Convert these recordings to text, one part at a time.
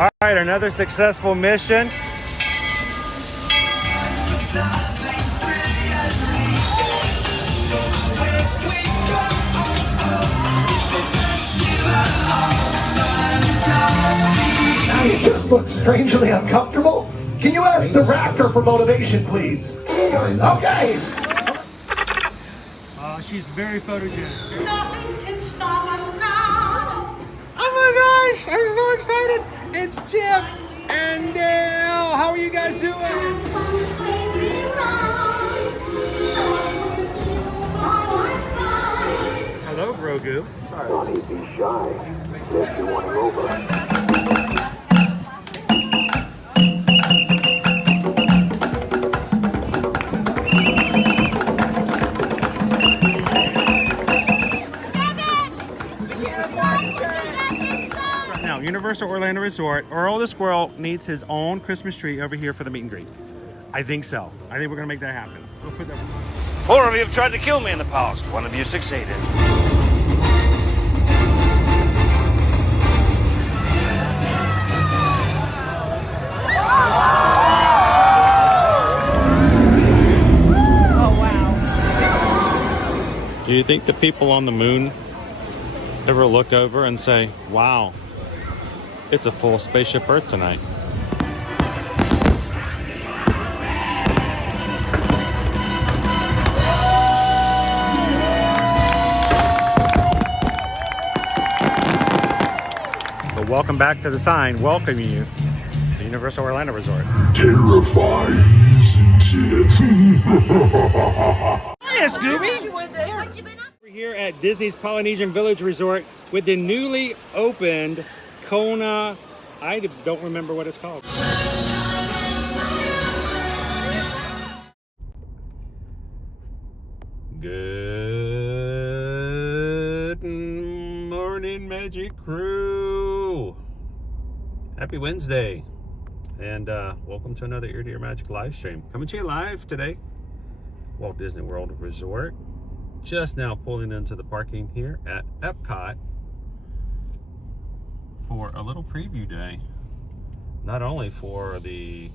All right, another successful mission. Now you just look strangely uncomfortable. Can you ask the raptor for motivation, please? Okay. She's very photogenic. Nothing can stop us now. Oh my gosh, I'm so excited. It's Chip and Dale. How are you guys doing? Hello, Grogu. Don't be shy. If you want to over. Universal Orlando Resort, Earl the Squirrel needs his own Christmas tree over here for the meet and greet. I think so. I think we're gonna make that happen. We'll put that. 4 of you have tried to kill me in the past. 1 of you succeeded. Oh wow. Do you think the people on the moon ever look over and say, wow, it's a full spaceship Earth tonight? But welcome back to the sign welcoming you to Universal Orlando Resort. Terrifying, isn't it? Hiya, Scooby! We're here at Disney's Polynesian Village Resort with the newly opened Kona, I don't remember what it's called. Good morning, Magic Crew. Happy Wednesday. And welcome to another Ear to Ear Magic live stream. Coming to you live today, Walt Disney World Resort. Just now pulling into the parking here at Epcot for a little preview day, not only for the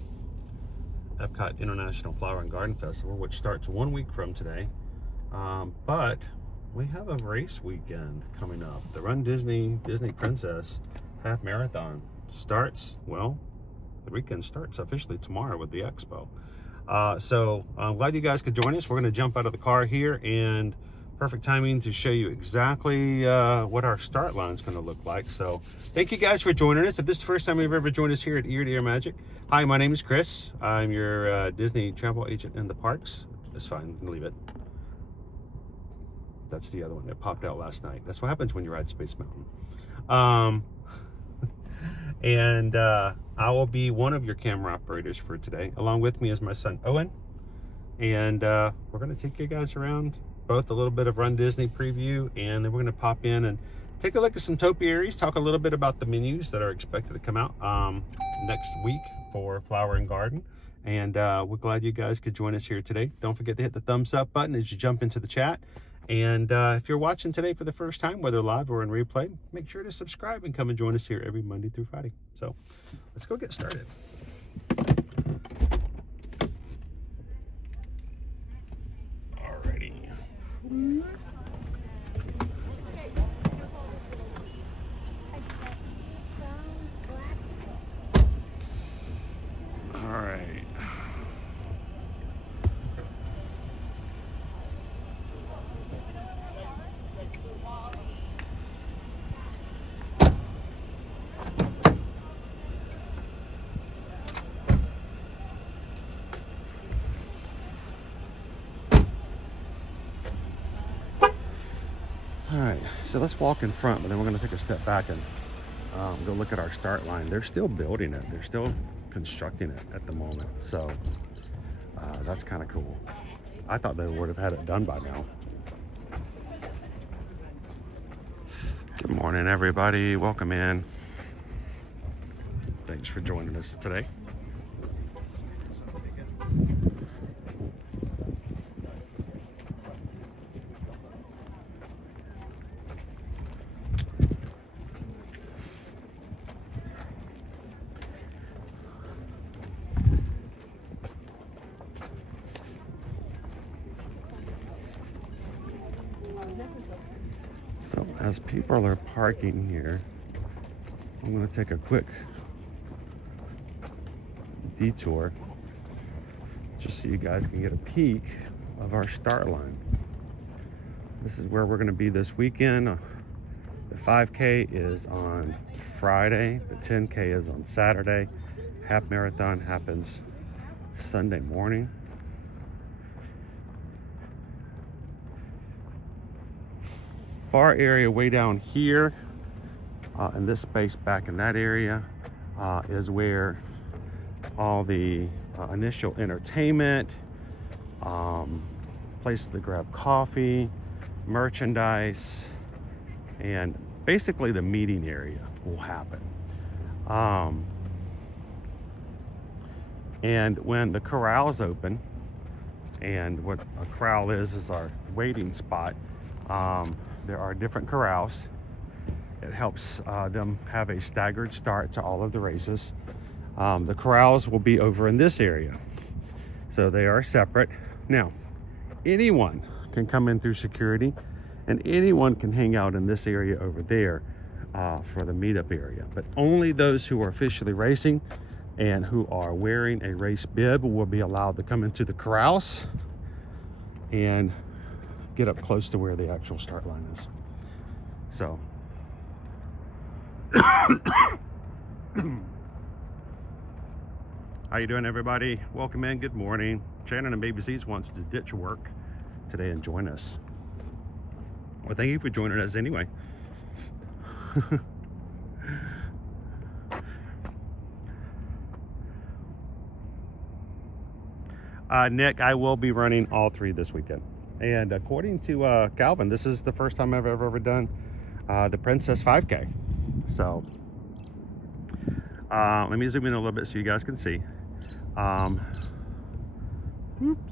Epcot International Flower and Garden Festival, which starts 1 week from today, but we have a race weekend coming up. The Run Disney Princess Half Marathon starts, well, the weekend starts officially tomorrow with the expo. So I'm glad you guys could join us. We're going to jump out of the car here, and perfect timing to show you exactly what our start line is going to look like. So thank you guys for joining us. If this is the first time you've ever joined us here at Ear to Ear Magic, hi, my name is Chris. I'm your Disney travel agent in the parks. It's fine, leave it. That's the other one that popped out last night. That's what happens when you ride Space Mountain. And I will be one of your camera operators for today. Along with me is my son Owen, and we're going to take you guys around both a little bit of Run Disney preview, and then we're going to pop in and take a look at some topiaries, talk a little bit about the menus that are expected to come out next week for Flower and Garden. And we're glad you guys could join us here today. Don't forget to hit the thumbs up button as you jump into the chat. And if you're watching today for the first time, whether live or in replay, make sure to subscribe and come and join us here every Monday through Friday. So let's go get started. Alrighty. All right. All right, so let's walk in front, but then we're going to take a step back and go look at our start line. They're still building it. They're still constructing it at the moment. So that's kind of cool. I thought they would have had it done by now. Good morning, everybody. Welcome in. Thanks for joining us today. as people are parking here, I'm going to take a quick detour just so you guys can get a peek of our start line. This is where we're going to be this weekend. The 5K is on Friday, the 10K is on Saturday, half marathon happens Sunday morning. Far area way down here, and this space back in that area is where all the initial entertainment, places to grab coffee, merchandise, and basically the meeting area will happen. And when the corrals open, and what a corral is our waiting spot, there are different corrals. It helps them have a staggered start to all of the races. The corrals will be over in this area, so they are separate. Now, anyone can come in through security, and anyone can hang out in this area over there for the meetup area, but only those who are officially racing and who are wearing a race bib will be allowed to come into the corrals and get up close to where the actual start line is. So how you doing, everybody? Welcome in. Good morning. Shannon and Baby C's wants to ditch work today and join us. Well, thank you for joining us anyway. Nick, I will be running all three this weekend. And according to Calvin, this is the first time I've ever done the Princess 5K. So let me zoom in a little bit so you guys can see. Zoomed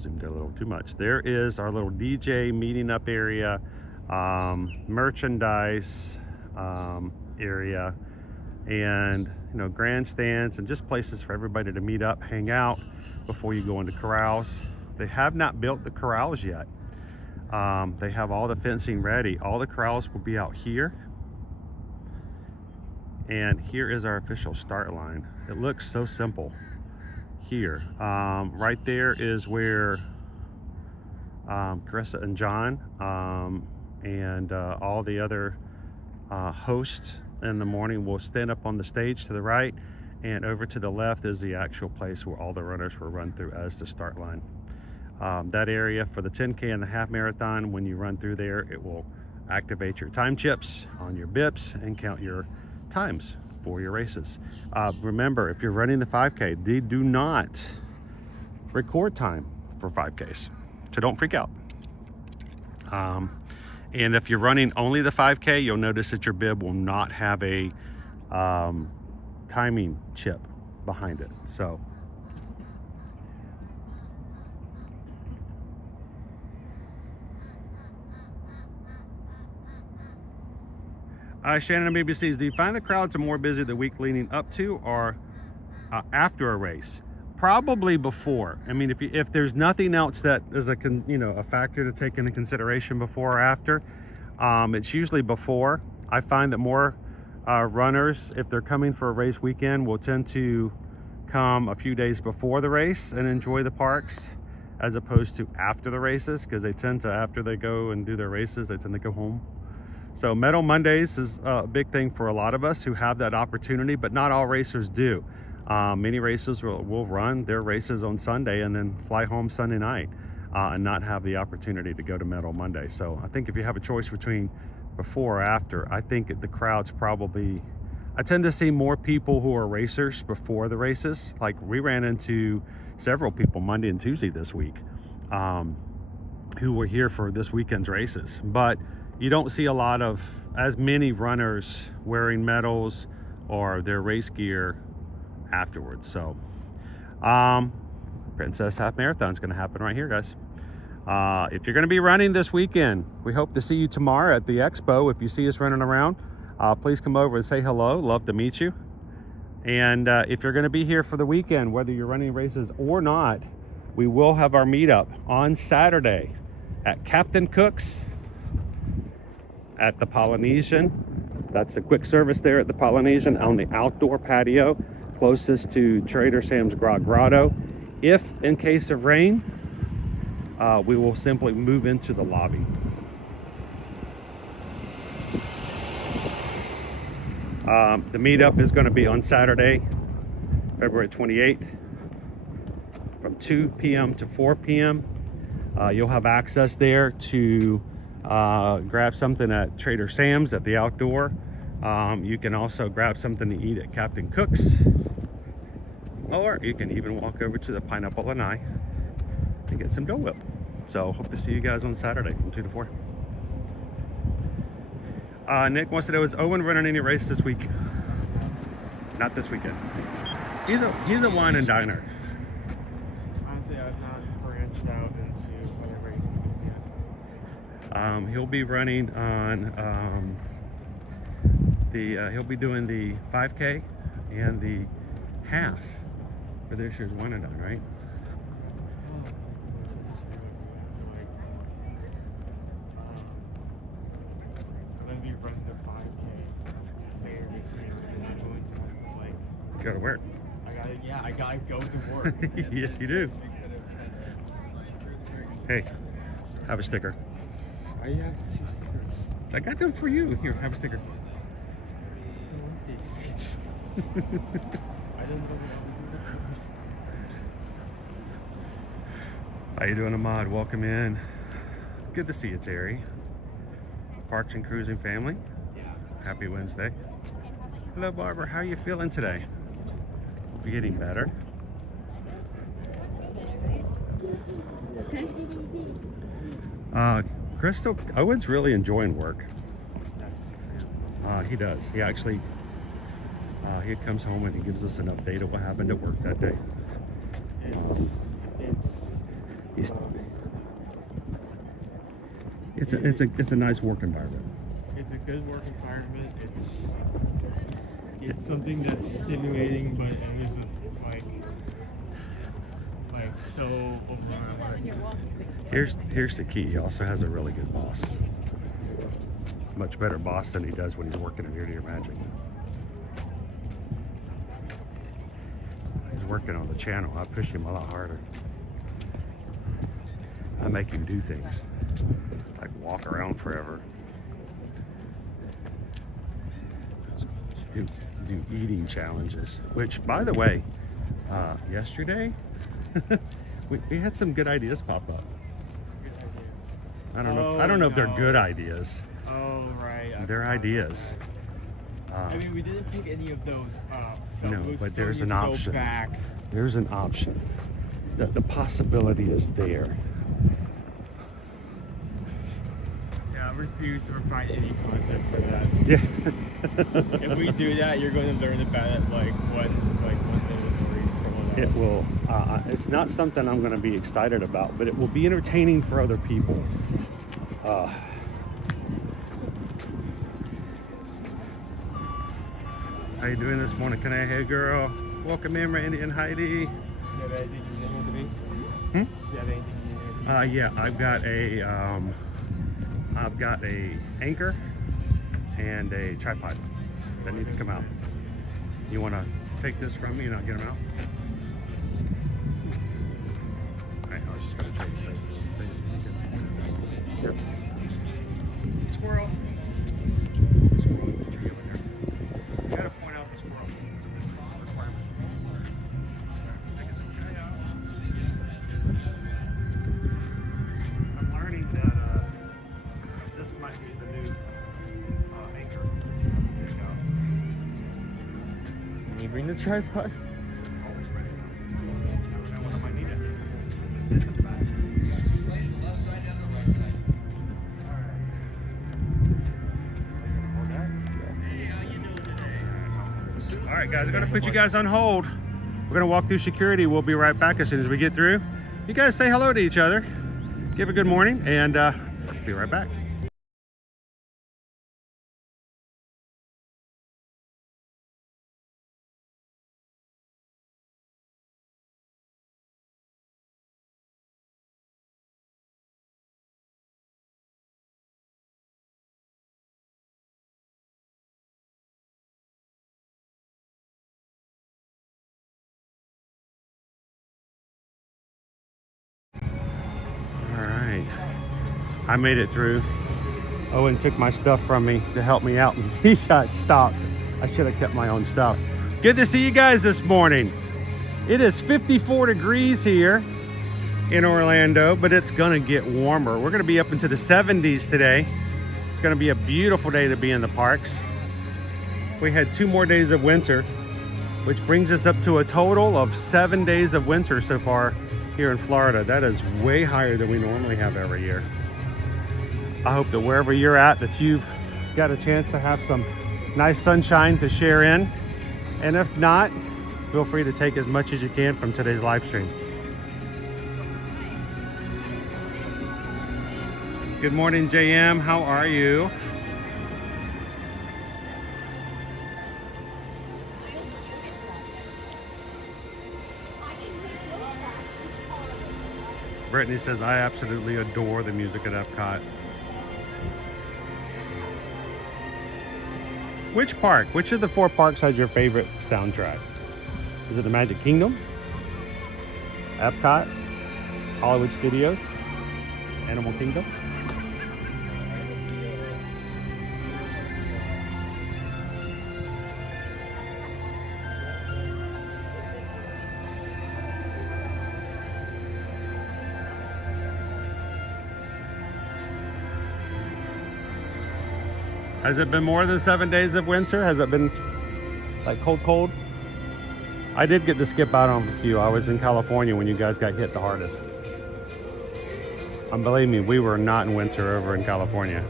in a little too much. There is our little DJ meeting up area, merchandise area, and grandstands, and just places for everybody to meet up, hang out before you go into corrals. They have not built the corrals yet. They have all the fencing ready. All the corrals will be out here, and here is our official start line. It looks so simple here. Right there is where Carissa and John and all the other hosts in the morning will stand up on the stage to the right, and over to the left is the actual place where all the runners will run through as the start line. That area for the 10K and the half marathon, when you run through there, it will activate your time chips on your bips and count your times for your races. Remember, if you're running the 5K, they do not record time for 5Ks, so don't freak out. And if you're running only the 5K, you'll notice that your bib will not have a timing chip behind it. So Shannon and BBCs, do you find the crowds are more busy the week leading up to or after a race? Probably before. I mean, if there's nothing else that is a factor to take into consideration before or after, it's usually before. I find that more runners, if they're coming for a race weekend, will tend to come a few days before the race and enjoy the parks, as opposed to after the races, because they tend to, after they go and do their races, they tend to go home. So Metal Mondays is a big thing for a lot of us who have that opportunity, but not all racers do. Many racers will run their races on Sunday and then fly home Sunday night and not have the opportunity to go to Metal Monday. So I think if you have a choice between before or after, I think the crowd's probably, I tend to see more people who are racers before the races. Like we ran into several people Monday and Tuesday this week who were here for this weekend's races, but you don't see a lot of as many runners wearing medals or their race gear afterwards. So Princess Half Marathon is going to happen right here, guys. If you're going to be running this weekend, we hope to see you tomorrow at the expo. If you see us running around, please come over and say hello. Love to meet you. And if you're going to be here for the weekend, whether you're running races or not, we will have our meetup on Saturday at Captain Cook's at the Polynesian. That's a quick service there at the Polynesian on the outdoor patio closest to Trader Sam's Grotto. If in case of rain, we will simply move into the lobby. The meetup is going to be on Saturday, February 28th from 2 p.m. to 4 p.m. You'll have access there to grab something at Trader Sam's at the outdoor. You can also grab something to eat at Captain Cook's, or you can even walk over to the Pineapple and I to get some Dole Whip. So hope to see you guys on Saturday from 2 to 4. Nick wants to know, is Owen running any race this week? Not this weekend. He's a wine and diner. Honestly, I've not branched out into other race weekends yet. He'll be running on he'll be doing the 5K and the half for this year's wine and dine, right? I'm going to be running the 5K later this year, and I'm going to have to, like... Go to work. I gotta go to work. Yes, you do. Hey, have a sticker. Why do you have 2 stickers? I got them for you. Here, have a sticker. I don't want these. I don't know. How you doing, Ahmad? Welcome in. Good to see you, Terry. Parks and Cruising family. Happy Wednesday. Hello, Barbara. How are you feeling today? You're getting better. Crystal, Owen's really enjoying work. He does. He actually, he comes home and he gives us an update of what happened at work that day. It's a nice work environment. It's a good work environment. It's something that's stimulating, but it isn't like so overwhelming. Here's the key. He also has a really good boss. Much better boss than he does when he's working in Here to Your Magic. He's working on the channel. I push him a lot harder. I make him do things like walk around forever. Do eating challenges, which, by the way, yesterday we had some good ideas pop up. I don't know if they're good ideas. Oh, right. They're ideas. I mean, we didn't pick any of those up. So No, we but still there's need an to go option. back. There's an option. The possibility is there. Yeah, I refuse to provide any context for that. Yeah. If we do that, you're going to learn about it like one minute It will. It's not something I'm going to be excited about, but it will be entertaining for other people. How you doing this morning, Kanae? Hey, girl. Welcome in, Randy and Heidi. Do you have anything you need to be? Hmm? Do you have anything you need to be? Yeah, I've got a anchor and a tripod that need to come out. You want to take this from me and I'll get them out? Alright, I was just going to trade spaces. Yep. Squirrel. Squirrel in the tree over there. You gotta point out the squirrel. It's a requirement. Taking this guy out. I'm learning that this might be the new anchor to take out. Can you bring the tripod? Always ready. I don't know when I might need it. All right, guys, I'm gonna put you guys on hold. We're gonna walk through security. We'll be right back as soon as we get through. You guys say hello to each other, give a good morning, and be right back. I made it through. Owen took my stuff from me to help me out, and he got stopped. I should have kept my own stuff. Good to see you guys this morning. It is 54 degrees here in Orlando, but it's gonna get warmer. We're gonna be up into the 70s today. It's gonna be a beautiful day to be in the parks. We had 2 more days of winter, which brings us up to a total of 7 days of winter so far here in Florida. That is way higher than we normally have every year. I hope that wherever you're at, that you've got a chance to have some nice sunshine to share in. And if not, feel free to take as much as you can from today's live stream. Good morning, JM. How are you? Brittany says, I absolutely adore the music at Epcot. Which park? Which of the 4 parks has your favorite soundtrack? Is it the Magic Kingdom, Epcot, Hollywood Studios, Animal Kingdom? Has it been more than 7 days of winter? Has it been like cold? I did get to skip out on a few. I was in California when you guys got hit the hardest. And believe me, we were not in winter over in California.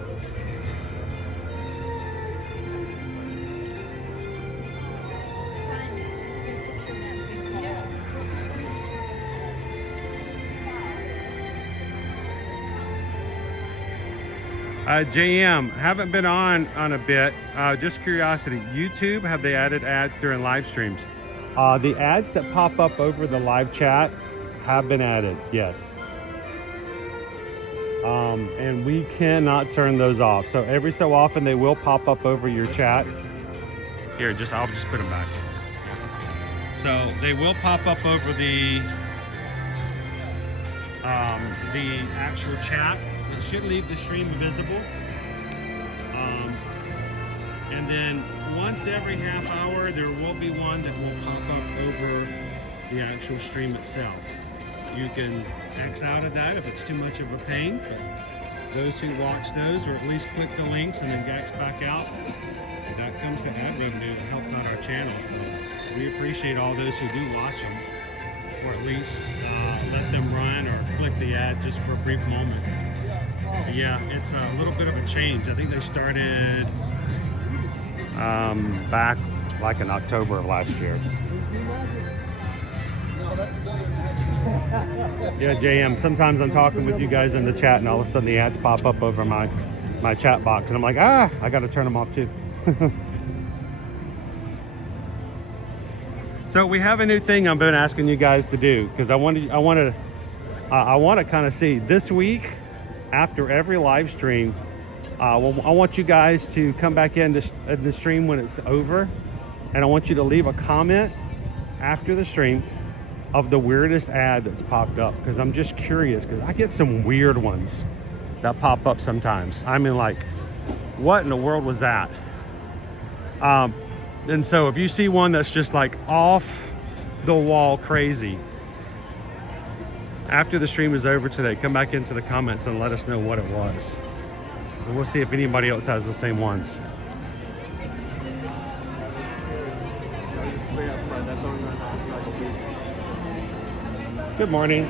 JM, haven't been on a bit. Just curiosity, YouTube, have they added ads during live streams? The ads that pop up over the live chat have been added, yes. And we cannot turn those off. So every so often they will pop up over your chat. Here, I'll just put them back. So they will pop up over the actual chat. It should leave the stream visible. And then once every half hour, there will be one that will pop up over the actual stream itself. You can X out of that if it's too much of a pain, but those who watch those, or at least click the links and then X back out, that comes to ad revenue that helps out our channel. So we appreciate all those who do watch them, or at least let them run or click the ad just for a brief moment. But yeah, it's a little bit of a change. I think they started back like in October of last year. Yeah, JM, sometimes I'm talking with you guys in the chat and all of a sudden the ads pop up over my chat box and I'm like, I gotta turn them off too. So we have a new thing I've been asking you guys to do, because I want to kind of see this week after every live stream. I want you guys to come back in the stream when it's over, and I want you to leave a comment after the stream of the weirdest ad that's popped up, because I'm just curious, because I get some weird ones that pop up sometimes. I mean, like, what in the world was that? And so if you see one that's just like off the wall crazy, after the stream is over today, come back into the comments and let us know what it was. And we'll see if anybody else has the same ones. Good morning.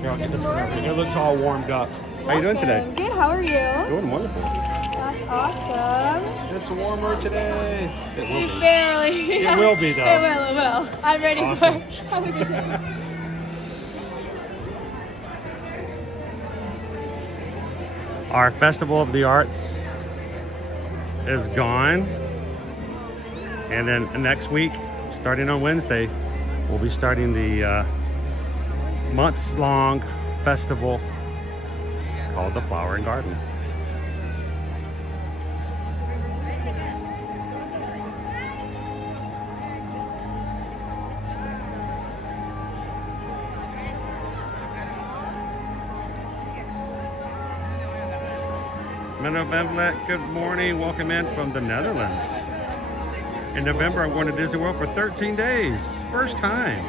Here, I'll get this one over here. It looks all warmed up. How you doing today? Good, how are you? Doing wonderful. That's awesome. It's warmer today. It will be. Barely. It will be though. It will. I'm ready Awesome. for it. Have a good day. Our Festival of the Arts is gone. And then next week, starting on Wednesday, we'll be starting the months-long festival called the Flower and Garden. Menno Bemlet, good morning. Welcome in from the Netherlands. In November, I'm going to Disney World for 13 days. First time.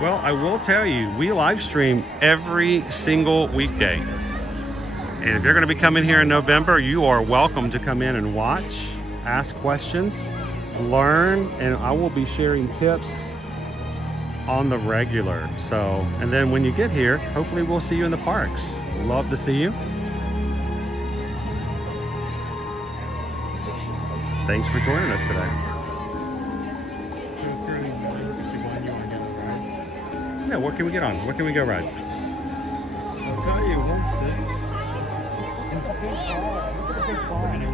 Well, I will tell you, we live stream every single weekday. And if you're going to be coming here in November, you are welcome to come in and watch, ask questions, learn, and I will be sharing tips on the regular. So, and then when you get here, hopefully we'll see you in the parks. Love to see you. Thanks for joining us today. So it's currently 9:51. You want to get a ride? Yeah, what can we get on? What can we go ride? I'll tell you, horses. It's a big bar. Look at the big bar. I know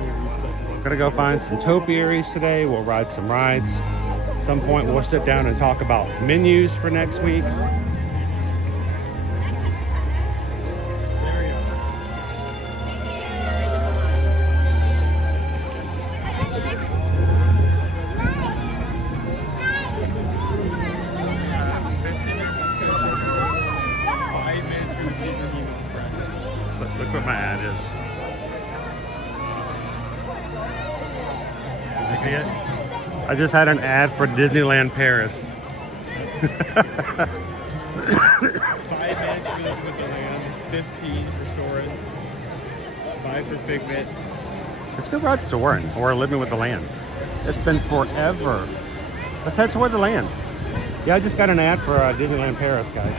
We're gonna go find some topiaries today. We'll ride some rides. At some point we'll sit down and talk about menus for next week. Look what my ad is. Did you see it? I just had an ad for Disneyland Paris. 5 minutes with the Lamb, 15 for Soarin, 5 for Figment. Let's go ride Soarin' or Living with the Land. It's been forever. Let's head toward the land. Yeah, I just got an ad for Disneyland Paris, guys.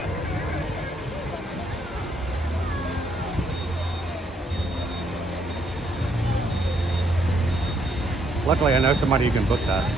Luckily, I know somebody who can book that.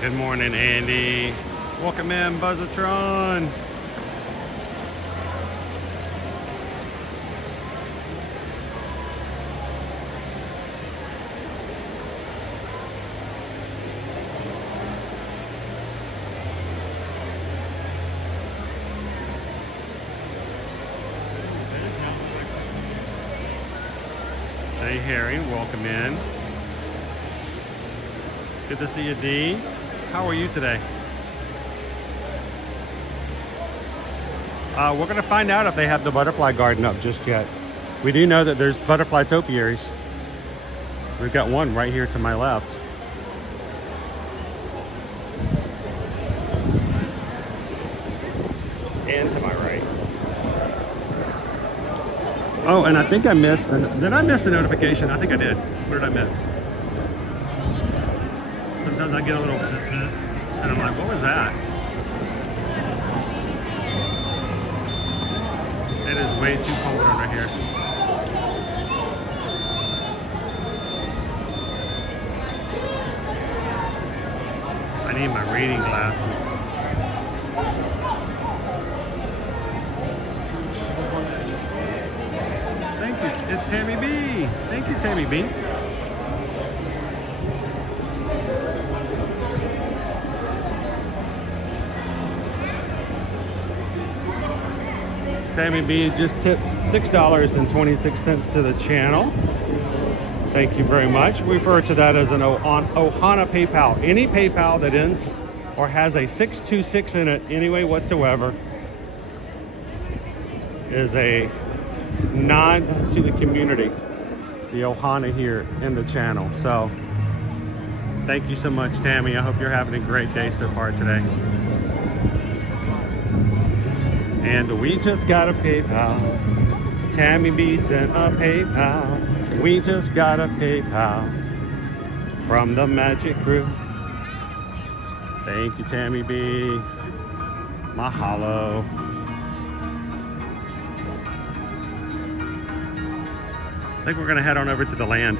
Good morning, Andy. Welcome in, Buzzatron. Hey, Harry, welcome in. Good to see you, Dee. How are you today? We're going to find out if they have the butterfly garden up just yet. We do know that there's butterfly topiaries. We've got one right here to my left. And to my right. Oh, and I think I missed, did I miss the notification? I think I did. What did I miss? Sometimes I get a little, and I'm like, what was that? It is way too cold over here. I need my reading glasses. Thank you, it's Tammy B. Thank you, Tammy B. Tammy B just tipped $6.26 to the channel. Thank you very much. We refer to that as an Ohana PayPal. Any PayPal that ends or has a 626 in it anyway whatsoever is a nod to the community, the Ohana here in the channel. So thank you so much, Tammy. I hope you're having a great day so far today. And we just got a PayPal. Tammy B sent a PayPal. We just got a PayPal from the Magic Crew. Thank you, Tammy B. Mahalo. I think we're gonna head on over to the land.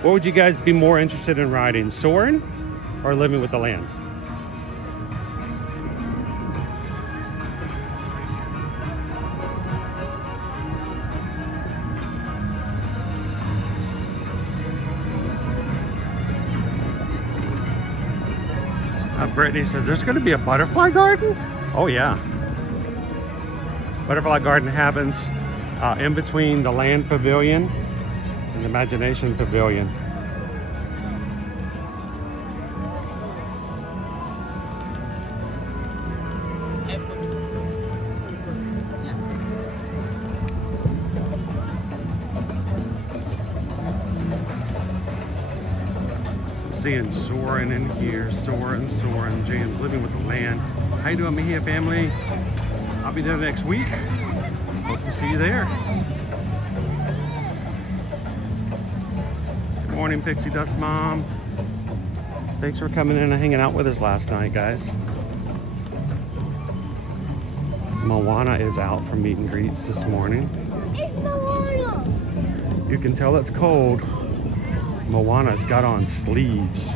What would you guys be more interested in riding? Soarin' or living with the land? Brittany says there's going to be a butterfly garden? Oh yeah. Butterfly garden happens in between the land pavilion and the imagination pavilion. Seeing Soarin in here, Soarin, James living with the land. How you doing, Mejia family? I'll be there next week. Hope to see you there. Good morning, Pixie Dust Mom. Thanks for coming in and hanging out with us last night, guys. Moana is out for meet and greets this morning. It's Moana. You can tell it's cold. Moana's got on sleeves.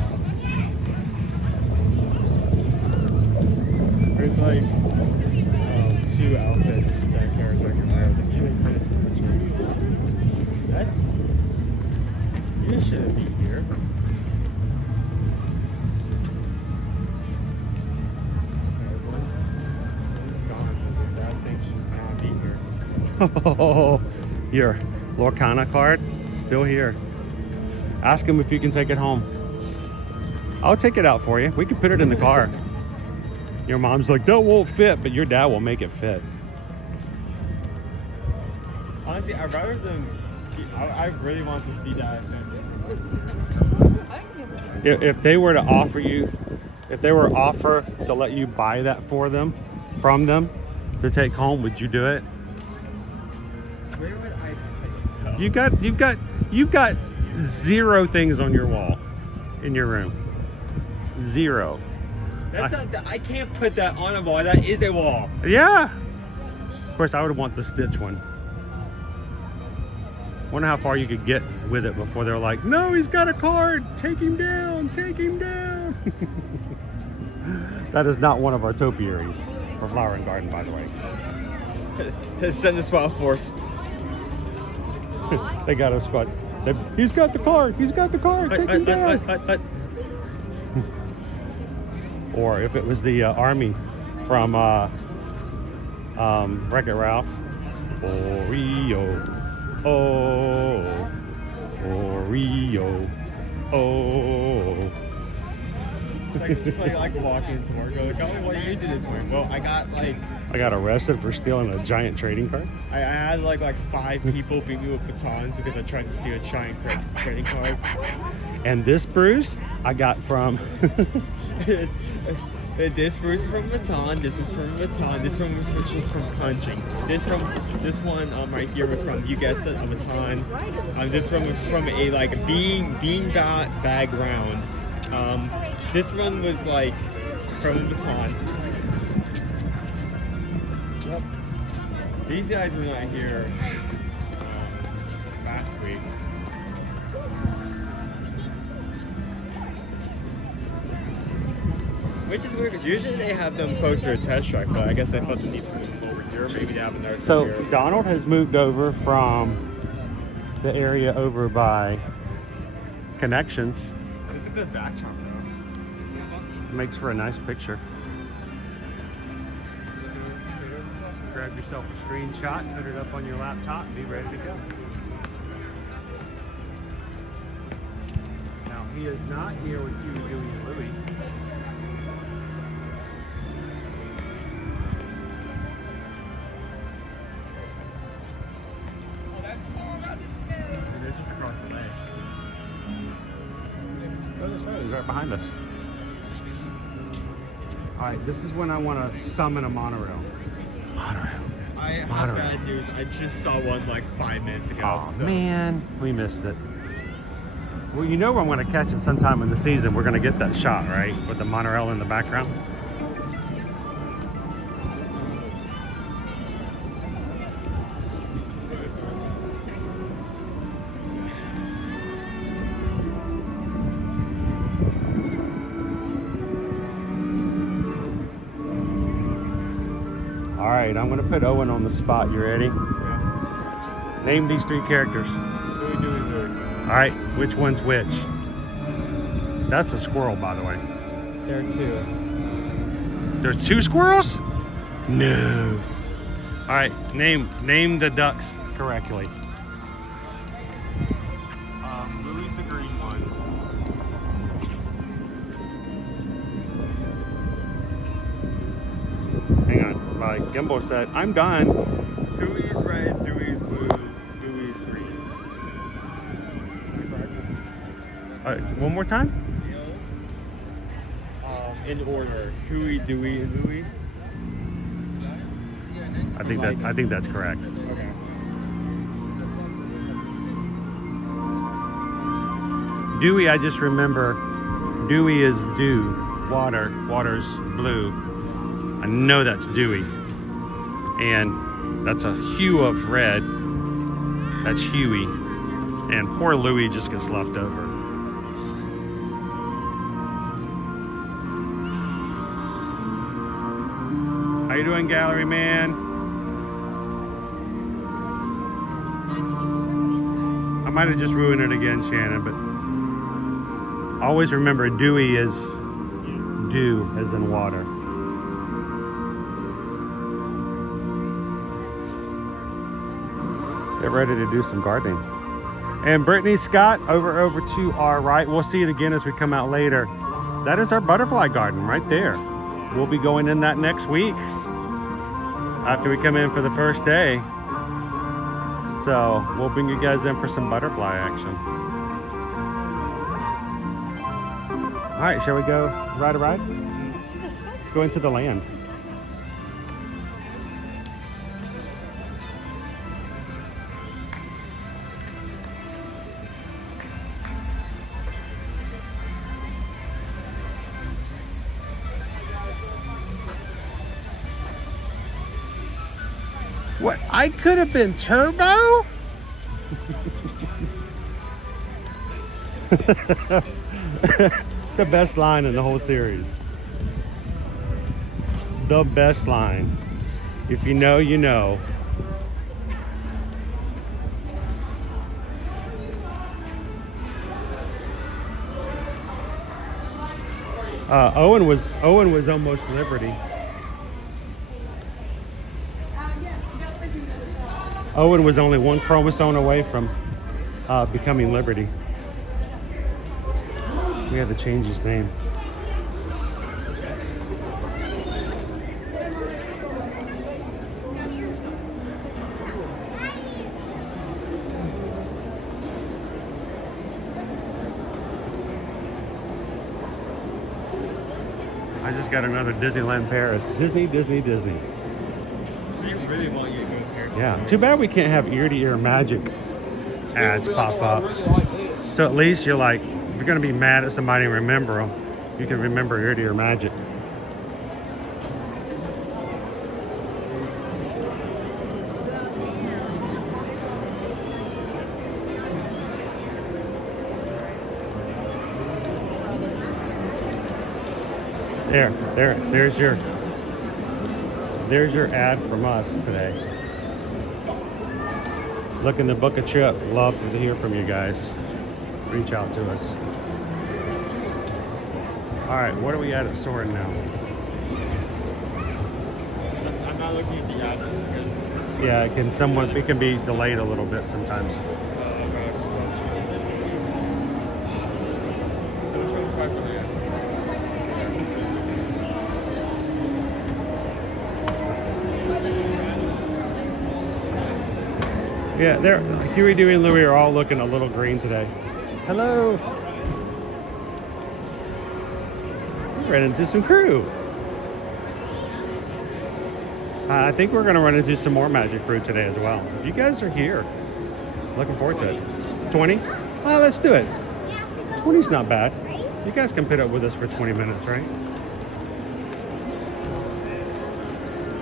There's like two outfits that character can wear. The feeling credits in the picture. You shouldn't be here. One's gone. That thing should not be here. Oh, your Lorcana card still here. Ask him if you can take it home. I'll take it out for you. We can put it in the car. Your mom's like, that won't fit, but your dad will make it fit. Honestly, I'd rather than. I really want to see that. If they were to offer you, if they were offer to let you buy that for them, from them, to take home, would you do it? Where would I put it? You've got 0 things on your wall in your room. 0. I can't put that on a wall. That is a wall. Yeah. Of course, I would want the Stitch one. Wonder how far you could get with it before they're like, no, he's got a card. Take him down. Take him down. That is not one of our topiaries for Flower and Garden, by the way. Send the SWAT force. They got a squad. He's got the card. He's got the card. Take him down. Or if it was the army from Wreck-It Ralph. Oreo. Oh. Oreo. Oh. It's just like walking into Morocco. Like, Gummy, what did you do this morning? Well, I got arrested for stealing a giant trading card. I had like 5 people beat me with batons because I tried to steal a giant trading card. And this bruise I got from This bruise is from baton, this was from baton, this one was just from punching. This one right here was from, you guessed it, a baton. This one was from a bean bag round. This one was like from a baton. Yep. These guys were not here last week. Which is weird because usually they have them closer to test track, but I guess they thought they need to move them over here. Maybe they have another. So here. Donald has moved over from the area over by Connections. It's a good backdrop though. Makes for a nice picture. Grab yourself a screenshot, put it up on your laptop, and be ready to go. Now he is not here with you, Huey and Louie. And they're just across the way. He's right behind us. Alright, this is when I want to summon a monorail. Monorail. I have bad news. I just saw one like 5 minutes ago. Oh man, we missed it. Well, you know I'm going to catch it sometime in the season. We're going to get that shot, right? With the monorail in the background. right, I'm gonna put Owen on the spot. You ready? Yeah. Name these 3 characters. Louie. All right, which one's which? That's a squirrel, by the way. There are 2. There's 2 squirrels? No. All right, name the ducks correctly. Louie's the green one. Hang on, my gimbal said, I'm done. Dewey's red, Dewey's blue, Dewey's green. All right, one more time? In order. Huey, Dewey, and Louie. I think that's correct. Okay. Dewey, I just remember, Dewey is dew, water, water's blue. I know that's Dewey. And that's a hue of red. That's Huey. And poor Louie just gets left over. How you doing, gallery man? I might have just ruined it again, Shannon, but always remember Dewey is dew, as in water. Get ready to do some gardening. And Brittany Scott over to our right. We'll see it again as we come out later. That is our butterfly garden right there. We'll be going in that next week after we come in for the first day. So we'll bring you guys in for some butterfly action. All right, shall we go ride a ride? Let's go into the land. What? I could have been Turbo? The best line in the whole series. The best line. If you know, you know. Owen was almost Liberty. Owen was only 1 chromosome away from becoming Liberty. We had to change his name. I just got another Disneyland Paris. Disney. They really want you to go here. Yeah, too bad we can't have ear-to-ear magic ads pop up. So at least you're like, if you're gonna be mad at somebody and remember them, you can remember ear-to-ear magic. There's your ad from us today. Looking to book a trip. Love to hear from you guys. Reach out to us. All right, what are we at Soarin now? I'm not looking at the address because Yeah, it can be delayed a little bit sometimes. Yeah, Huey, Dewey, and Louie are all looking a little green today. Hello. We ran into some crew. I think we're going to run into some more Magic Crew today as well. You guys are here. Looking forward to it. 20? Oh, let's do it. 20's not bad. You guys can put up with us for 20 minutes, right?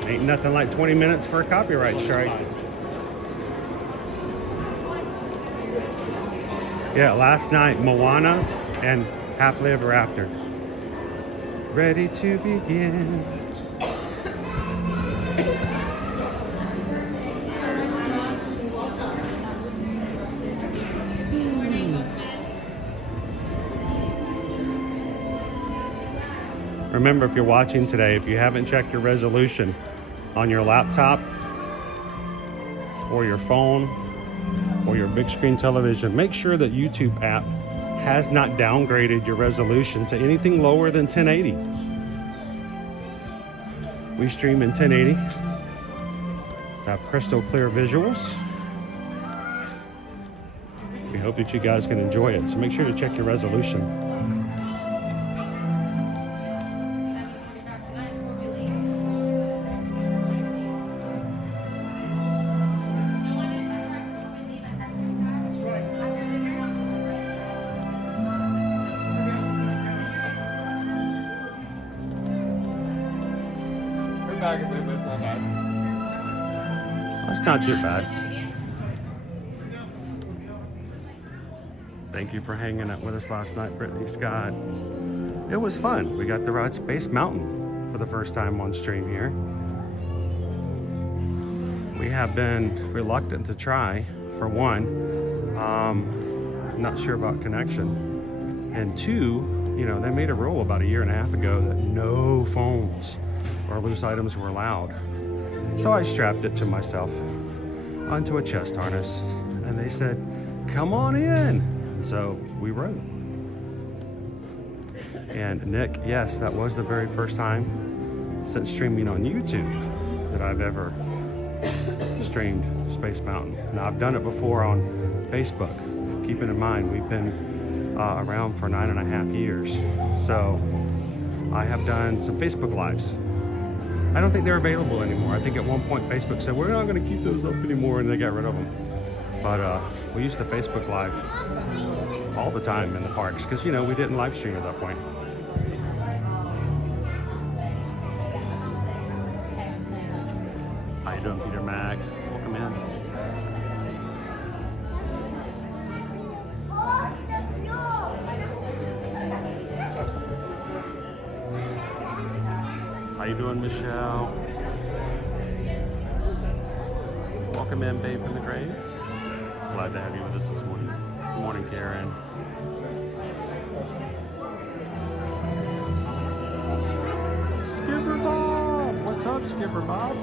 Ain't nothing like 20 minutes for a copyright strike. Yeah, last night, Moana and Happily Ever After. Ready to begin. Remember, if you're watching today, if you haven't checked your resolution on your laptop or your phone or your big screen television, make sure that YouTube app has not downgraded your resolution to anything lower than 1080. We stream in 1080, have crystal clear visuals. We hope that you guys can enjoy it, so make sure to check your resolution. That's not too bad. Thank you for hanging out with us last night, Brittany Scott. It was fun. We got to ride Space Mountain for the first time on stream here. We have been reluctant to try, for one, not sure about connection, and two, you know, they made a rule about 1.5 years ago that no phones or loose items were allowed. So I strapped it to myself onto a chest harness, and they said, come on in. And so we rode. And Nick, yes, that was the very first time since streaming on YouTube that I've ever streamed Space Mountain. Now, I've done it before on Facebook. Keeping in mind, we've been around for 9.5 years. So I have done some Facebook Lives. I don't think they're available anymore. I think at one point Facebook said, we're not going to keep those up anymore, and they got rid of them. But we used to Facebook Live all the time in the parks because, you know, we didn't live stream at that point. How you doing, Peter Mac? Welcome in. How you doing, Michelle? Welcome in, babe from the grave. Glad to have you with us this morning. Good morning, Karen. Skipper Bob! What's up, Skipper Bob?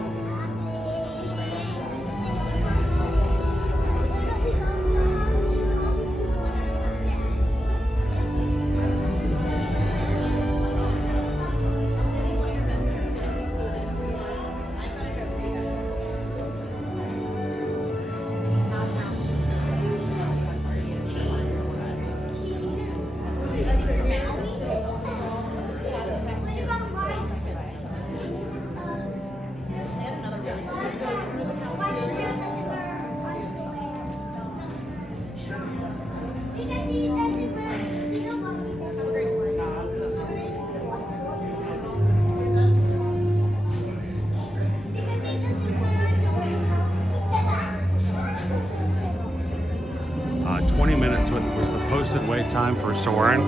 Was the posted wait time for Soarin',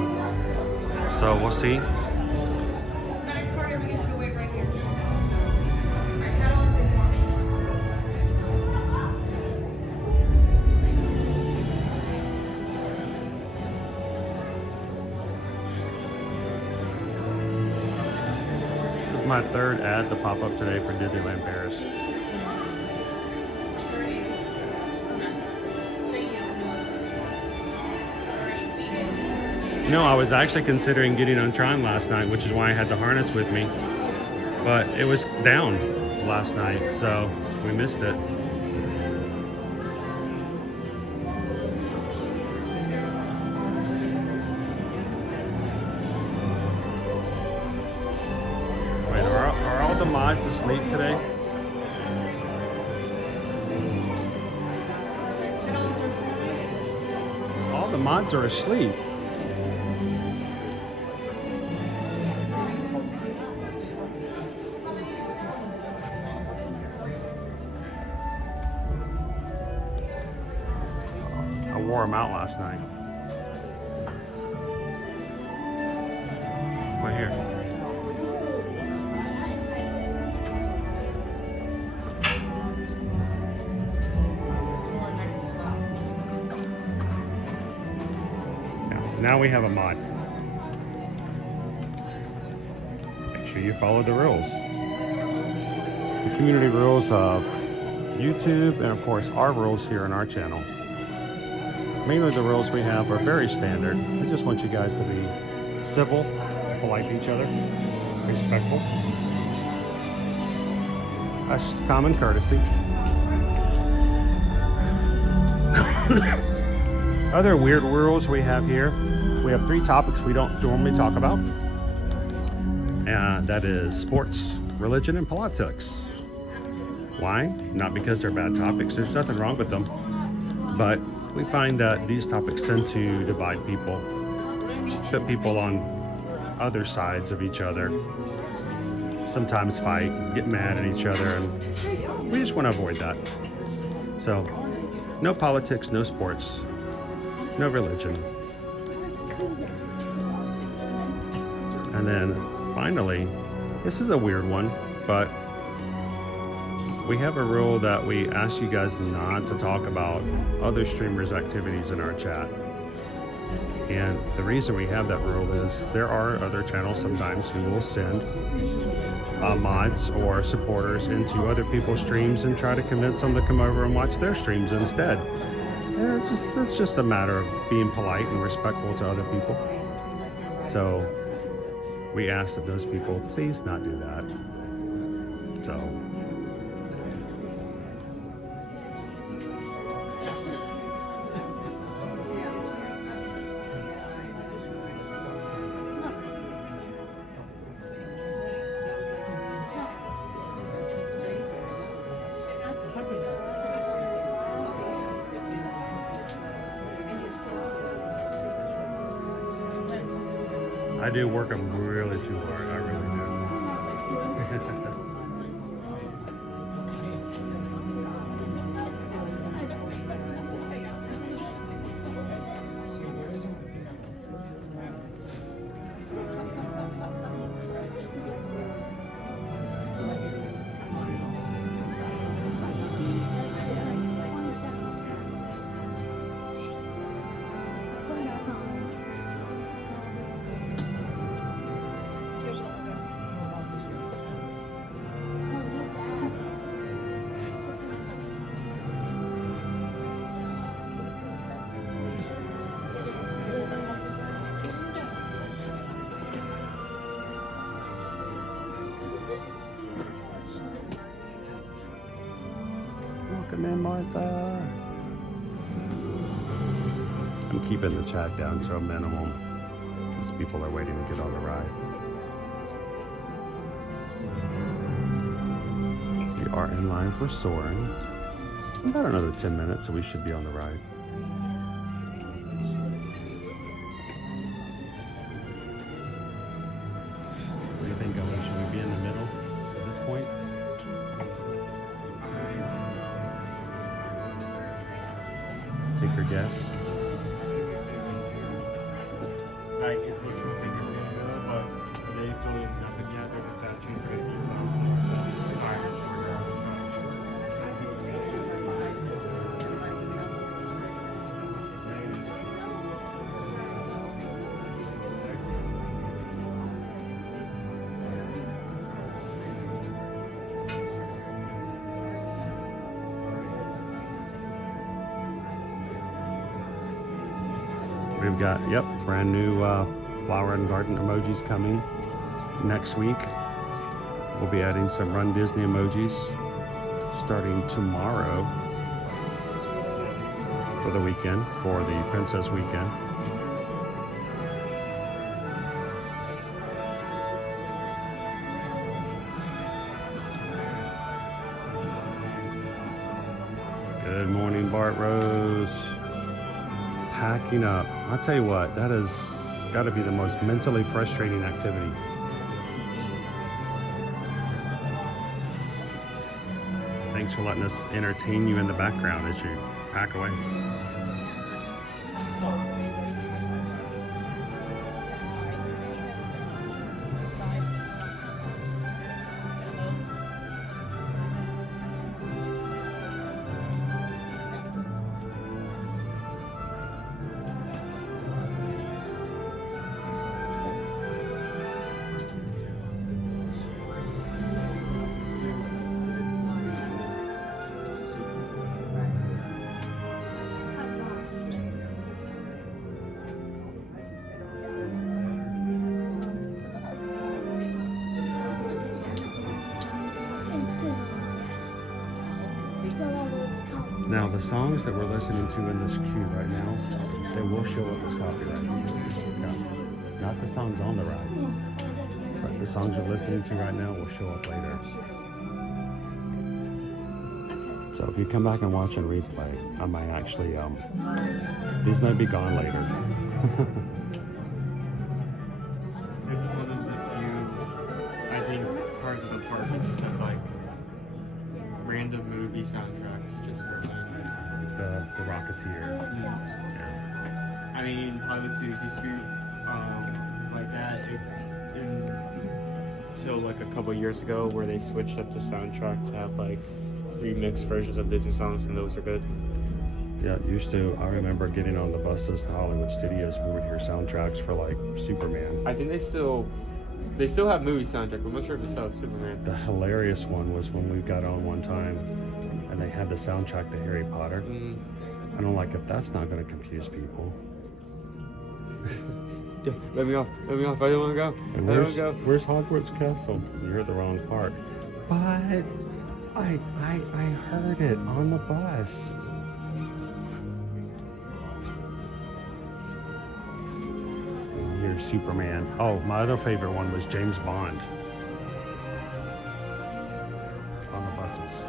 so we'll see. This is my third ad to pop up today for Disneyland Paris. No, I was actually considering getting on Tron last night, which is why I had the harness with me. But it was down last night, so we missed it. Wait, are all the mods asleep today? All the mods are asleep. Wore them out last night. Right here. Yeah, now we have a mod. you follow the rules. The community rules of YouTube, and of course our rules here on our channel. Mainly the rules we have are very standard. We just want you guys to be civil, polite to each other, respectful. That's just common courtesy. Other weird rules we have here. We have 3 topics we don't normally talk about. And that is sports, religion, and politics. Why? Not because they're bad topics. There's nothing wrong with them. But we find that these topics tend to divide people, put people on other sides of each other, sometimes fight, get mad at each other, and we just want to avoid that. So, no politics, no sports, no religion. And then finally, this is a weird one, but we have a rule that we ask you guys not to talk about other streamers' activities in our chat. And the reason we have that rule is there are other channels sometimes who will send mods or supporters into other people's streams and try to convince them to come over and watch their streams instead. And it's just a matter of being polite and respectful to other people. So we ask that those people please not do that. So I do work them really too hard. I really do. Welcome in, Martha. I'm keeping the chat down to a minimum because people are waiting to get on the ride. We are in line for Soarin. About another 10 minutes, so we should be on the ride. What do you think, Owen? Should we be in the middle at this point? Take your guess. Like, it's what you think you're gonna do, but they told you nothing yet. There's a statue, so you fire for the other side. We've got, yep, brand new flower and garden emojis coming next week. We'll be adding some Run Disney emojis starting tomorrow for the weekend, for the Princess Weekend. Good morning, Bart Rose. Packing up. I'll tell you what, that has got to be the most mentally frustrating activity. Thanks for letting us entertain you in the background as you pack away. Now, the songs that we're listening to in this queue right now, they will show up as copyright. No, not the songs on the ride, but the songs you're listening to right now will show up later. So if you come back and watch and replay, I might actually, these might be gone later. This is one of the few, I think, parts of the park that just has like random movie soundtracks just for fun. The Rocketeer. Yeah. I mean, obviously it used to be like that until like a couple years ago, where they switched up the soundtrack to have like remixed versions of Disney songs, and those are good. Yeah, it used to. I remember getting on the buses to Hollywood Studios. We would hear soundtracks for like Superman. I think they still have movie soundtrack, but I'm not sure if they still have Superman. The hilarious one was when we got on one time and they had the soundtrack to Harry Potter. And I'm like, if that's not going to confuse people. Yeah, let me off, I don't want to go. And where's Hogwarts Castle? You're at the wrong part. But I heard it on the bus. Here's Superman. Oh, my other favorite one was James Bond. On the buses.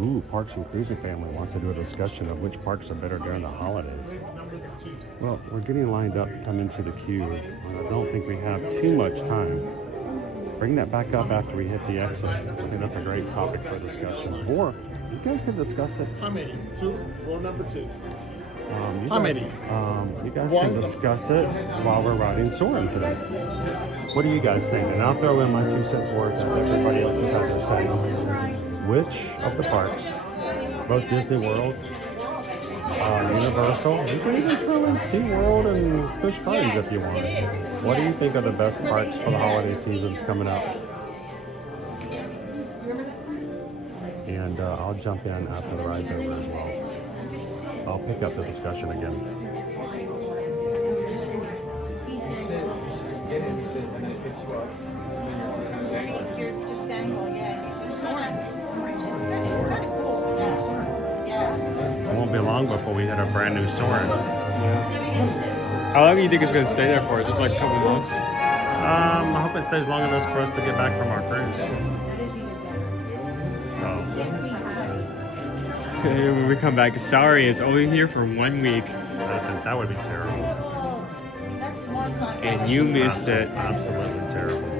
Ooh, Parks and Cruiser family wants to do a discussion of which parks are better during the holidays. Well, we're getting lined up to come into the queue, and I don't think we have too much time. Bring that back up after we hit the exit. I think that's a great topic for discussion. Or you guys can discuss it. How many? 2? Row number 2. How many? You guys can discuss it while we're riding Soarin today. What do you guys think? And I'll throw in my 2 cents worth if everybody else has had their say. Which of the parks, both Disney World, Universal, you can even throw in SeaWorld and Busch Gardens if you want. What do you think are the best parks for the holiday seasons coming up? And I'll jump in after the ride's over as well. I'll pick up the discussion again. You're just dangling, yeah. You're just soaring. It's kind of cool. Yeah. It won't be long before we hit a brand new Soarin. How long do you think it's going to stay there for? Just like a couple months? I hope it stays long enough for us to get back from our cruise. When we come back, sorry, it's only here for 1 week. I think that would be terrible. That's once on. And you missed it. Absolutely terrible.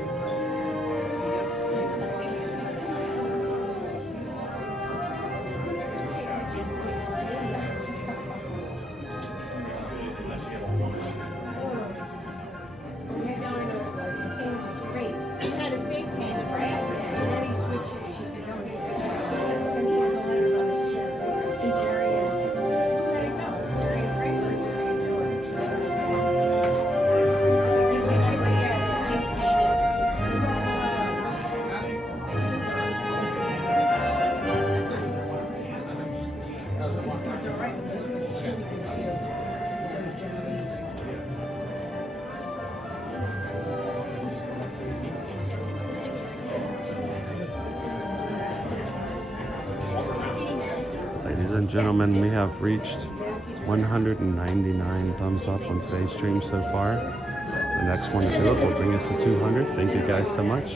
He had his face painted, right? And then he switched it. She said, "No, Ladies and gentlemen, we have reached 199 thumbs up on today's stream so far. The next one to do it will bring us to 200. Thank you guys so much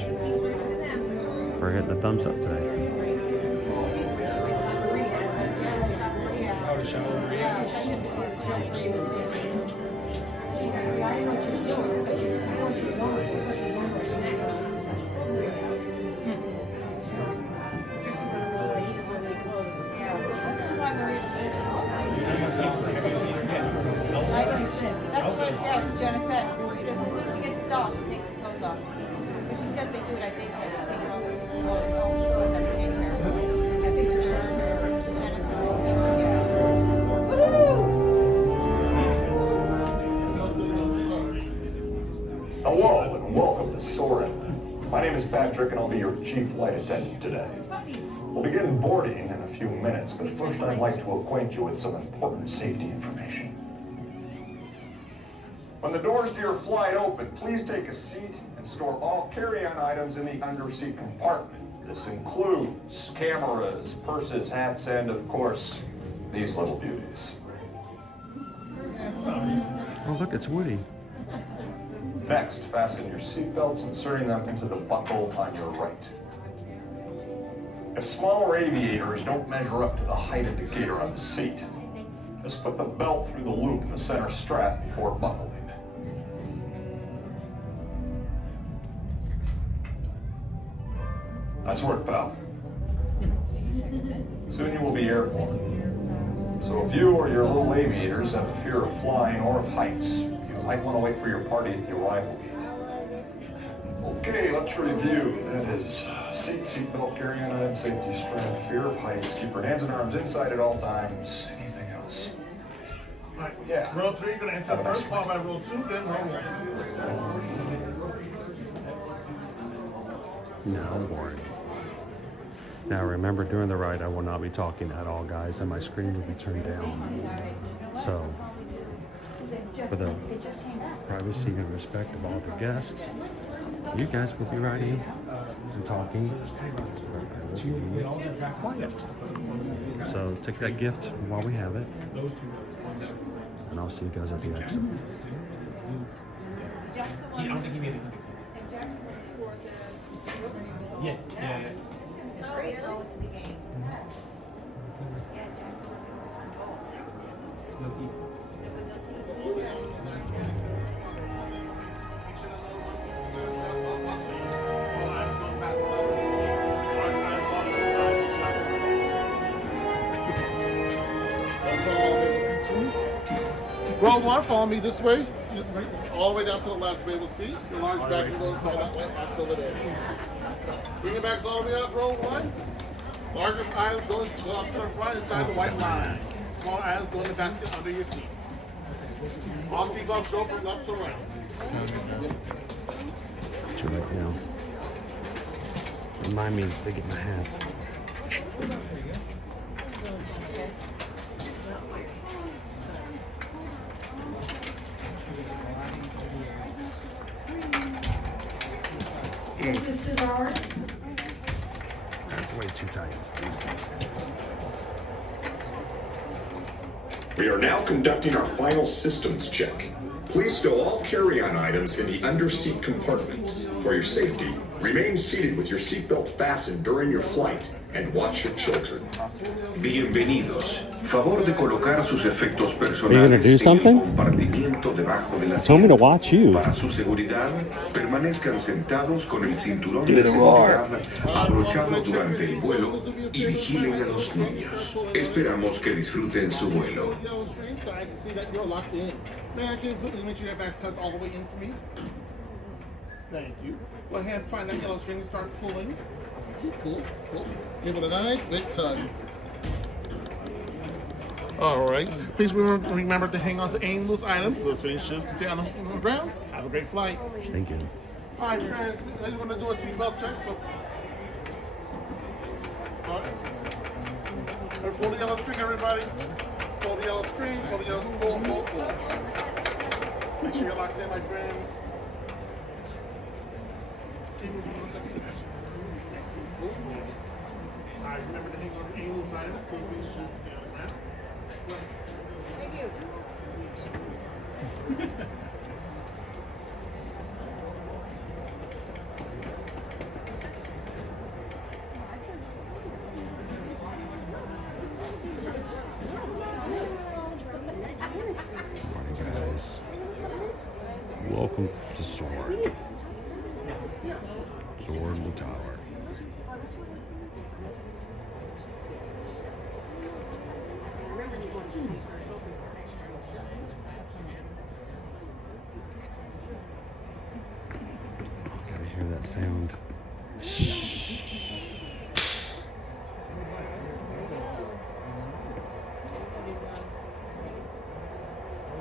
for hitting the thumbs up today. Yeah, Jenna said. She says as soon as she gets stalled, she takes the clothes off. Because she says they do it at daycare. They take off clothes at daycare. As for germs or sanitary. Hello and welcome to Soarin. My name is Patrick and I'll be your chief flight attendant today. We'll begin boarding in a few minutes, but first I'd like to acquaint you with some important safety information. When the doors to your flight open, please take a seat and store all carry-on items in the underseat compartment. This includes cameras, purses, hats, and of course, these little beauties. Oh, look, it's Woody. Next, fasten your seatbelts, inserting them into the buckle on your right. If smaller aviators don't measure up to the height indicator on the seat, just put the belt through the loop in the center strap before buckling. Nice work, pal. Soon you will be airborne. So if you or your little aviators have a fear of flying or of heights, you might want to wait for your party at the arrival gate. Okay, let's review. That is seatbelt, carry-on item, safety strap, fear of heights, keep your hands and arms inside at all times. Anything else? Right. Yeah. Roll 3, you're going to enter Have a nice first, followed by roll 2, then roll 1. Now board. Now remember, during the ride, I will not be talking at all, guys, and my screen will be turned down. So, for the privacy and respect of all the guests, you guys will be riding and talking. I will be quiet. So take that gift while we have it, and I'll see you guys at the exit. I don't think he made it. Yeah. Great going to the game. Yeah, Jackson. No teeth. Roll 1, follow me this way. All the way down to the left, be able to see. Your large back is over that way, that's over there. Bring your backs all the way up, roll 1. Larger items going to the front inside the white lines. Small items go in the basket under your seat. All seatbelts go from left to right. To right now. Remind me to get my hat. This is our That's way too tight. We are now conducting our final systems check. Please stow all carry-on items in the under-seat compartment. For your safety, remain seated with your seatbelt fastened during your flight and watch your children. Bienvenidos. Favor de colocar sus efectos Are you gonna personales do en el something? compartimiento debajo de la Tell me to watch you. Para su seguridad, permanezcan sentados con el cinturón de seguridad abrochado durante el vuelo y vigilen a los niños. Esperamos que disfruten su vuelo. Yellow string side to see that you're locked in. Man, can you quickly make sure your back's tucked all the way in for me? Thank you. Go ahead and find that yellow string and start pulling. Pull. Give it a nice big tug. All right. Please remember to hang on to any loose items. Those fitting shoes can stay on the ground. Have a great flight. Thank you. All right, friends. We're going to do a seatbelt check. So, pull the yellow string, everybody. Pull the yellow string. Pull the yellow string. Pull. Make sure you're locked in, my friends. Keep moving on the second. All right. Remember to hang on to any loose items. Those fitting shoes can stay on the ground. Thank you. Morning, guys. Welcome to Soarin. Soarin the Tower. that sound.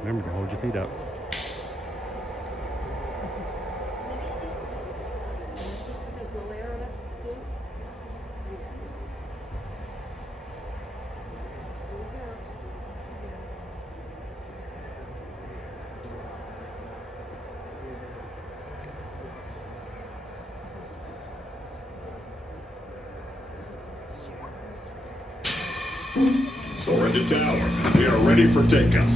Remember to hold your feet up. Soarin to tower. We are ready for takeoff.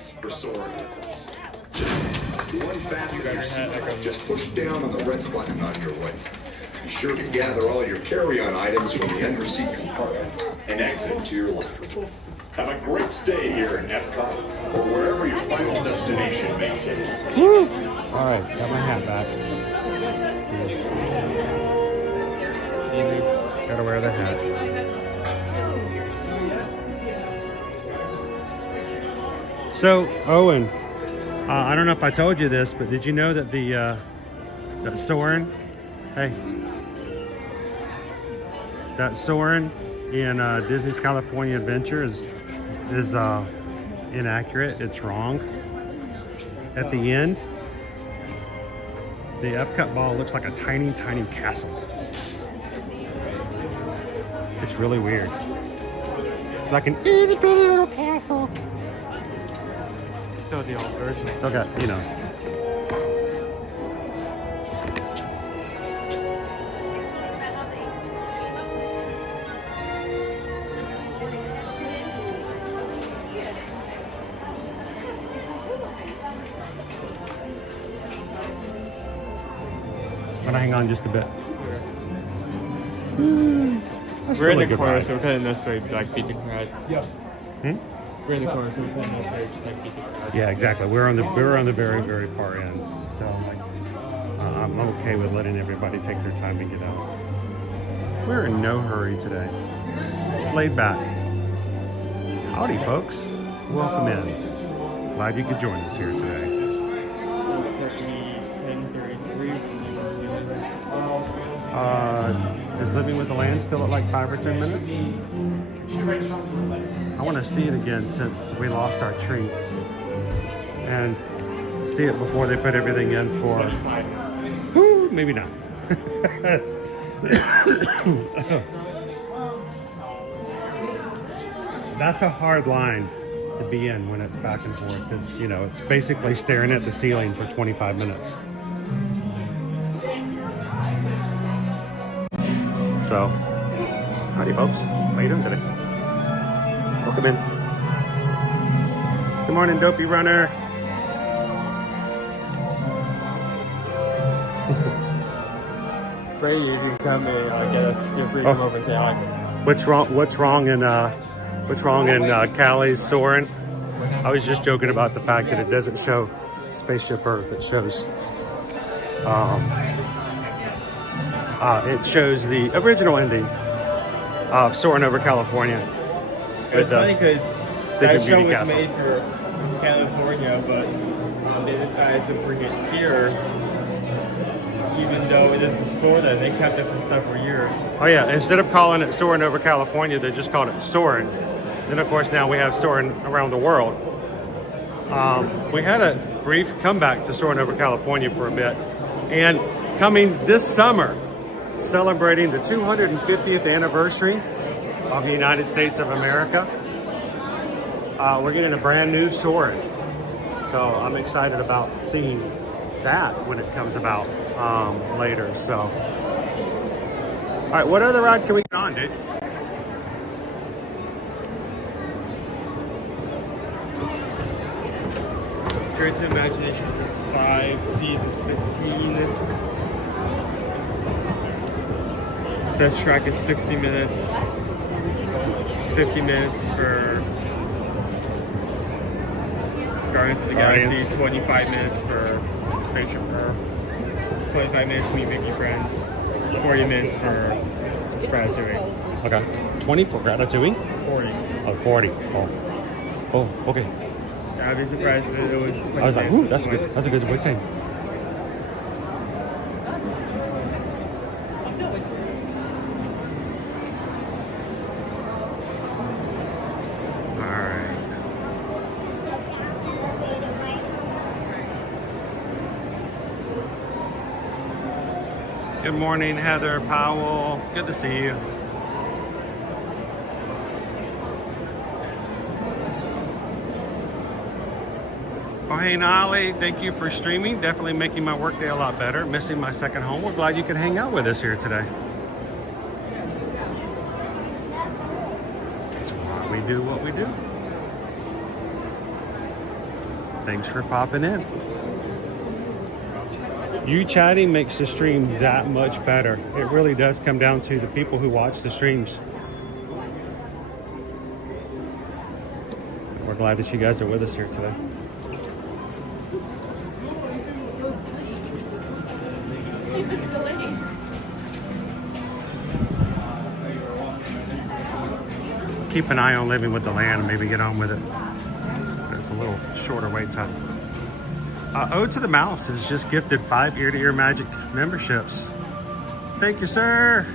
Thanks for soaring with us. One fasten your seatbelt. Just push down on the red button on your right. Be sure to gather all your carry-on items from the underseat compartment and exit to your left. Have a great stay here in Epcot or wherever your final destination may take. Woo! All right, got my hat back. Gotta wear the hat. So, Owen, I don't know if I told you this, but did you know that that Soarin', hey, that Soarin' in Disney's California Adventure is inaccurate. It's wrong. At the end, the Epcot ball looks like a tiny, tiny castle. It's really weird. Like an itty bitty little castle. Still the old version. Okay, you know. But hang on just a bit. We're in the corner, so we couldn't necessarily like beat the crowd. Yeah. We're in the corner, so we couldn't necessarily just like beat the crowd. Yeah, exactly. We're on the very, very far end. So like, I'm okay with letting everybody take their time to get out. We're in no hurry today. It's laid back. Howdy, folks. Welcome in. Glad you could join us here today. Is Living with the Land still at like 5 or 10 minutes? I want to see it again since we lost our tree. And see it before they put everything in for... Woo, maybe not. That's a hard line to be in when it's back and forth because, you know, it's basically staring at the ceiling for 25 minutes. So, howdy folks, how you doing today? Welcome in. Good morning, Dopey Runner. Brady, you can come and get us. Feel free to come over and say hi. What's wrong in Cali's Soarin'? I was just joking about the fact that it doesn't show Spaceship Earth. It shows the original ending of Soarin' over California. It's funny because that show was Castle. made for California, but they decided to bring it here, even though it is Florida. They kept it for several years. Oh yeah, instead of calling it Soarin' over California, they just called it Soarin'. Then of course now we have Soarin' around the world. We had a brief comeback to Soarin' over California for a bit, and coming this summer, celebrating the 250th anniversary of the United States of America, we're getting a brand new Soarin'. So I'm excited about seeing that when it comes about later. So, all right, what other ride can we get on, dude? Journey to Imagination is 5, Seas is 15. Test track is 60 minutes, 50 minutes for Guardians of the Galaxy, 25 minutes for Spaceship Earth, 25 minutes to meet Mickey Friends, 40 minutes for Ratatouille. Okay. 20 for Ratatouille? 40. Oh, 40. Oh, okay. I'd be surprised if it was 20 I was like, minutes. ooh, that's a good wait time. Good morning, Heather Powell. Good to see you. Oh, hey, Nolly. Thank you for streaming. Definitely making my workday a lot better. Missing my second home. We're glad you could hang out with us here today. That's why we do what we do. Thanks for popping in. You chatting makes the stream that much better. It really does come down to the people who watch the streams. We're glad that you guys are with us here today. Keep an eye on Living with the Land and maybe get on with it. It's a little shorter wait time. Ode to the Mouse has just gifted 5 ear-to-ear magic memberships. Thank you, sir.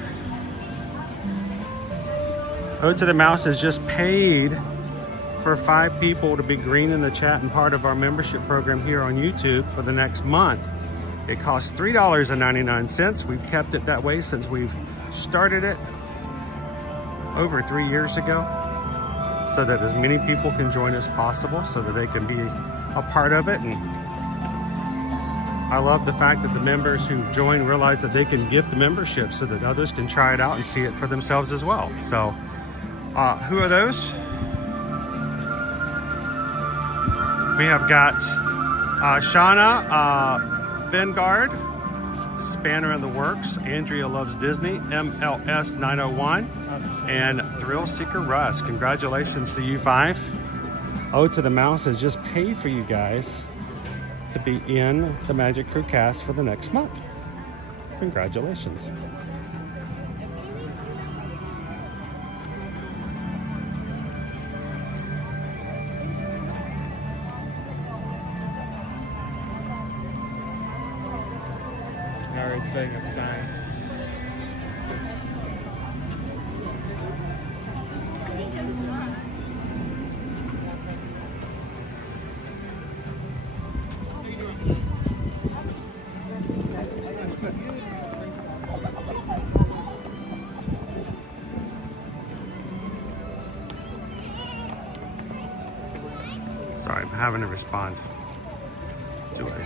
Ode to the Mouse has just paid for 5 people to be green in the chat and part of our membership program here on YouTube for the next month. It costs $3.99. We've kept it that way since we've started it over 3 years ago, so that as many people can join as possible, so that they can be a part of it. And I love the fact that the members who join realize that they can gift the membership so that others can try it out and see it for themselves as well. So, who are those? We have got Shauna, Vanguard, Spanner in the Works, Andrea Loves Disney, MLS 901, and Thrill Seeker Russ. Congratulations to you 5. Ode to the Mouse has just paid for you guys to be in the Magic Crew cast for the next month. Congratulations. Now we're setting up signs. Sorry, I'm having to respond to an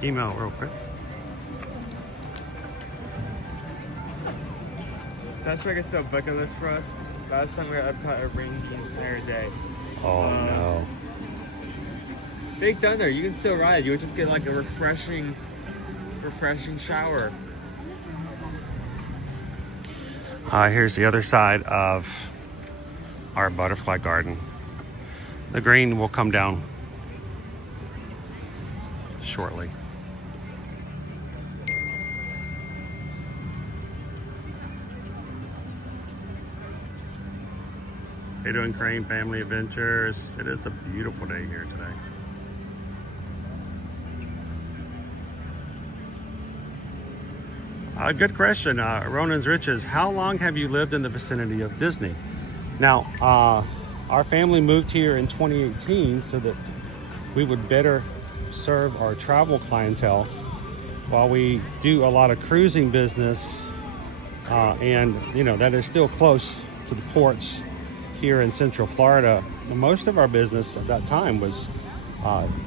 email real quick. That's like a bucket list for us. Last time we were at Epcot, it rained the entire day. Oh no. Big Thunder, you can still ride. You'll just get like a refreshing shower. Here's the other side of our butterfly garden. The green will come down shortly. How you doing, Crane Family Adventures? It is a beautiful day here today. Good question, Ronan's Riches. How long have you lived in the vicinity of Disney? Now, our family moved here in 2018 so that we would better serve our travel clientele while we do a lot of cruising business, and you know that is still close to the ports here in Central Florida. Most of our business at that time was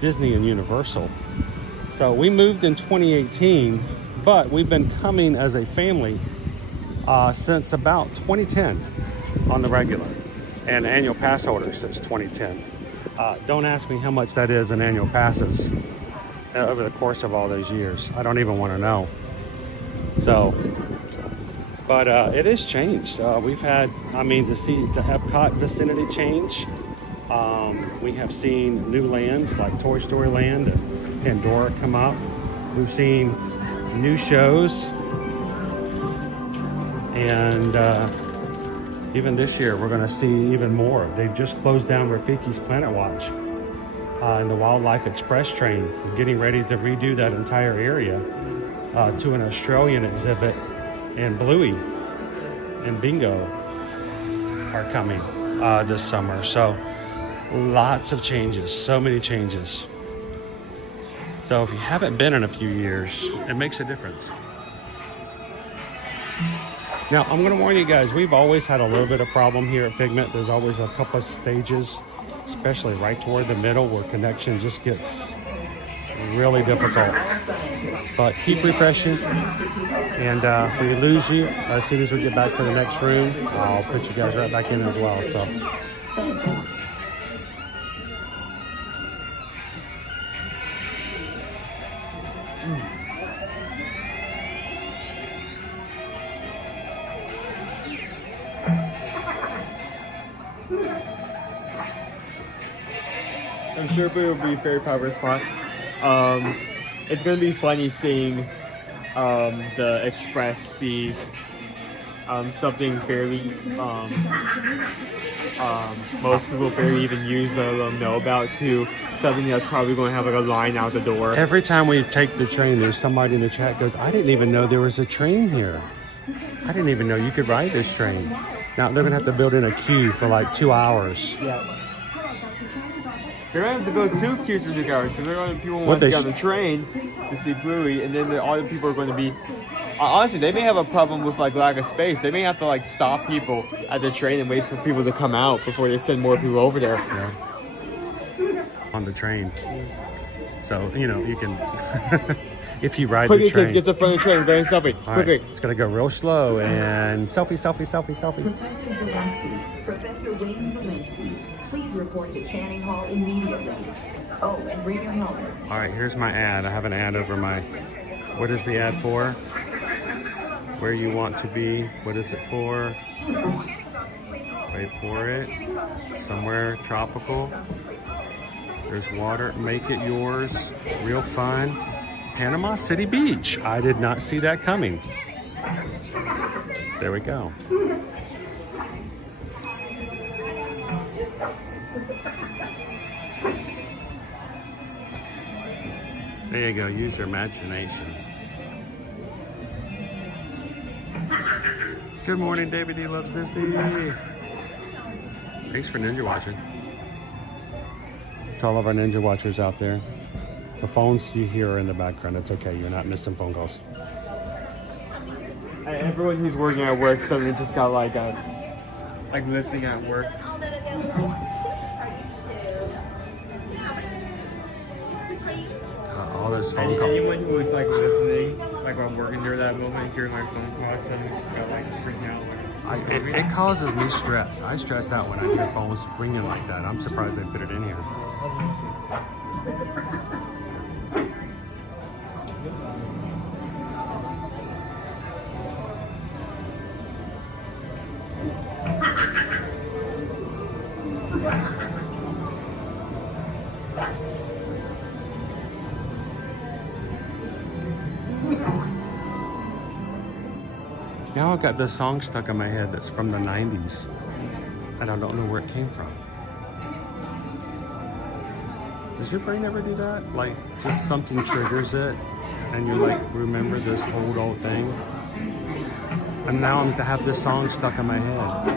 Disney and Universal. So we moved in 2018, but we've been coming as a family since about 2010 on the regular, and annual pass holder since 2010. Don't ask me how much that is in annual passes over the course of all those years. I don't even want to know. So, but it has changed. We've had, to see the Epcot vicinity change. We have seen new lands like Toy Story Land and Pandora come up. We've seen new shows, and even this year we're going to see even more. They've just closed down Rafiki's Planet Watch and the Wildlife Express train. We're getting ready to redo that entire area to an Australian exhibit, and Bluey and Bingo are coming this summer. So lots of changes, so many changes. So if you haven't been in a few years, it makes a difference. Now, I'm going to warn you guys, we've always had a little bit of problem here at Figment. There's always a couple of stages, especially right toward the middle, where connection just gets really difficult. But keep refreshing, and if we lose you, as soon as we get back to the next room, I'll put you guys right back in as well. So I'm sure it will be a very popular spot. It's gonna be funny seeing the Express be something barely most people barely even use, let alone know about, to something that's probably going to have like a line out the door. Every time we take the train, there's somebody in the chat goes, I didn't even know there was a train here. I didn't even know you could ride this train. Now they're gonna have to build in a queue for like 2 hours. Yeah. They're gonna have to build 2 queues for 2 hours because they're going to people want to get on the train to see Bluey, and then all the people are going to be. Honestly, they may have a problem with like lack of space. They may have to like stop people at the train and wait for people to come out before they send more people over there. Yeah. On the train. So, you know, you can, if you ride Quickly, the train. kids, get to the front of the train, go and selfie. All Quickly. Right, it's gonna go real slow and selfie, selfie, selfie, selfie. Professor Zelensky, Professor Wayne Zelensky, please report to Channing Hall immediately. Oh, and bring your helmet. All right, here's my ad. I have an ad over my, what is the ad for? Where you want to be. What is it for? Wait for it. Somewhere tropical. There's water. Make it yours. Real fun. Panama City Beach. I did not see that coming. There we go. There you go. Use your imagination. Good morning, David D. Loves Disney. Thanks for Ninja watching. To all of our Ninja watchers out there. The phones you hear are in the background. It's okay. You're not missing phone calls. Everyone who's working at work suddenly just got like listening at work. All this phone call. Anyone who was like listening, like while I'm working during that moment, hearing my phone call, suddenly just got like freaking out. It causes me stress. I stress out when I hear phones ringing like that. I'm surprised they put it in here. Now I've got this song stuck in my head that's from the 90s, and I don't know where it came from. Does your brain ever do that? Like, just something triggers it, and you like remember this old thing? And now I'm to have this song stuck in my head.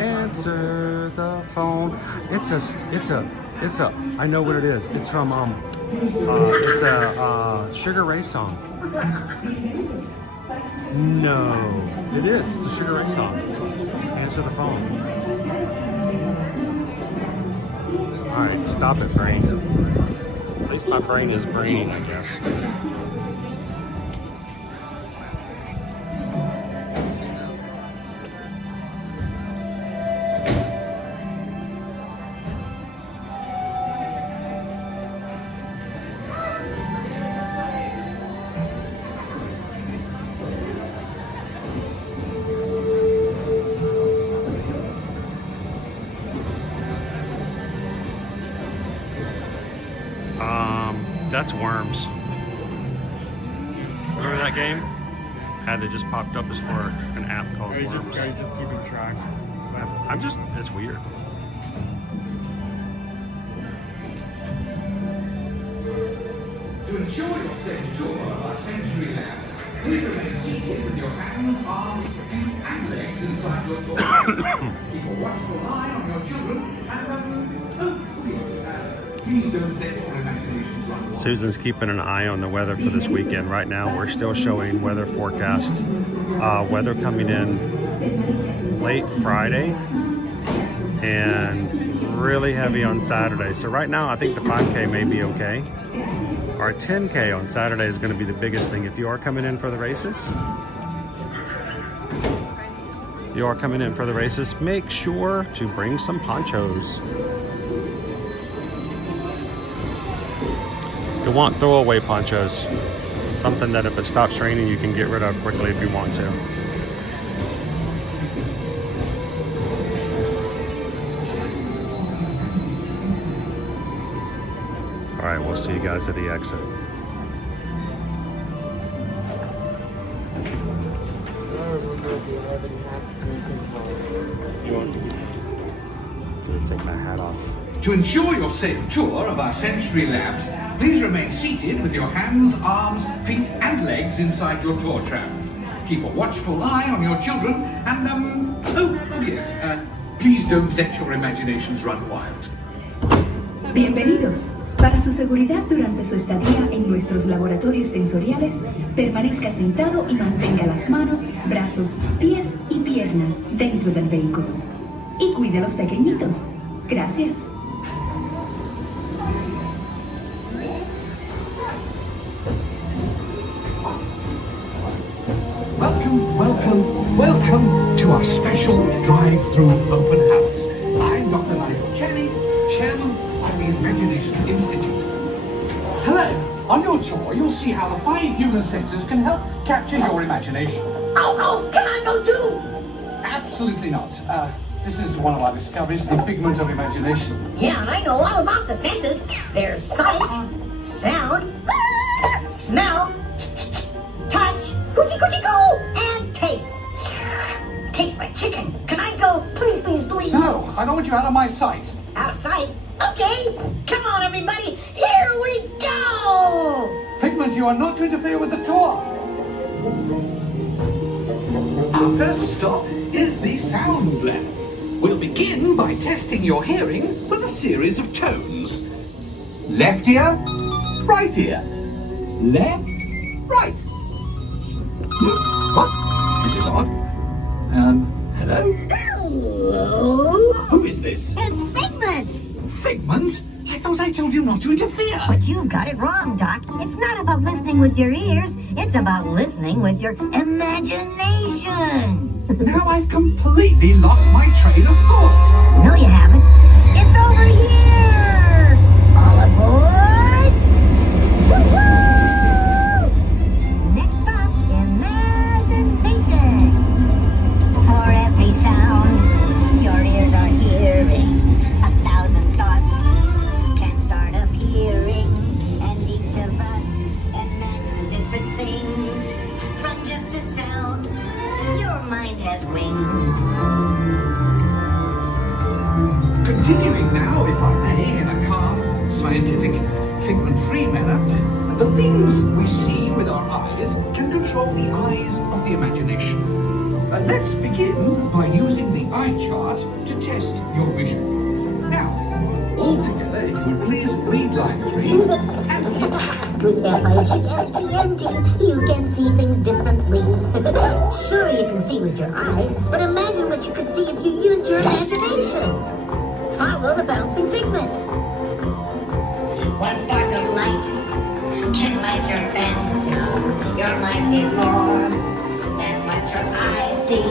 Answer the phone. It's a, I know what it is. It's from, it's a Sugar Ray song. No, it is. It's a Sugar Ray song. Answer the phone. All right, stop it, brain. At least my brain is braining, I guess. That's Worms. Remember that game? Had it just popped up as for an app called Worms. Are you just keeping track? I'm just, it's weird. To ensure your safe tour of our sensory lab, please remain seated with your hands, arms, feet, and legs inside your toy. Keep a watchful eye on your children, and please don't let your imagination run. Susan's keeping an eye on the weather for this weekend. Right now, we're still showing weather forecasts. Weather coming in late Friday and really heavy on Saturday. So right now, I think the 5K may be okay. Our 10K on Saturday is going to be the biggest thing. If you are coming in for the races, make sure to bring some ponchos. You want throwaway ponchos. Something that if it stops raining, you can get rid of quickly if you want to. right, we'll see you guys at the exit. You want to take my hat off? To ensure your safe tour of our sensory labs, please remain seated with your hands, arms, feet, and legs inside your tour tram. Keep a watchful eye on your children, and please don't let your imaginations run wild. Bienvenidos. Para su seguridad durante su estadía en nuestros laboratorios sensoriales, permanezca sentado y mantenga las manos, brazos, pies y piernas dentro del vehículo. Y cuide a los pequeñitos. Gracias. Welcome to our special drive-through open house. I'm Dr. Nigel Channing, Chairman of the Imagination Institute. Hello. On your tour, you'll see how the 5 human senses can help capture your imagination. Oh, can I go too? Absolutely not. This is one of our discoveries, the figment of imagination. Yeah, and I know all about the senses. There's sight, sound, smell, touch, coochie-coochie-coo, and taste. Taste my chicken. Can I go? Please, please, please. No, I don't want you out of my sight. Out of sight? Okay. Come on, everybody. Here we go. Figment, you are not to interfere with the tour. Our first stop is the sound lab. We'll begin by testing your hearing with a series of tones. Left ear, right ear. Left, right. What? This is odd. Hello? Hello? Who is this? It's Figment. Figment? I thought I told you not to interfere. But you've got it wrong, Doc. It's not about listening with your ears. It's about listening with your imagination. Now I've completely lost my train of thought. No, you haven't. It's over here. All aboard. Woo-hoo! Next stop, imagination. For every sound your ears are hearing, 1,000 thoughts can start appearing, and each of us imagines different things from just a sound. Your mind has wings. Continuing now, if I may, in a calm, scientific, figment-free manner, the things we see with our eyes can control the eyes of the imagination. Let's begin by using the eye chart to test your vision. Now, all together, if you would please read line 3. With F-I-G-M-E-N-T, you can see things differently. Sure, you can see with your eyes, but imagine what you could see if you used your imagination. Follow the bouncing figment. One spark of light can light your fancy. Your mind sees more than what your eyes see.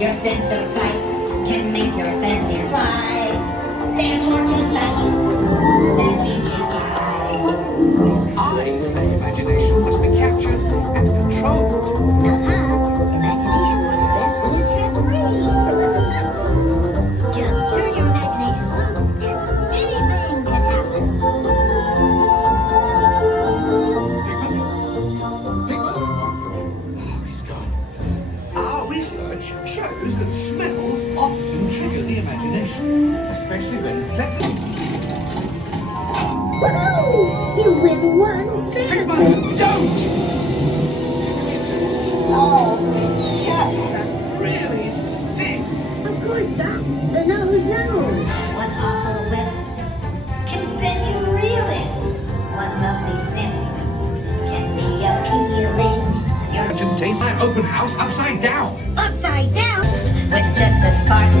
Your sense of sight can make your fancy fly. There's more to sight than meets the eye. I say imagination must be captured and controlled. Imagination works best when it's set free. Just turn your imagination loose and anything can happen. Figment? Oh, he's gone. Our research shows that smells often trigger the imagination, especially when pleasant. Woohoo! You win one cent! Figment, don't! Oh, shut That really stinks. Of course, Doc. The nose knows. One awful whiff can send you reeling. One lovely sniff can be appealing. Your Imagine taste my open house upside down. upside down with just a spark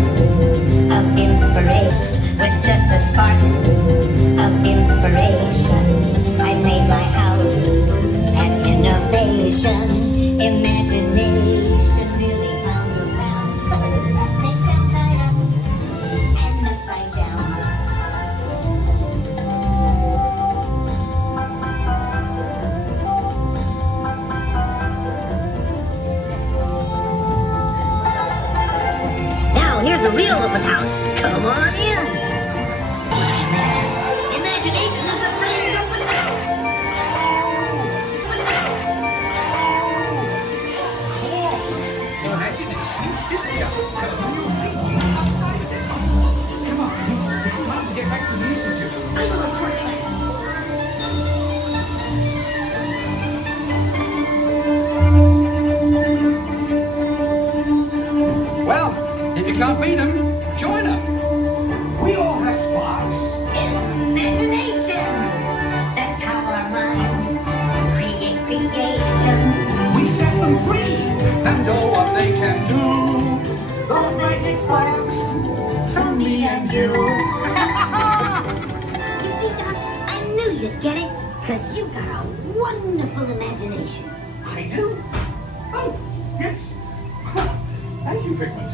of inspiration. With just a spark of inspiration, I made my house an innovation. Imagination really comes around. Makes down side up and upside down. Now here's a real open house. Come on in. Because you've got a wonderful imagination. I do? Oh, yes. Thank you, Figment.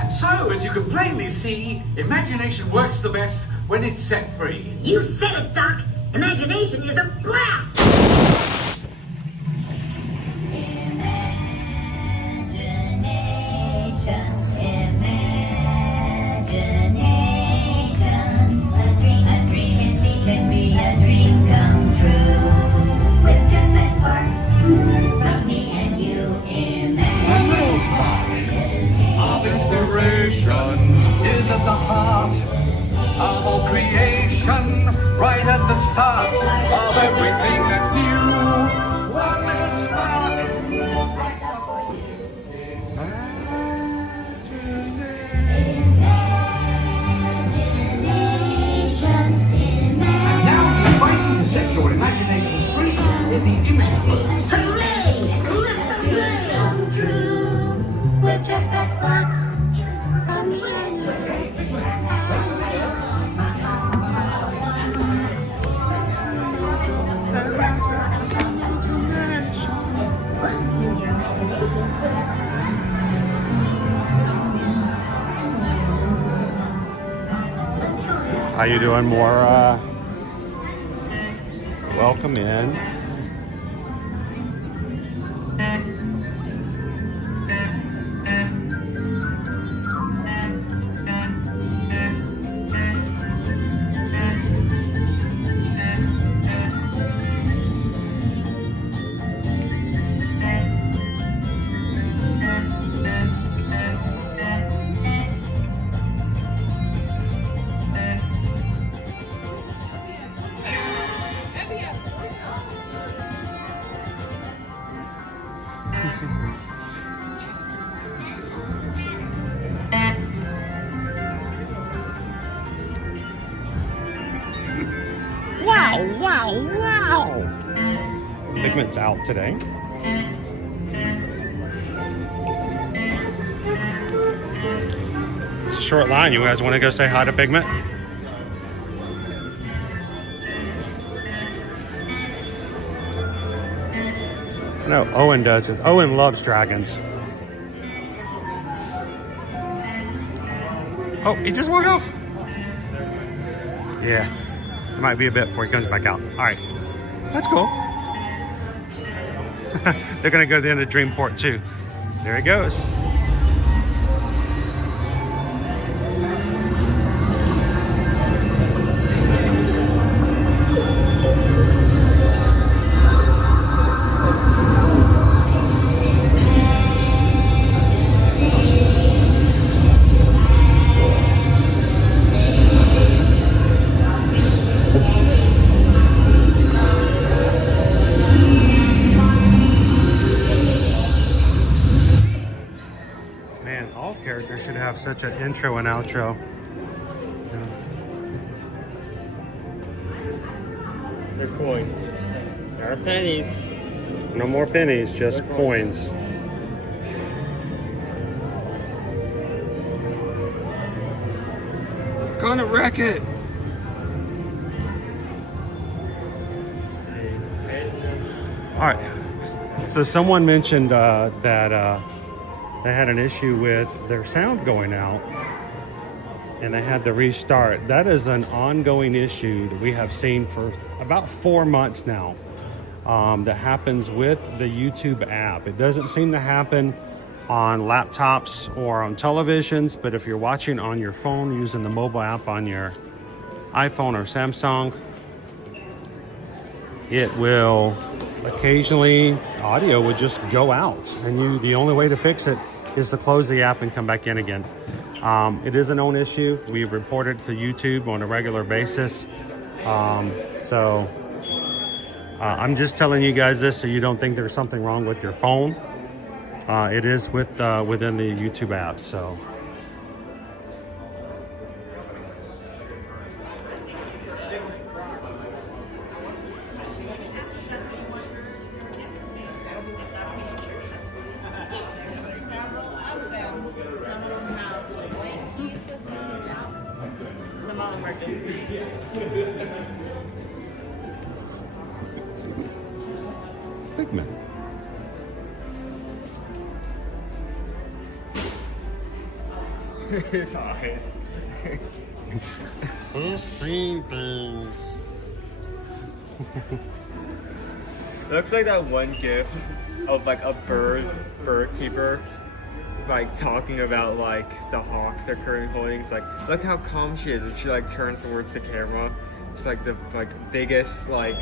And so, as you can plainly see, imagination works the best when it's set free. You said it, Doc. Imagination is a blast. Is at the heart of all creation, right at the start of everything that's new. One little spark. And now we invite you to set your imaginations free in the image flows. Hooray! Let the play come true with just that spark. How you doing? More welcome in. Wow. Figment's out today. It's a short line. You guys want to go say hi to Figment? No, Owen does, because Owen loves dragons. Oh, he just walked off. Yeah, it might be a bit before he comes back out. All right, that's cool. They're gonna go to the end of Dreamport too. There he goes. Characters should have such an intro and outro. They're coins. There are pennies. No more pennies, just coins. Gonna wreck it. All right. So someone mentioned that they had an issue with their sound going out and they had to restart. That is an ongoing issue that we have seen for about 4 months now, that happens with the YouTube app. It doesn't seem to happen on laptops or on televisions, but if you're watching on your phone using the mobile app on your iPhone or Samsung, it will occasionally, audio would just go out, and the only way to fix it is to close the app and come back in again. It is a known issue. We've reported to YouTube on a regular basis. I'm just telling you guys this so you don't think there's something wrong with your phone. It is within the YouTube app, so. mom are just. Figment. His eyes. He's seen things. It looks like that one gif of like a bird keeper like talking about like the hawk they're currently holding. It's like, look how calm she is, and she like turns towards the camera. She's like the biggest like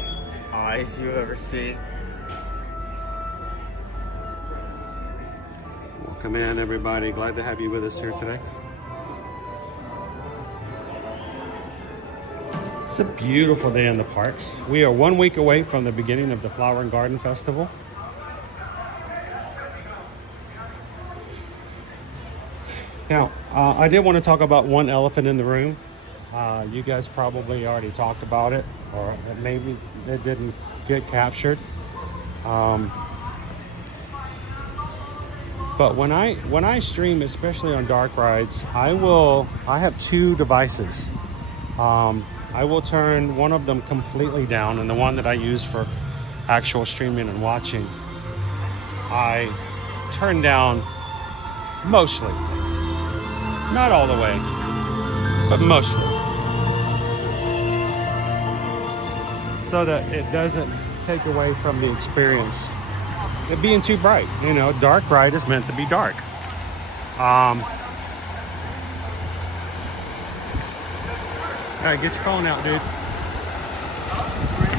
eyes you've ever seen. Welcome in, everybody. Glad to have you with us here today. It's a beautiful day in the parks. We are 1 week away from the beginning of the Flower and Garden Festival. Now, I did want to talk about one elephant in the room. You guys probably already talked about it, or maybe it didn't get captured. But when I stream, especially on dark rides, I have two devices. I will turn one of them completely down, and the one that I use for actual streaming and watching, I turn down mostly. Not all the way, but mostly. So that it doesn't take away from the experience. It being too bright, you know, dark ride is meant to be dark. All right, get your phone out, dude.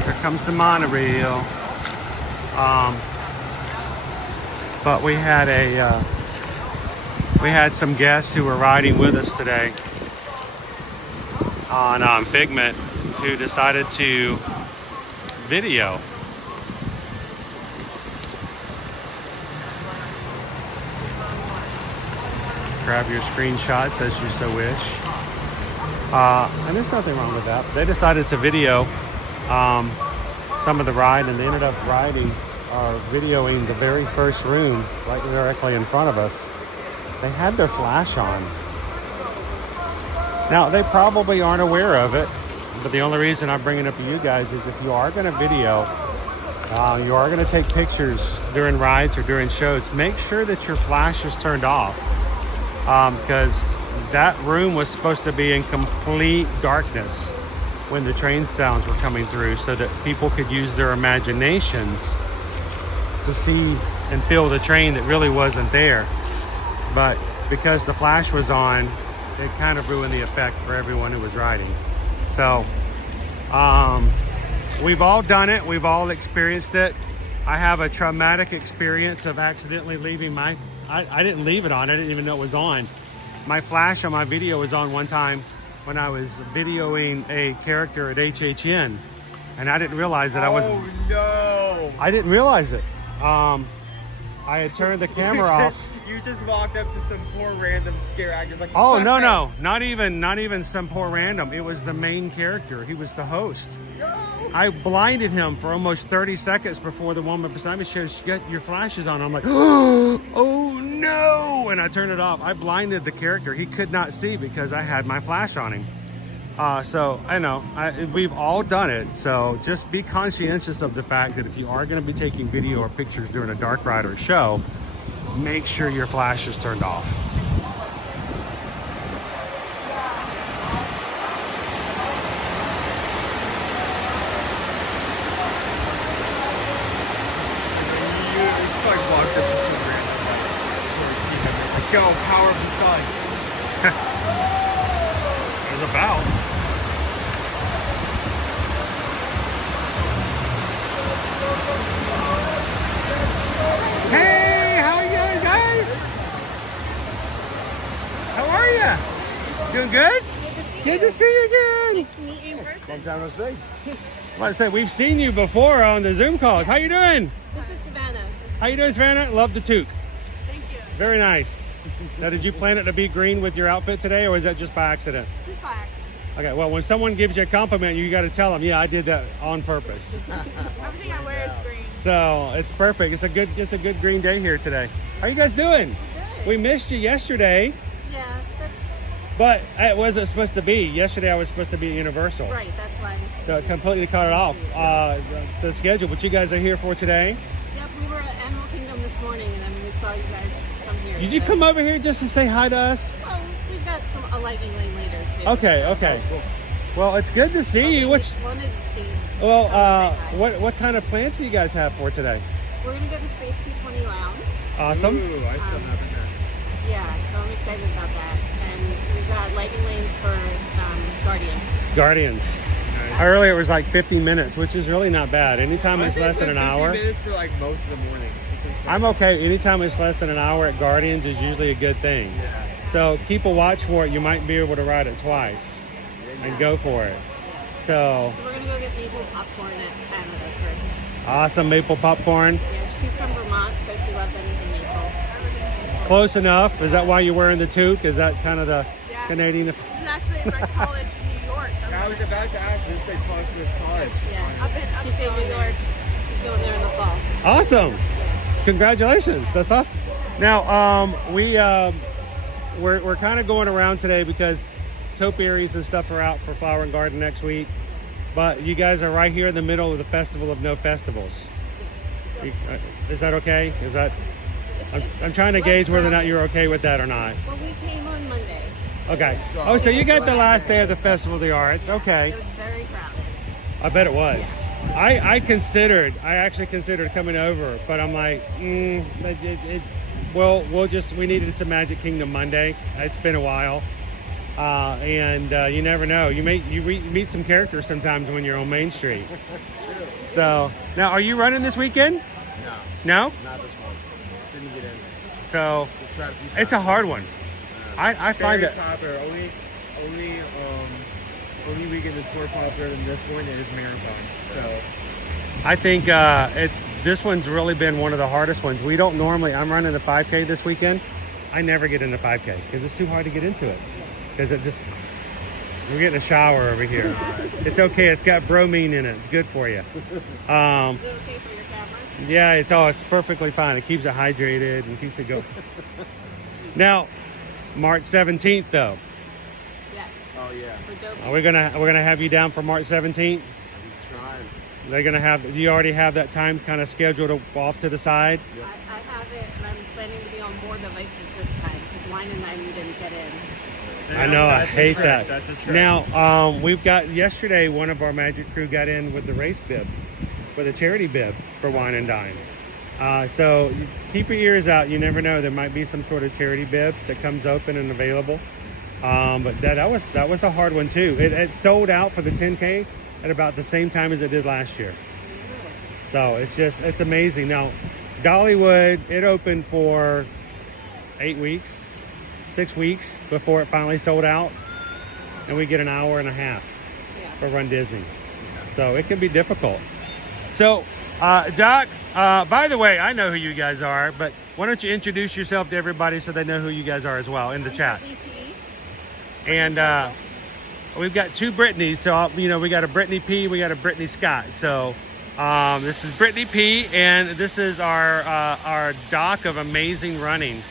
Here comes the monorail. But we had some guests who were riding with us today on Figment who decided to video. Grab your screenshots as you so wish. And there's nothing wrong with that. They decided to video some of the ride, and they ended up videoing the very first room right directly in front of us. They had their flash on. Now, they probably aren't aware of it, but the only reason I'm bringing it up to you guys is if you are going to video, you are going to take pictures during rides or during shows, make sure that your flash is turned off. Because that room was supposed to be in complete darkness when the train sounds were coming through, so that people could use their imaginations to see and feel the train that really wasn't there. But because the flash was on, it kind of ruined the effect for everyone who was riding. So we've all done it, we've all experienced it. I have a traumatic experience of accidentally leaving I didn't leave it on. I didn't even know it was on. My flash on my video was on one time when I was videoing a character at HHN, and I didn't realize that I was. Oh no! I didn't realize it. I had turned the camera off. You just walked up to some poor random scare actor like. Oh no, not even some poor random. It was the main character. He was the host. I blinded him for almost 30 seconds before the woman beside me says, "Get your flashes on." I'm like, oh no! And I turned it off. I blinded the character. He could not see because I had my flash on him. So I know we've all done it. So just be conscientious of the fact that if you are going to be taking video or pictures during a dark ride or show, make sure your flash is turned off. Go, power of the sun. There's about. Hey, how you doing, guys? How are you? Doing good? Good to see you again. Nice to meet you in person. Long time no see. Like I said, we've seen you before on the Zoom calls. How you doing? This is Savannah. How you doing, Savannah? Love the toque. Thank you. Very nice. Now, did you plan it to be green with your outfit today, or was that just by accident? Just by accident. Okay, well, when someone gives you a compliment, you got to tell them, yeah, I did that on purpose. Everything I wear is green. So it's perfect. It's a good green day here today. How you guys doing? Good. We missed you yesterday. Yeah, But it wasn't supposed to be. Yesterday I was supposed to be at Universal. Right, that's why. So it completely cut it off, the schedule. But you guys are here for today? Yep, we were at Animal Kingdom this morning, and then we saw you guys come here. Did you come over here just to say hi to us? Oh, we've got a lightning lane later, too. Okay. Well, it's good to see you. What's Wanted to see. well? What kind of plans do you guys have for today? We're gonna go to Space 220 Lounge. Awesome. Ooh, I still haven't been. Yeah, so I'm excited about that. And we've got lightning lanes for Guardians. Nice. Earlier it was like 50 minutes, which is really not bad. Anytime it's less than an hour. 50 minutes for like most of the morning. I'm okay. Anytime it's less than an hour at Guardians is usually a good thing. Yeah. So keep a watch for it. You might be able to ride it twice and go for it. So we're gonna go get maple popcorn at Canada first. Awesome maple popcorn. Yeah, she's from Vermont, so she loves anything maple. Close enough. Is that why you're wearing the toque? Is that kind of the Canadian? This is actually in my college in New York. I was about to ask, this is Portsmouth College. Yeah, she's in New York. She's going there in the fall. Awesome. Congratulations. That's awesome. Now, we're kind of going around today because topiaries and stuff are out for Flower and Garden next week. But you guys are right here in the middle of the Festival of No Festivals. Is that okay? Is that? I'm trying to gauge whether or not you're okay with that or not. Well, we came on Monday. Okay. Oh, so you got the last day of the Festival of the Arts. Okay. It was very crowded. I bet it was. I actually considered coming over, but I'm like, we needed some Magic Kingdom Monday. It's been a while. And you never know. You meet some characters sometimes when you're on Main Street. So, now, are you running this weekend? No? Not this one. Didn't get in. So, it's a hard one. I find Very that popular. Only weekend that's more popular than this one is marathon. So I think this one's really been one of the hardest ones. We don't normally. I'm running the 5K this weekend. I never get into 5K because it's too hard to get into it. Because we're getting a shower over here. It's okay. It's got bromine in it. It's good for you. Is it okay for your camera? Yeah, it's perfectly fine. It keeps it hydrated and keeps it going. Now, March 17th though. Yes. Oh yeah. We're gonna have you down for March 17th. I'm trying. They're gonna have. Do you already have that time kind of scheduled off to the side? I have it, and I'm planning to be on more devices this time because Wine and I didn't get in. I know. I hate that. That's a trick. Now, we've got yesterday. One of our Magic crew got in with the race bib, with a charity bib for Wine and Dine. So keep your ears out. You never know. There might be some sort of charity bib that comes open and available. But that was a hard one too. It sold out for the 10K at about the same time as it did last year. So it's amazing. Now, Dollywood, it opened for 6 weeks before it finally sold out, and we get an hour and a half for Run Disney. So it can be difficult. So, Doc, by the way, I know who you guys are, but why don't you introduce yourself to everybody so they know who you guys are as well in the chat. And we've got two Brittany's, so we got a Brittany P, we got a Brittany Scott. So this is Brittany P, and this is our Doc of amazing running.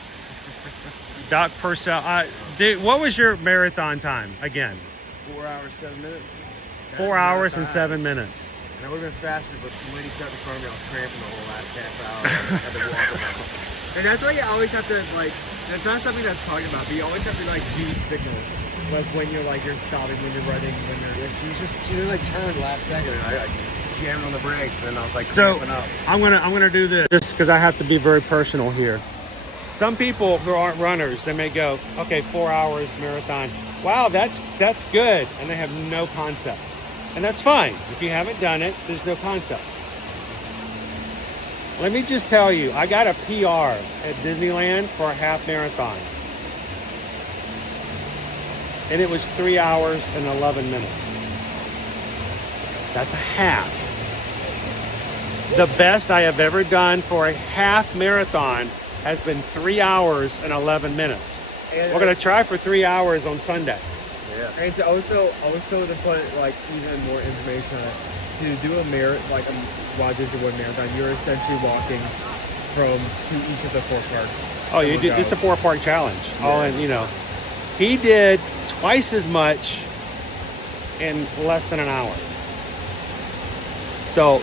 Doc Purcell. Dude, what was your marathon time again? 4 hours, 7 minutes. 4 hours and 7 minutes. And I would have been faster, but some lady cut in front of me. I was cramping the whole last half hour. I had to walk around. And that's why you always have to it's not something that's talking about, but you always have to use signals. Like when you're stopping, when you're running, when you're. Yeah, she didn't turn last second. And I jammed on the brakes, and then I was So cramping up. I'm gonna do this just because I have to be very personal here. Some people who aren't runners, they may go, okay, 4 hours marathon. Wow, that's good, and they have no concept, and that's fine. If you haven't done it, there's no concept. Let me just tell you, I got a PR at Disneyland for a half marathon. And it was 3 hours and 11 minutes. That's a half. The best I have ever done for a half marathon has been 3 hours and 11 minutes. And we're gonna try for 3 hours on Sunday. Yeah. And to also to put even more information on it, to do a Walt Disney World marathon, you're essentially walking to each of the 4 parks. Oh, it's a 4-part challenge. Yeah. All in, He did twice as much in less than an hour. So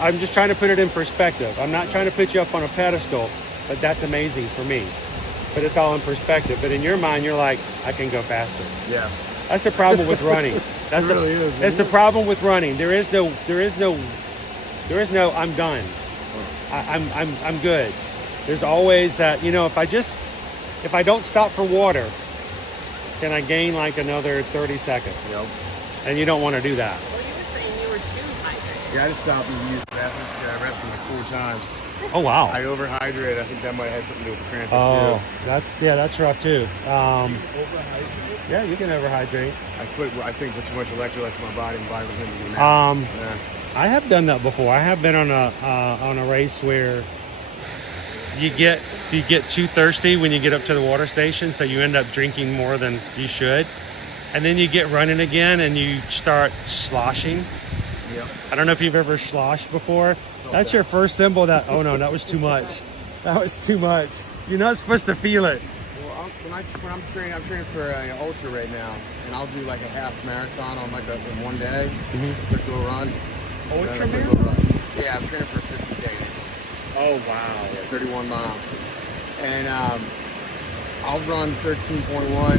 I'm just trying to put it in perspective. I'm not trying to put you up on a pedestal, but that's amazing for me. But it's all in perspective. But in your mind, you're like, I can go faster. Yeah. That's the problem with running. That's It really is. It's the problem with running. There is no I'm done. I'm good. There's always that, you know, if I don't stop for water, can I gain like another 30 seconds? Yep. And you don't want to do that. Well, you were saying you were too hydrated. Yeah, I just stopped and used the restroom like 4 times. Oh wow. I overhydrated. I think that might have had something to do with the cramping Oh, too. that's rough too. Yeah, you can overhydrate. I think put too much electrolytes in my body and body was going to do now. I have done that before. I have been on a race where you get too thirsty when you get up to the water station, so you end up drinking more than you should, and then you get running again and you start sloshing. Yep. I don't know if you've ever sloshed before. That's your first symbol that, oh no, that was too much. That was too much. You're not supposed to feel it. Well, when I'm training for an ultra right now, and I'll do like a half marathon on like in one day, quick little run. Ultra marathon? Yeah, I'm training for a 50-day. Oh wow. Yeah, 31 miles. And I'll run 13.1 on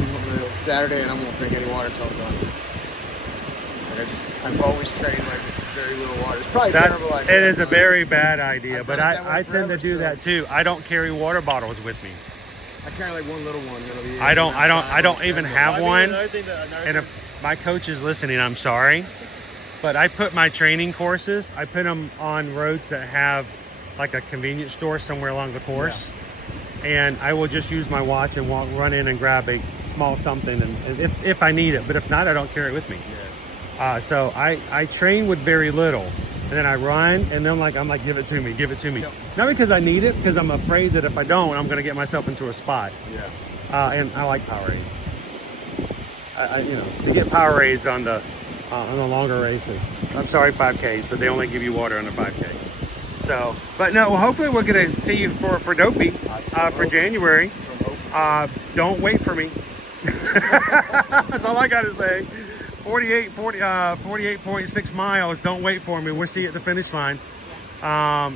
Saturday, and I won't drink any water until I'm done. I'm always training like very little water. It's probably terrible idea. It is a very bad idea, but I tend to do that too. I don't carry water bottles with me. I carry like one little one. I don't even have one. And if my coach is listening, I'm sorry, but I put my training courses, I put them on roads that have like a convenience store somewhere along the course, and I will just use my watch and run in and grab a small something, and if I need it, but if not, I don't carry it with me. So I train with very little, and then I run, and then I'm like, give it to me. Yep. Not because I need it, because I'm afraid that if I don't, I'm going to get myself into a spot. Yeah. And I like Powerade. To get Powerades on the longer races. I'm sorry, 5Ks, but they only give you water on the 5K. So, but no, hopefully we're going to see you for Dopey for January. Don't wait for me. That's all I got to say. 48.6 miles. Don't wait for me. We'll see you at the finish line.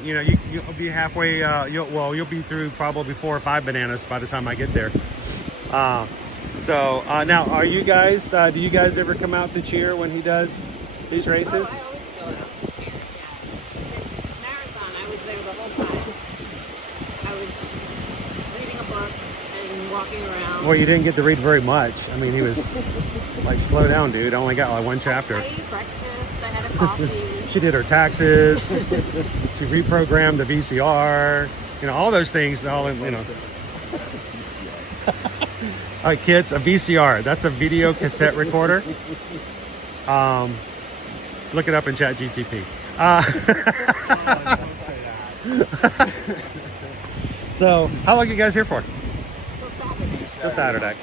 You'll be halfway. You'll be through probably 4 or 5 bananas by the time I get there. Now, are you guys? Do you guys ever come out to cheer when he does these races? Oh, I always go out. Marathon, I was there the whole time. I was reading a book and walking around. Well, you didn't get to read very much. I mean, he was like, slow down, dude. I only got like 1 chapter. I ate breakfast. I had a coffee. She did her taxes. She reprogrammed the VCR. All those things. All right, kids, a VCR. That's a video cassette recorder. Look it up in ChatGTP. So, how long are you guys here for? Till Saturday.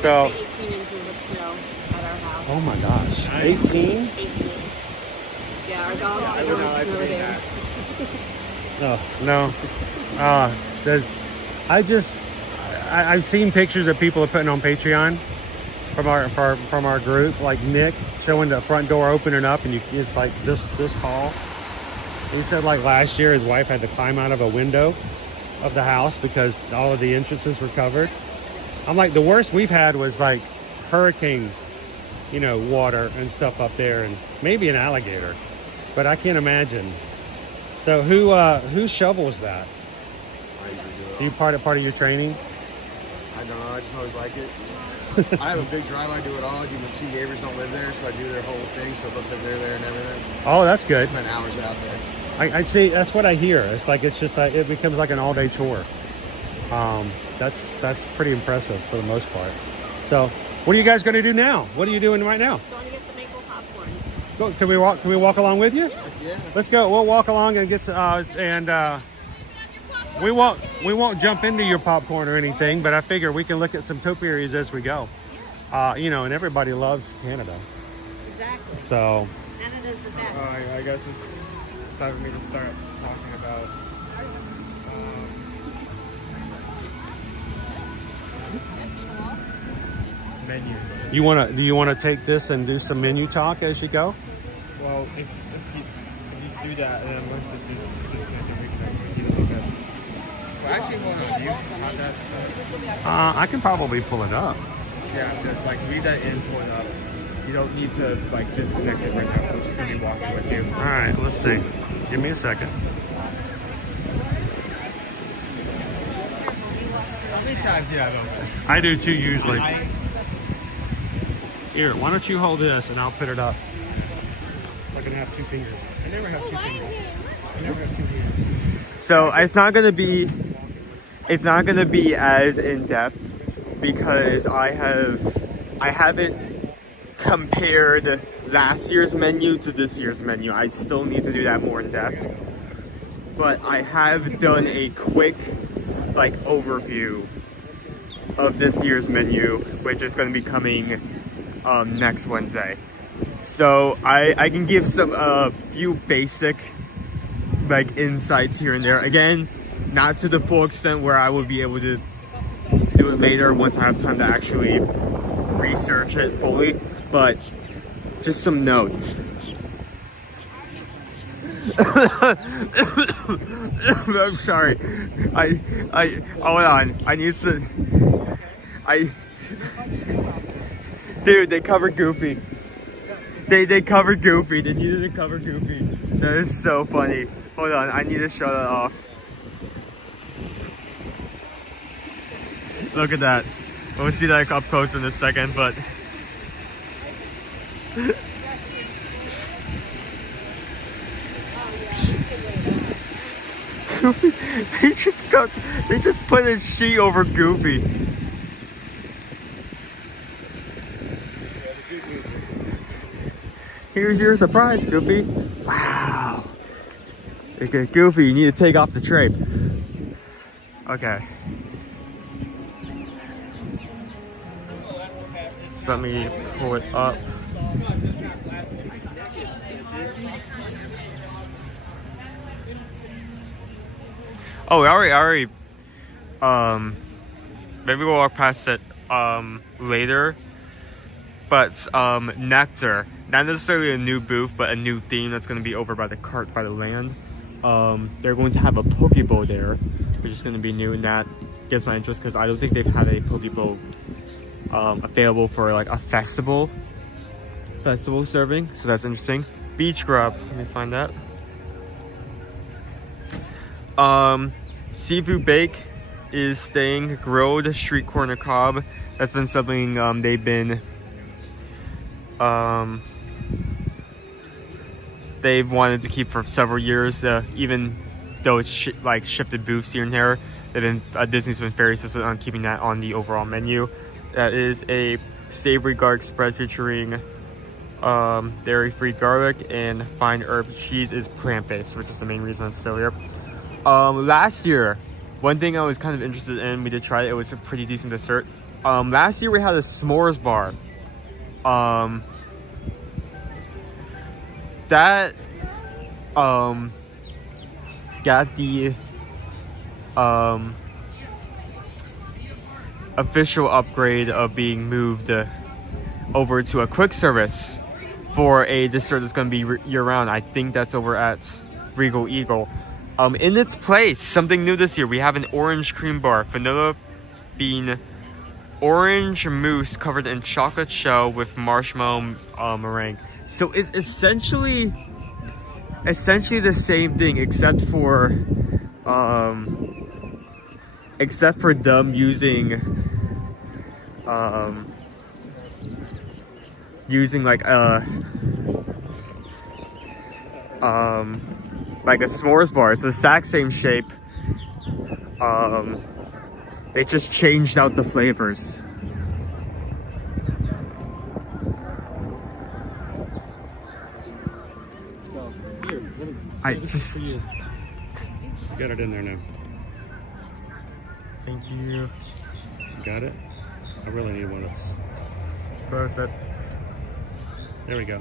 So, 18 inches of snow at our house. oh my gosh, 18? 18. Yeah, our dog got one snow day. No. I've seen pictures that people are putting on Patreon from our group, like Nick showing the front door opening up, and it's like this tall. He said like last year his wife had to climb out of a window of the house because all of the entrances were covered. I'm like, the worst we've had was like hurricane, water and stuff up there, and maybe an alligator, but I can't imagine. So who shovels that? Do you part of your training? I don't know. I just always like it. I have a big drive. I do it all. My 2 neighbors don't live there, so I do their whole thing. So it looks like they're there and everything. Oh, that's good. I spend hours out there. I see. That's what I hear. It's like it becomes like an all-day chore. That's pretty impressive for the most part. So, what are you guys going to do now? What are you doing right now? Going to get the maple popcorn. Can we walk along with you? Yeah. Let's go. We'll walk along and get to, we won't jump into your popcorn or anything, but I figure we can look at some topiaries as we go. And everybody loves Canada. Exactly. So. Canada's the best. I guess it's time for me to start talking about menus. Do you wanna take this and do some menu talk as you go? Well, if you do that, and then once it's disconnected, we can actually well, actually, hold on. Do you have that set? I can probably pull it up. Yeah, just like read that in, pull it up. You don't need to like disconnect it right now. So it's just gonna be walking with you. All right, let's see. Give me a second. How many times did I go? I do too usually. Here, why don't you hold this and I'll put it up. I can have two fingers. I never have two fingers. I never have two fingers. So it's not gonna be as in depth because I haven't compared last year's menu to this year's menu. I still need to do that more in depth. But I have done a quick like overview of this year's menu, which is going to be coming next Wednesday. So I can give some few basic like insights here and there. Again, not to the full extent where I will be able to do it later once I have time to actually research it fully, but just some notes. I'm sorry. I hold on. I need to. Dude, they covered Goofy. They covered Goofy. They needed to cover Goofy. That is so funny. Hold on. I need to show that off. Look at that. We'll see that up close in a second, but. Goofy, he just put his sheet over Goofy. Here's your surprise, Goofy. Wow. Okay, Goofy, you need to take off the tray. Okay. So let me pull it up. Oh, I already, maybe we'll walk past it, later, but, Nectar, not necessarily a new booth, but a new theme that's going to be over by the cart by the land. They're going to have a Pokeball there, which is going to be new, and that gets my interest, because I don't think they've had a Pokeball, available for, like, a festival serving, so that's interesting. Beach Grub, let me find that. Seafood Bake is staying. Grilled street corner cob. That's been something they've wanted to keep for several years. Even though it's shifted booths here and there, Disney's been very insistent on keeping that on the overall menu. That is a savory garlic spread featuring dairy-free garlic, and fine herb cheese is plant-based, which is the main reason it's still here. Last year, one thing I was kind of interested in, we did try it. It was a pretty decent dessert. Last year we had a s'mores bar. That got the official upgrade of being moved over to a quick service for a dessert that's going to be year-round. I think that's over at Regal Eagle. In its place, something new this year, we have an orange cream bar, vanilla bean, orange mousse covered in chocolate shell with marshmallow meringue. So it's essentially the same thing, except for them using like a s'mores bar. It's the exact same shape. They just changed out the flavors. I just get it in there now. Thank you. Got it? I really need one that's close up. There we go.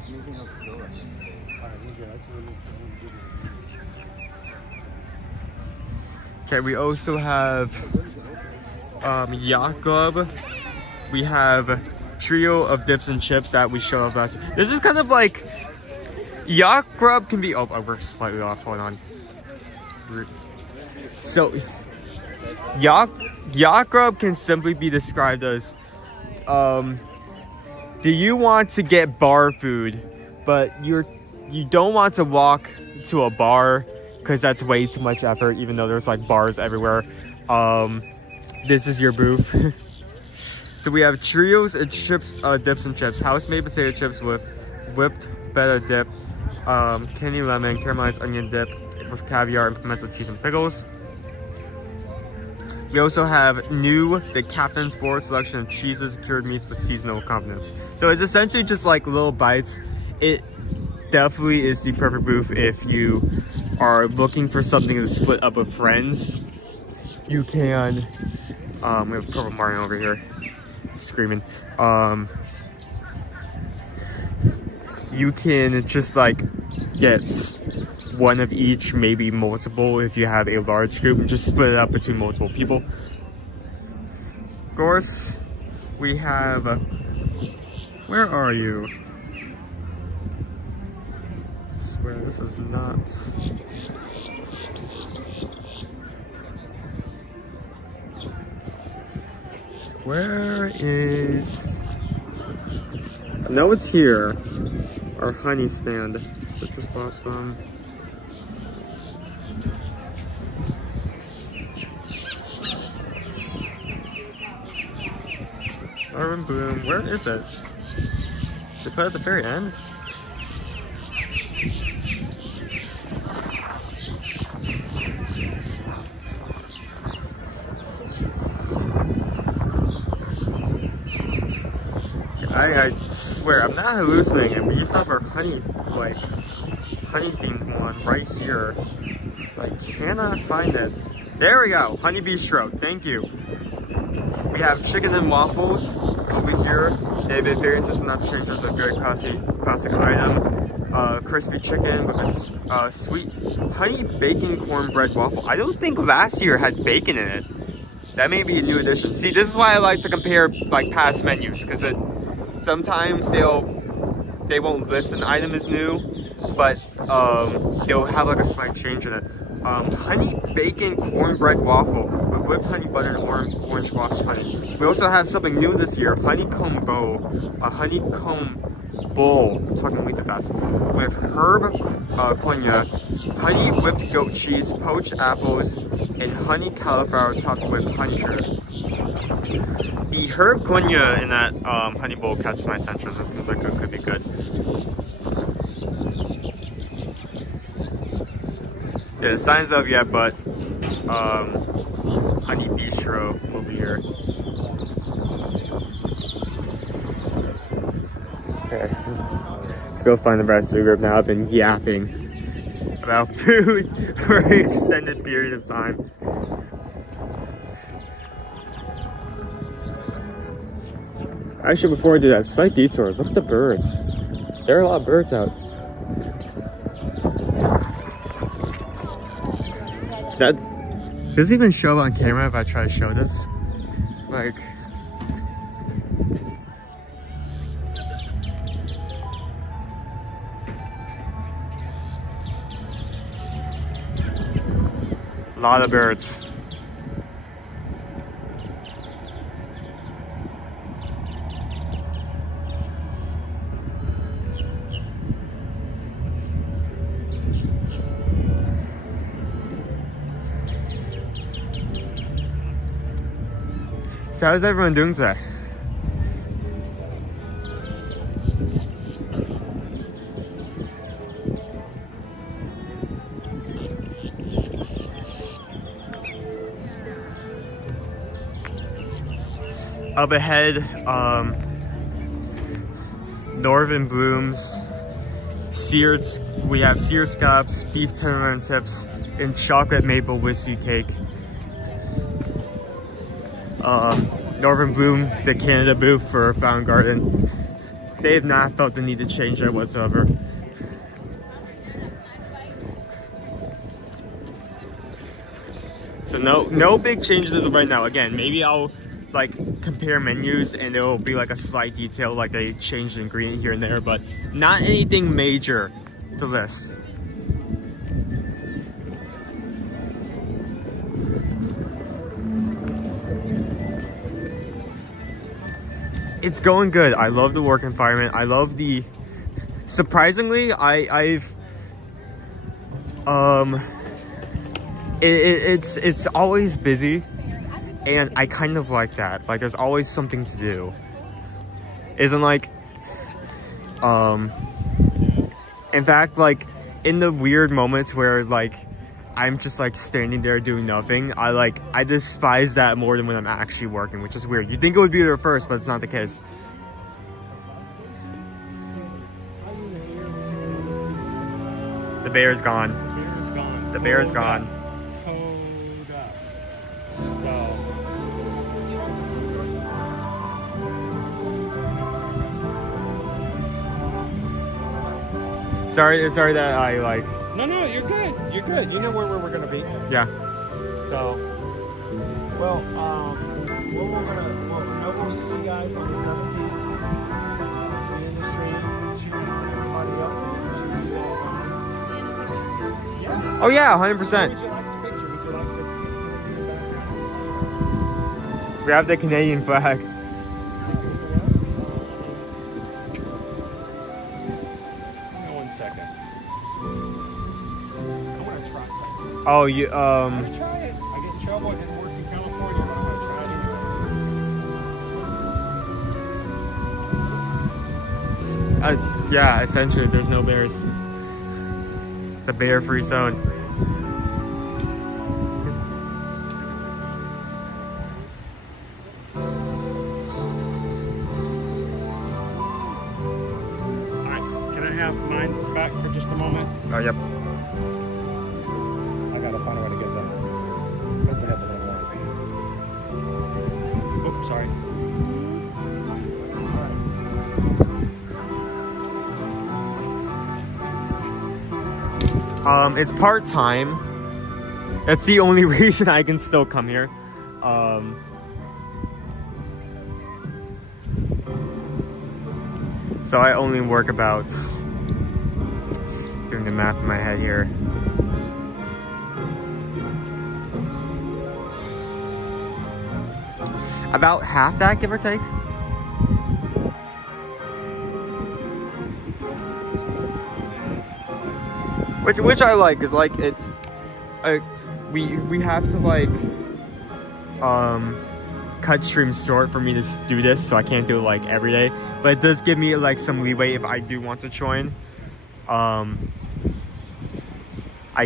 Okay, we also have Yacht Club. We have trio of dips and chips that we showed off last. This is kind of like Yacht Grub can be. Oh, we're slightly off. Hold on. So Yacht Grub can simply be described as do you want to get bar food, but you don't want to walk to a bar because that's way too much effort, even though there's like bars everywhere. This is your booth. So we have trios of chips, dips and chips. House-made potato chips with whipped feta dip, candy lemon, caramelized onion dip with caviar and pimento cheese and pickles. We also have the Captain's Board selection of cheeses, cured meats with seasonal condiments. So it's essentially just like little bites. It definitely is the perfect booth if you are looking for something to split up with friends. You can, we have Purple Martin over here screaming. You can just like get one of each, maybe multiple if you have a large group, and just split it up between multiple people. Of course, we have, where are you? I swear this is not. Where is, I know it's here, our honey stand, citrus blossom. Soarin Bloom, where is it? They put it at the very end? I swear, I'm not hallucinating. We used to have our honey themed one right here. I cannot find it. There we go, Honey Bistro, thank you. We have chicken and waffles over here. They've been very insistent on change as a very classic item. Crispy chicken with a sweet honey bacon cornbread waffle. I don't think last year had bacon in it. That may be a new addition. See, this is why I like to compare like past menus, because sometimes they won't list an item as new, but they'll have like a slight change in it. Honey bacon cornbread waffle with whipped honey butter and orange floss honey. We also have something new this year, honeycomb bowl, a honeycomb bowl, I'm talking way too fast, with herb cognac, honey whipped goat cheese, poached apples, and honey cauliflower topped with honey sugar. The herb cognac in that honey bowl catches my attention. This seems like it could be good. Yeah, the sign's up yet, but Honey Bistro will be here. Okay, let's go find the rest of the group now. I've been yapping about food for an extended period of time. Actually, before I do that, slight detour. Look at the birds. There are a lot of birds out. Does it even show on camera if I try to show this? Like, a lot of birds. So how's everyone doing today? Up ahead, Northern Blooms, we have seared scallops, beef tenderloin tips, and chocolate maple whiskey cake. Northern Bloom, the Canada booth for Fountain Garden. They have not felt the need to change that whatsoever. So no big changes as of right now. Again, maybe I'll like compare menus, and there will be like a slight detail, like they changed the ingredient here and there, but not anything major to this. It's going good. I love the work environment. I love the, surprisingly, it's always busy, and I kind of like that. Like there's always something to do. Isn't like, in fact, like in the weird moments where like I'm just like standing there doing nothing, I despise that more than when I'm actually working, which is weird. You'd think it would be there first, but it's not the case. The bear's gone. The bear's gone. Sorry that I like. No, you're good. You're good. You know where we're gonna be. Yeah. So, well, we'll see you guys on the 17th. In the stream, everybody else. Oh yeah, 100%. Would you like the picture? Would you like the We have the Canadian flag. Oh, you Let's try it. I get in trouble. I didn't work in California, but I'm gonna try it anyway. Yeah, essentially, there's no bears. It's a bear-free zone. All right, can I have mine back for just a moment? Oh, yep. I gotta find a way to get that. Hopefully have the right one. Oops, sorry. It's part-time. That's the only reason I can still come here. So I only work about, doing the math in my head here, about half that, give or take. Which I like, is like it. We have to like cut streams short for me to do this, so I can't do it like every day. But it does give me like some leeway if I do want to join. I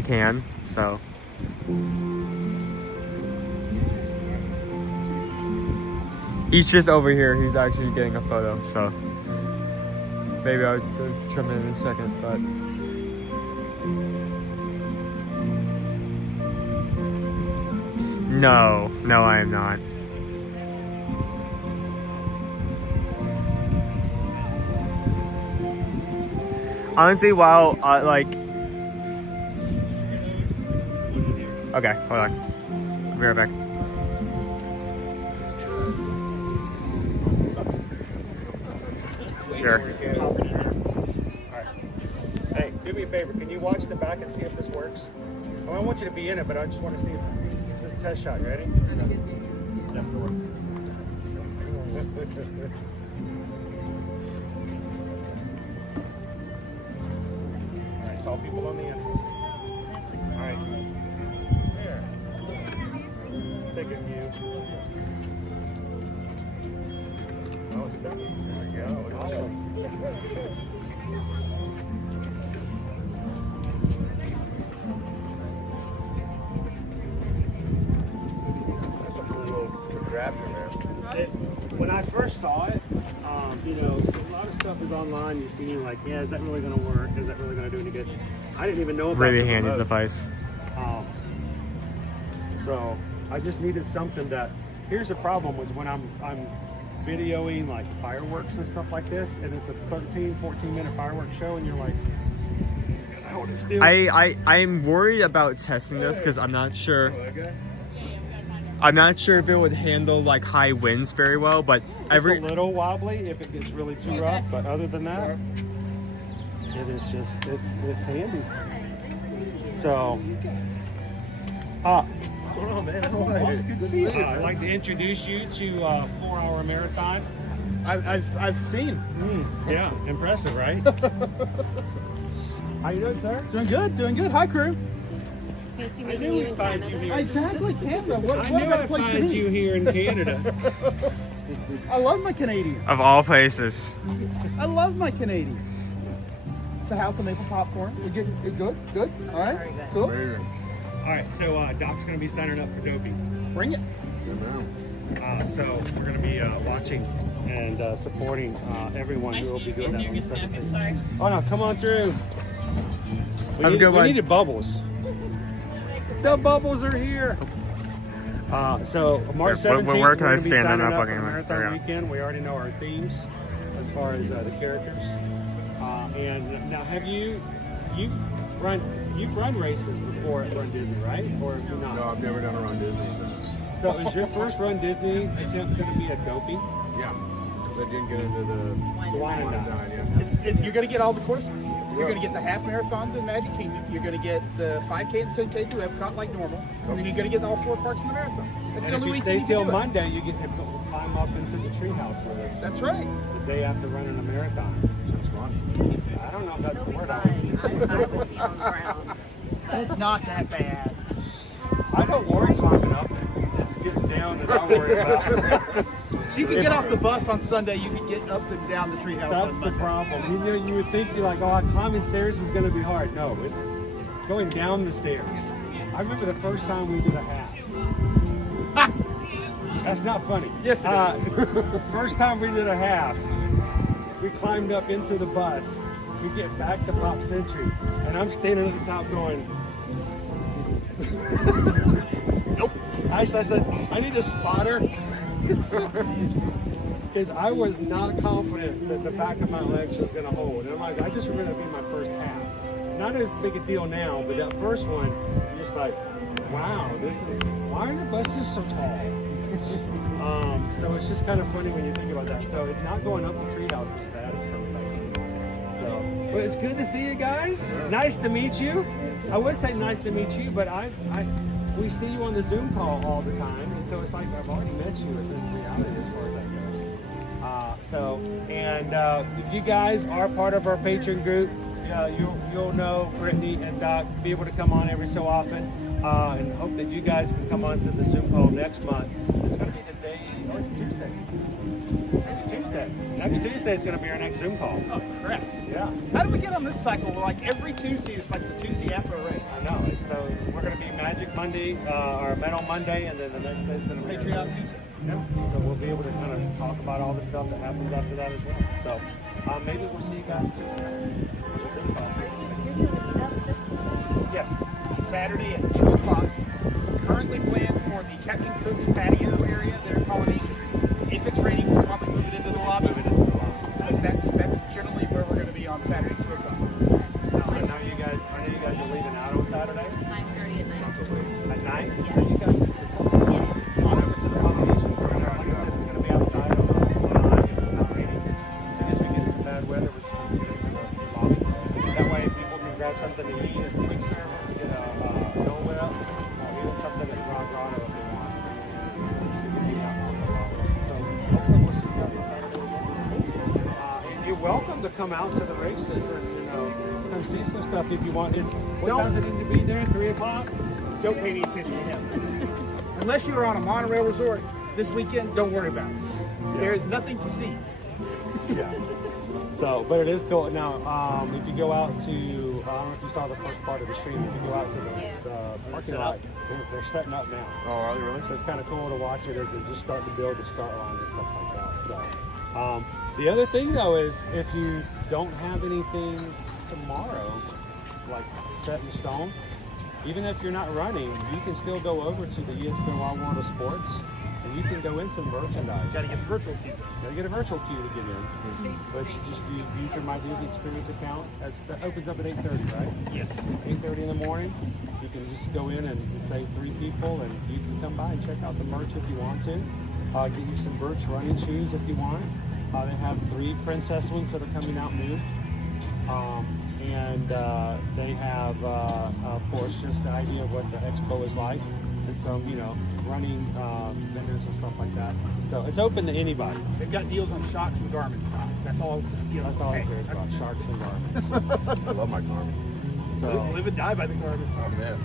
can. So. He's just over here. He's actually getting a photo, so maybe I'll trim in a second, but. No, I am not. Honestly, while like, okay, hold on. I'll be right back. Sure. Alright. Hey, do me a favor. Can you watch the back and see if this works? I don't want you to be in it, but I just want to see if this is a test shot. You ready? Alright, it's all people on the end. Alright. There. Take a few. Oh, it's done. There we go. Awesome. That's a cool little contraption there. When I first saw it, you know, a lot of stuff is online. You're seeing like, yeah, is that really going to work? Is that really going to do any good? I didn't even know about Really the handy remote. device. So I just needed something that. Here's the problem: was when I'm videoing like fireworks and stuff like this, and it's a 13-14 minute fireworks show, and you're like, I want to steal. I'm worried about testing this because I'm not sure. I'm not sure if it would handle like high winds very well, but It's a little wobbly if it gets really too rough, but other than that, it is just, it's handy. So, What's going on, man? How are you? good to see you. I'd like to introduce you to a 4-hour marathon. I've seen. Yeah, impressive, right? How you doing, sir? Doing good. Hi, crew. Fancy I meeting knew you we'd in find Canada. you here. Exactly, Canada. What I a knew better I'd place to find be. you here in Canada. I love my Canadians. of all places. I love my Canadians. So how's the maple popcorn? We're getting good? Good? All right? Very good. Cool? All right, so Doc's going to be signing up for Dopey. Bring it. So we're going to be watching and supporting everyone who will be doing that on the 17th. Sorry. Oh no, come on through. Have a good one. We needed bubbles. The bubbles are here. So March 17th, where can I we're gonna be stand? I'm signing not up fucking for with- Marathon there we go. Weekend. We already know our themes as far as the characters. And now, have you've run races before at Run Disney, right? Or have you not? No, I've never done a Run Disney. So is your first Run Disney attempt going to be a Dopey? Yeah, because I didn't get into the Wine and Dine. yeah. You're going to get all the courses. You're going to get the half marathon to Magic Kingdom. You're going to get the 5K and 10K to Epcot like normal. And then you're going to get all 4 parks in the marathon. That's And the if only way you you stay can till do it. Monday, you get to climb up into the treehouse with us. That's right. The day after running a marathon. Sounds fun. I don't know if that's the word. I would be on ground. It's not that bad. I don't worry climbing up. It's getting down that I worry about. If you could get off the bus on Sunday, you could get up and down the treehouse. That's on the Monday. problem. You know, you would think you're like, oh, climbing stairs is going to be hard. No, it's going down the stairs. I remember the first time we did a half. That's not funny. Yes, it is. First time we did a half, we climbed up into the bus. We get back to Pop Century, and I'm standing at the top going, nope. Actually, I said, I need a spotter. Because I was not confident that the back of my legs was going to hold. And I'm like, I just remember that being my first half. Not as big a deal now, but that first one, you're just like, wow, why are the buses so tall? So it's just kind of funny when you think about that. So it's not going up the treehouse as bad as coming back. So, but it's good to see you guys. Nice to meet you. I would say nice to meet you, but we see you on the Zoom call all the time, and so it's like I've already met you in reality as far as that goes. If you guys are part of our patron group, you'll know Brittany and Doc be able to come on every so often, and hope that you guys can come on to the Zoom call next month. It's going to be the day. Oh, it's Tuesday. It's Tuesday. Next Tuesday is going to be our next Zoom call. Oh, crap. Yeah. How do we get on this cycle? Like every Tuesday is like the Tuesday after a race. I know. So we're going to be Magic Monday, or Metal Monday, and then the next day is going to be Patreon Tuesday. Yeah. So we'll be able to kind of talk about all the stuff that happens after that as well. So maybe we'll see you guys Tuesday. Yes. Saturday at 2 o'clock. Currently planned for the Captain Cook's patio area there in Polynesian. If it's raining, we'll probably move it into the lobby. But that's generally where we're going to be on Saturday, 2 o'clock. I know you guys are leaving out on Saturday. 9:30 at night. At night? Yeah. You guys just awesome to the Polynesian. Like I said, it's going to be outside of if it's not raining. As soon as we get some bad weather, we're just going to get into the lobby. That way people can grab something to eat, a quick service, get a Dole Whip, even something at Grotto if they want. So hopefully we'll see you guys on Saturday again. And you're welcome to come out to the races and come see some stuff if you want. What time do you need to be there? 3 o'clock? Don't pay any attention to him. Unless you're on a monorail resort this weekend, don't worry about it. Yeah. There is nothing to see. Yeah. So, but it is cool. Now, if you go out to, I don't know if you saw the first part of the stream, if you go out to the parking lot, they're setting up now. Oh, are they really? So it's kind of cool to watch it as they just start to build the start line and stuff like that. So, the other thing though is if you don't have anything tomorrow, like set in stone, even if you're not running, you can still go over to the ESPN Wild World of Sports and you can go in some merchandise. Got to get the virtual queue. Got to get a virtual queue to get in. But you use your My Disney Experience account. That opens up at 8:30, right? Yes. 8:30 in the morning. You can just go in and say 3 people, and you can come by and check out the merch if you want to. Get you some Birch running shoes if you want. They have 3 princess ones that are coming out new. And they have, of course, just the idea of what the expo is like, and some, you know, running vendors and stuff like that. So it's open to anybody. They've got deals on sharks and garments now. That's all. You know, That's all I care about, sharks and garments. I love my garment. So, live and die by the garment. Oh, man.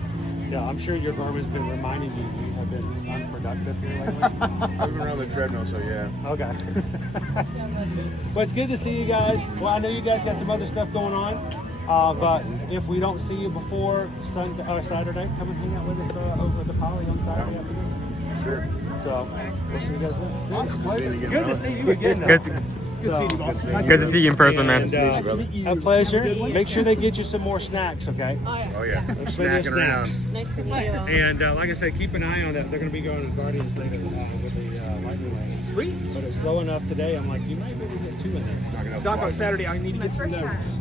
yeah, I'm sure your garment's been reminding you have been unproductive here lately. I've been around the treadmill, so yeah. Okay. Well, it's good to see you guys. Well, I know you guys got some other stuff going on, but if we don't see you before Saturday, come and hang out with us over at the Poly on Saturday afternoon. Sure. So, we'll see you guys then. Awesome. Good to see you again. Good Good seeing you, boss. Nice to see you in person, man. And, a pleasure. Make sure they get you some more snacks, okay? Oh, yeah. Snacking around. Nice to meet you. And like I said, keep an eye on that. They're going to be going to Guardians later with the lightning lane. Sweet. But it's low enough today. I'm like, you might be able to get 2 in there. Doc, on Saturday, I need to get some notes.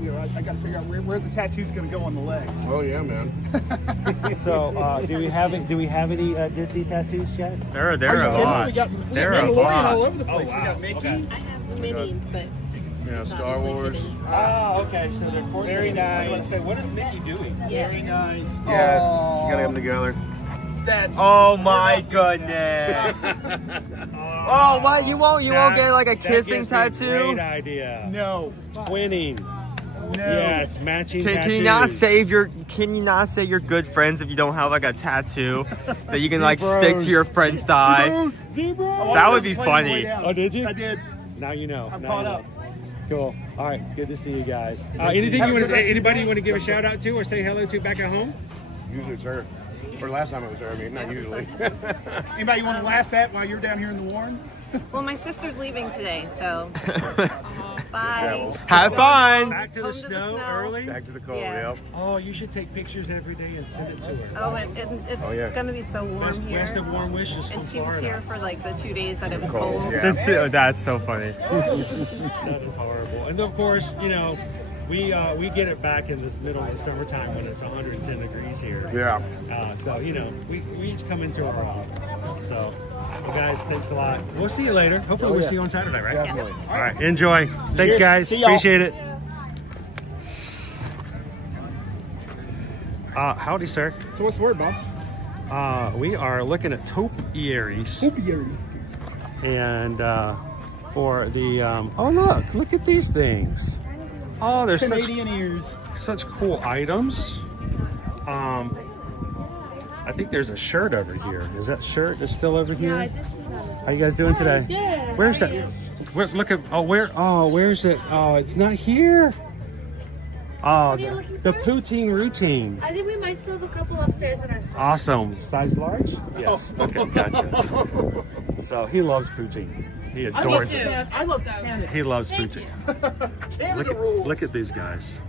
You know, I got to figure out where the tattoo's going to go on the leg. Oh, yeah, man. So, do we have any Disney tattoos yet? There are a lot. We got Mandalorian all over the place. We got Mickey. I have Minnie, but Yeah, Star Wars. Oh, okay. So they're Very nice. I was going to say, what is Mickey doing? Very nice. Yeah, you gotta get them together. That's Oh my goodness! Oh, what? You won't get like a kissing tattoo? Great idea. no. Twinning. No. Yes, matching tattoos. Can you not say you're good friends if you don't have like a tattoo that you can like stick to your friend's thigh? Zebra. That would be funny. Oh, did you? I did. Now you know. I'm Now caught you know. up. Cool. All right. Good to see you guys. Anybody you want to give a shout out to or say hello to back at home? Usually it's her. Or last time it was her, I mean, not usually. Anybody you want to laugh at while you're down here in the Warren? well, my sister's leaving today, so bye. Have fun. Back to the Home to the snow snow. early. Back to the cold, Yeah. yep. Oh, you should take pictures every day and send it to her. Oh, and it's Oh, yeah. gonna be so warm here. Best of warm wishes from And she was Florida. here for like the 2 days that it was Cold, cold. yeah. That's so funny. That is horrible. And of course, you know, we get it back in this middle of the summertime when it's 110 degrees here. Yeah. So, you know, we each come into a world. So, well, guys, thanks a lot. We'll see you later. Hopefully we'll see you on Saturday, right? Definitely. All right. Enjoy. Thanks, Cheers. guys. See y'all. Appreciate it. Howdy, sir. So what's the word, boss? We are looking at topiaries. Topiary. And for the, oh, look at these things. Oh, they're Canadian ears. such cool items. I think there's a shirt over here. Is that shirt that's still over here? I did see that. How you guys doing today? Yeah. Where's that? Where, look at, where's it? Oh, it's not here. Oh, What are you looking the for? poutine routine. I think we might still have a couple upstairs in our store. Awesome. Size large? Yes. Okay, gotcha. So he loves poutine. He adores it. I love Canada. He loves poutine. Canada rules. Look at these guys.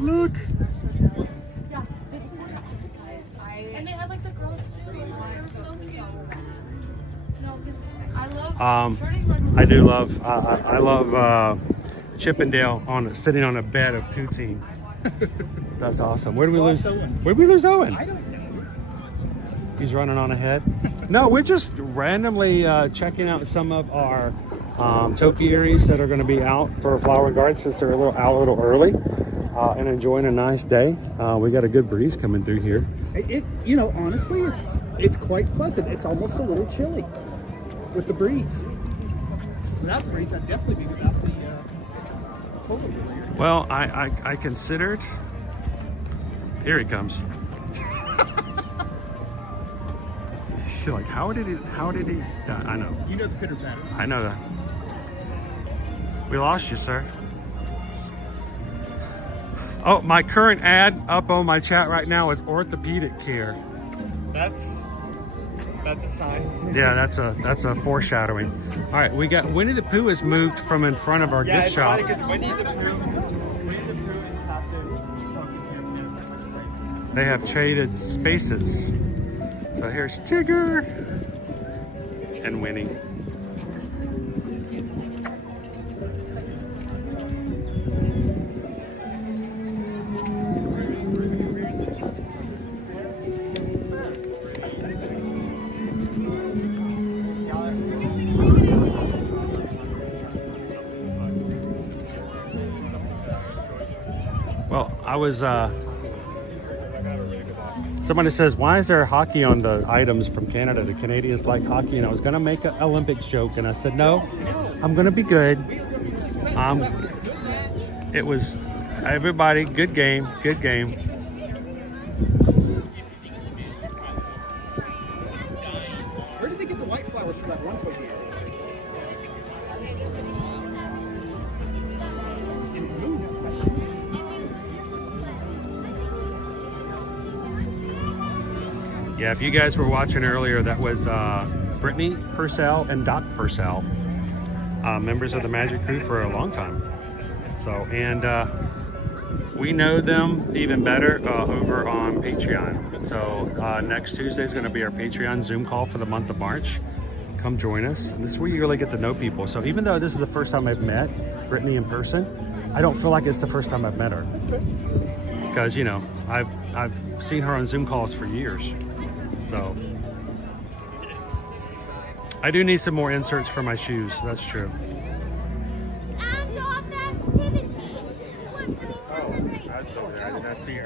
Look. Yeah, and they had like the girls too. They were so cute. No, because I love. I do love. I love Chippendale sitting on a bed of poutine. That's awesome. Where do we lose? Where did we lose Owen? I don't know. He's running on ahead. No, we're just randomly checking out some of our topiaries that are going to be out for Flower and Garden since they're a little early, and enjoying a nice day. We got a good breeze coming through here. You know, honestly, it's quite pleasant. It's almost a little chilly with the breeze. Without the breeze, I'd definitely be without the total over here. Well, I considered. Here he comes. You're like, how did he? Yeah, I know. You know the pitter patter. I know that. We lost you, sir. Oh, my current ad up on my chat right now is orthopedic care. That's a sign. Yeah, that's a foreshadowing. All right, we got Winnie the Pooh has moved from in front of our Yeah, gift it's shop. funny because Winnie the Pooh. They have traded spaces. So here's Tigger and Winnie. Well, I was, somebody says, why is there hockey on the items from Canada? The Canadians like hockey. And I was going to make an Olympics joke. And I said, no, I'm going to be good. It was, everybody, good game, good game. Where did they get the white flowers from that one place? Yeah, if you guys were watching earlier, that was Brittany Purcell and Doc Purcell, members of the Magic Crew for a long time. So, and we know them even better over on Patreon. So next Tuesday is going to be our Patreon Zoom call for the month of March. Come join us. And this is where you really get to know people. So even though this is the first time I've met Brittany in person, I don't feel like it's the first time I've met her. That's good. Because, you know, I've seen her on Zoom calls for years. So I do need some more inserts for my shoes. That's true.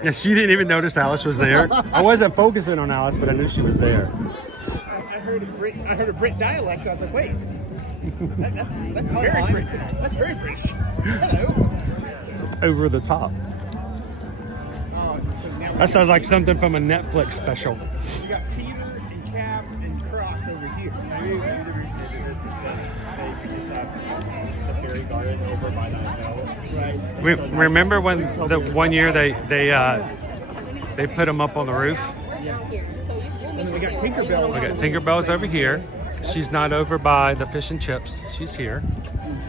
Yeah, she didn't even notice Alice was there. I wasn't focusing on Alice, but I knew she was there. I heard a Brit dialect. I was like, wait, that's very Brit. That's very British. Hello. Over the top. Oh, so now That sounds like something from a Netflix special. we got Peter and Cap and Croc over here. Remember when the one year they put them up on the roof? Yeah. And then we got Tinkerbell. We got Tinkerbell's over here. She's not over by the fish and chips. She's here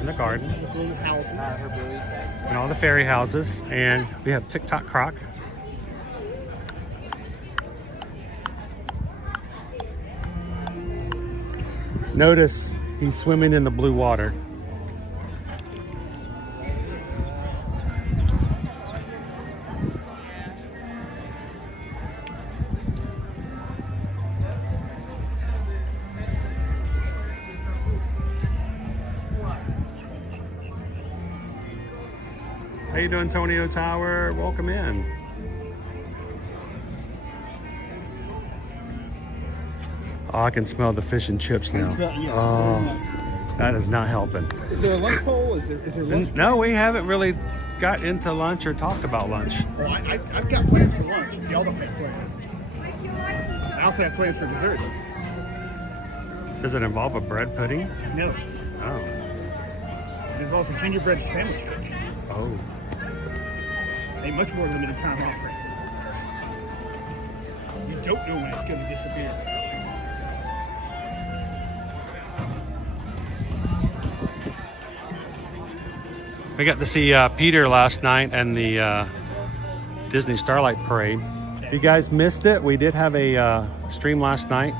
in the garden. Houses. And all the fairy houses. And we have TikTok Croc. Notice he's swimming in the blue water. How you doing, Antonio Tower? Welcome in. Oh, I can smell the fish and chips now. Oh, that is not helping. Is there a lunch poll? Is there lunch? No, we haven't really got into lunch or talked about lunch. Well, I've got plans for lunch. Y'all don't have plans. I also have plans for dessert. Does it involve a bread pudding? No. Oh. It involves a gingerbread sandwich cookie. Oh. A much more limited time offering. You don't know when it's going to disappear. We got to see Peter last night and the Disney Starlight Parade. If you guys missed it, we did have a stream last night,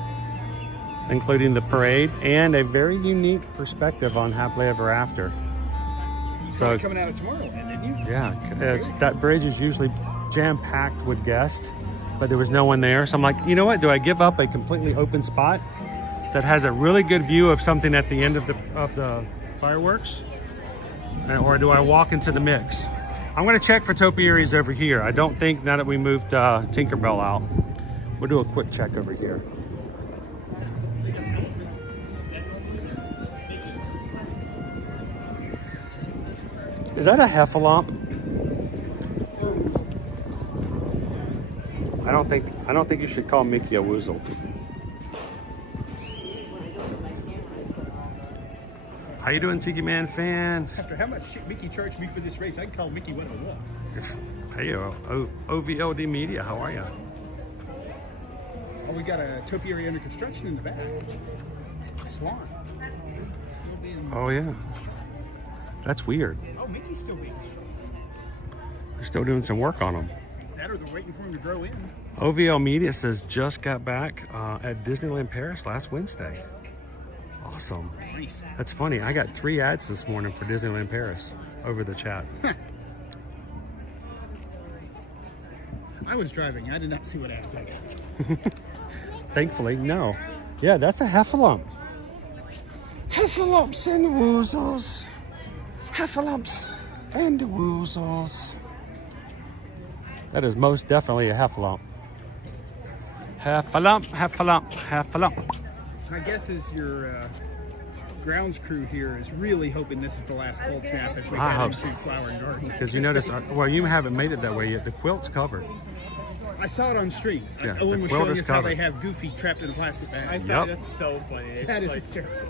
including the parade and a very unique perspective on Happily Ever After. So coming out of Tomorrowland, didn't you? Yeah, that bridge is usually jam-packed with guests, but there was no one there. So I'm like, you know what? Do I give up a completely open spot that has a really good view of something at the end of the fireworks? Or do I walk into the mix? I'm going to check for topiaries over here. I don't think now that we moved Tinkerbell out. We'll do a quick check over here. Is that a heffalump? I don't think you should call Mickey a woozle. How you doing, Tiki Man fan? After how much shit Mickey charged me for this race, I'd call Mickey 101. Hey, OVLD Media, how are you? Oh, we got a topiary under construction in the back. Swan. Still being... Oh, yeah. That's weird. Oh, Mickey's still being constructed. They're still doing some work on them. That or they're waiting for them to grow in. OVL Media says just got back at Disneyland Paris last Wednesday. Awesome. Nice. That's funny. I got 3 ads this morning for Disneyland Paris over the chat. I was driving. I did not see what ads I got. Thankfully, no. Yeah, that's a heffalump. Heffalumps and woozles. Heffalumps and woozles. That is most definitely a heffalump. Heffalump, heffalump, heffalump. My guess is your grounds crew here is really hoping this is the last cold snap as we I head hope into so. Flower and Garden. Because you notice, well, you haven't made it that way yet. The quilt's covered. I saw it on stream. Yeah, Owen the was quilt showing is us how they covered. have Goofy trapped in a plastic bag. I thought that's so funny. It's That is like, hysterical.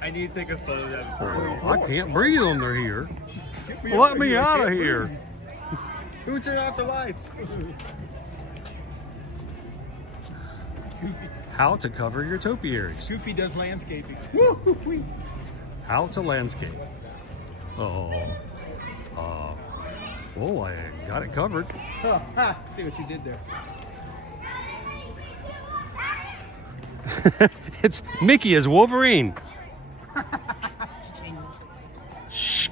I need to take a photo of that. I can't breathe under here. Let me out of here. Who turned off the lights? How to cover your topiaries. Goofy does landscaping. How to landscape. Oh, well, I got it covered. Oh, see what you did there. It's Mickey as Wolverine. Shh.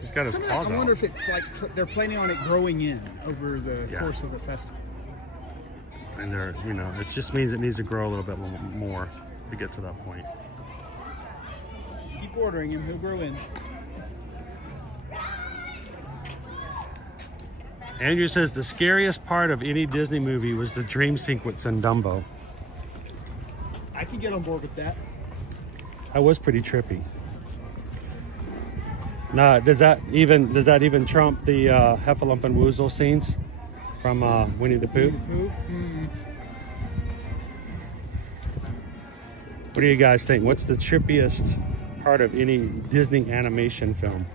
He's got his claws I out. wonder if it's like they're planning on it growing in over the course of the festival. And they're, you know, it just means it needs to grow a little bit more to get to that point. Just keep ordering him, he'll grow in. Andrew says the scariest part of any Disney movie was the dream sequence in Dumbo. I can get on board with that. That was pretty trippy. Nah, does that even trump the Heffalump and Woozle scenes from Winnie the Pooh? What do you guys think? What's the trippiest part of any Disney animation film?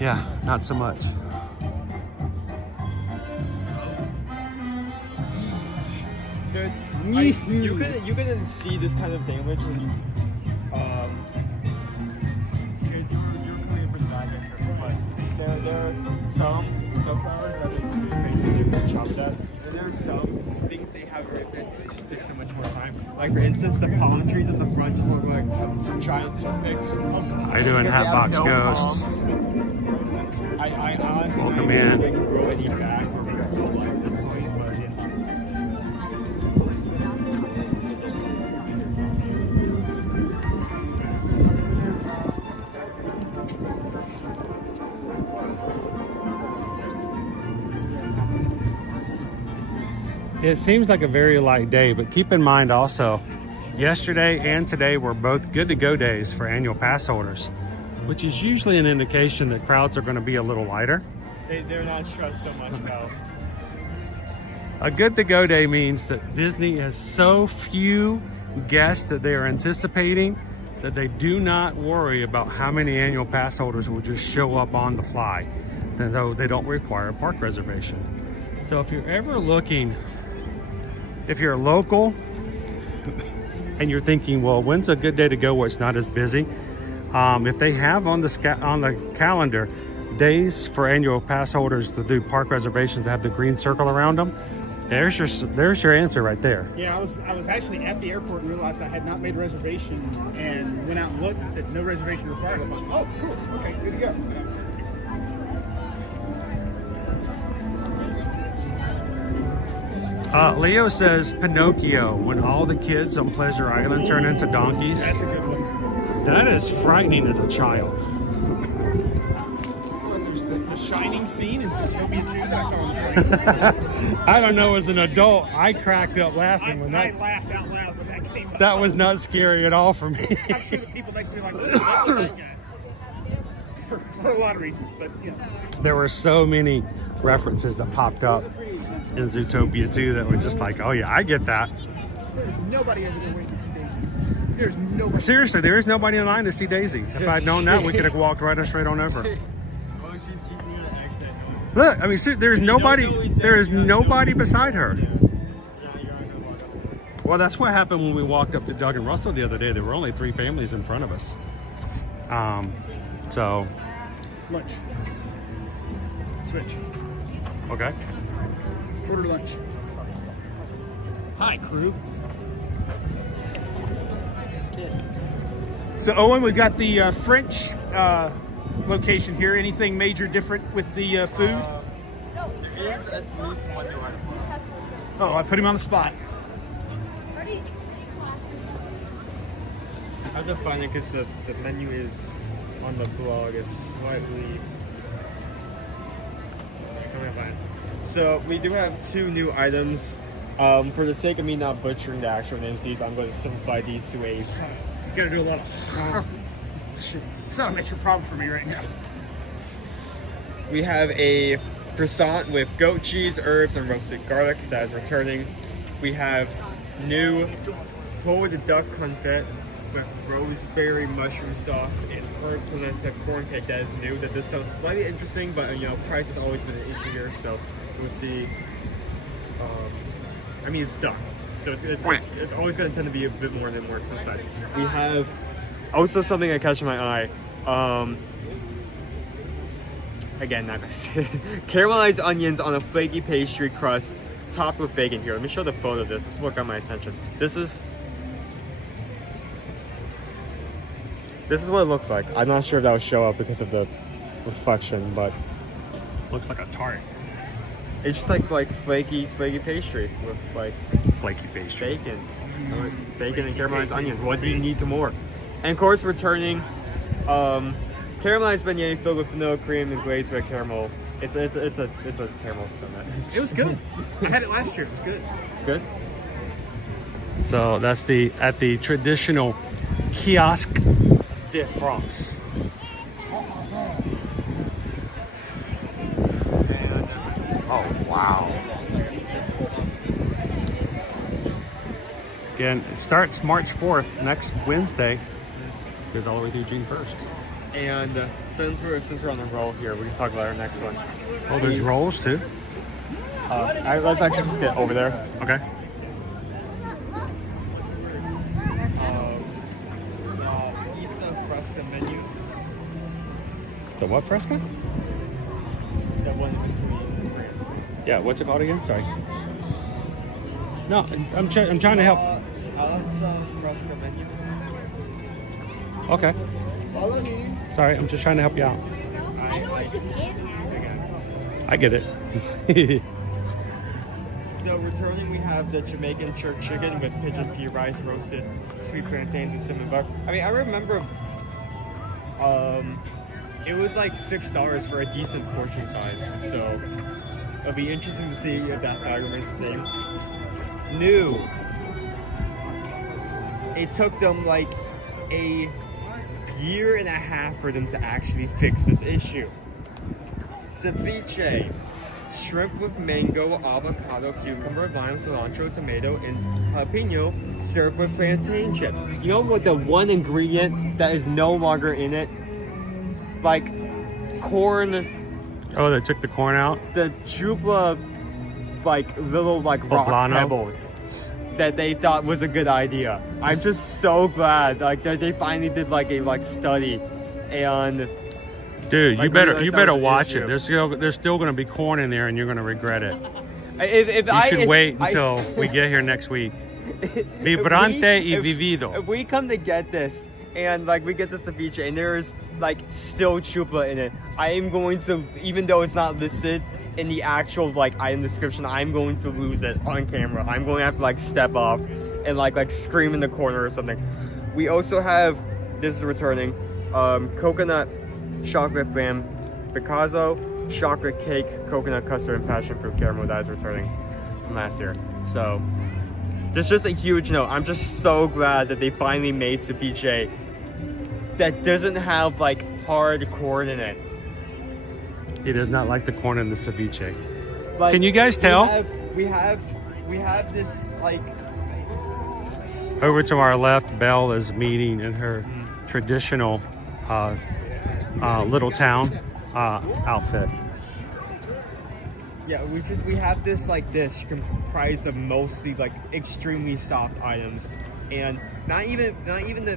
Yeah, not so much. Dude, you couldn't see this kind of damage when you there are some sunflowers that they basically chopped up, and there are some things they have right there because it just takes so much more time. Like for instance, the palm trees at the front just look like some giant toothpicks. How you doing, Hatbox Ghosts? I honestly Welcome think in. they can grow any back or make still like this point, but yeah. It seems like a very light day, but keep in mind also, yesterday and today were both good to go days for annual pass holders, which is usually an indication that crowds are going to be a little lighter. They're not stressed so much about. A good to go day means that Disney has so few guests that they are anticipating that they do not worry about how many annual pass holders will just show up on the fly, though they don't require a park reservation. So if you're ever looking, if you're local and you're thinking, well, when's a good day to go where it's not as busy? If they have on the calendar days for annual pass holders to do park reservations that have the green circle around them, there's your answer right there. Yeah, I was actually at the airport and realized I had not made a reservation and went out and looked and said no reservation required. I'm like, oh, cool, okay, good to go. Leo says Pinocchio, when all the kids on Pleasure Island turn into donkeys. That's a good one. That is frightening as a child. There's the Shining scene in Zootopia 2 that I saw on the plane. I don't know, as an adult, I cracked up laughing when I that. laughed out loud when that came up. That was not scary at all for me. I'm sure the people next to me were like, what is that guy? For a lot of reasons, but yeah. There were so many references that popped up in Zootopia 2 that were just like, oh yeah, I get that. There's nobody over there waiting to see Daisy. There's nobody. Seriously, there is nobody in line to see Daisy. If I'd known that, we could have walked right straight on over. Look, I mean, there's nobody. There is nobody beside her. Well, that's what happened when we walked up to Doug and Russell the other day. There were only 3 families in front of us. So. Lunch. Switch. Okay. Order lunch. Hi, crew. So, Owen, we've got the French location here. Anything major different with the food? Oh, I put him on the spot. I have to find it because the menu is on the blog is slightly. So we do have 2 new items. For the sake of me not butchering the actual names of these, I'm going to simplify these to a. You gotta do a lot of. It's not a major problem for me right now. We have a croissant with goat cheese, herbs, and roasted garlic that is returning. We have new pulled duck confit with roseberry mushroom sauce and herb polenta corn cake that is new. That this sounds slightly interesting, but you know, price has always been an issue here, so we'll see. I mean, it's duck, so it's always going to tend to be a bit more than more expensive. We have also something that catches my eye. Again, not nice. Caramelized onions on a flaky pastry crust, topped with bacon. Here, let me show the photo of this. This is what got my attention. This is what it looks like. I'm not sure if that will show up because of the reflection, but looks like a tart. It's just like flaky pastry with like flaky pastry, bacon and caramelized onions. What do you need to more? And of course, returning caramelized beignet filled with vanilla cream and glazed red caramel. It's a caramel donut. It was good. I had it last year. It was good. It's good. So that's at the traditional kiosk de France. Oh wow! Again, it starts March 4th, next Wednesday. Goes all the way through June 1st. And since we're on the roll here, we can talk about our next one. Oh, there's rolls too. Let's actually just get over there. Okay. The Isa Fresca menu. The what fresca? That one between France. Yeah, what's it called again? Sorry. No, I'm trying to help. Isa Fresca menu. Okay. Follow me. Sorry, I'm just trying to help you out. I get it. So returning, we have the Jamaican jerk chicken with pigeon pea rice, roasted sweet plantains, and cinnamon butter. I mean, I remember it was like $6 for a decent portion size. So it'll be interesting to see if that value remains the same. New. It took them like a year and a half for them to actually fix this issue. Ceviche. Shrimp with mango, avocado, cucumber, lime, cilantro, tomato, and jalapeno served with plantain chips. You know what the one ingredient that is no longer in it? Like corn. Oh, they took the corn out? The chupla, like little like rock pebbles that they thought was a good idea. I'm just so glad like that they finally did like a study and dude, like, you better watch it. There's still going to be corn in there and you're going to regret it. You should wait until we get here next week. Vibrante y vivido. If we come to get this and like we get the ceviche and there's like still chupla in it, I am going to, even though it's not listed in the actual like item description, I'm going to lose it on camera. I'm going to have to like step off and like scream in the corner or something. We also have, this is returning, coconut chocolate flan, Picasso, chocolate cake, coconut custard, and passion fruit caramel that is returning from last year. So this is just a huge note. I'm just so glad that they finally made ceviche that doesn't have like hard corn in it. He does not like the corn in the ceviche. Like, can you guys tell? We have this like Over to our left, Belle is meeting in her traditional little town outfit. Yeah, we have this like dish comprised of mostly like extremely soft items, and not even the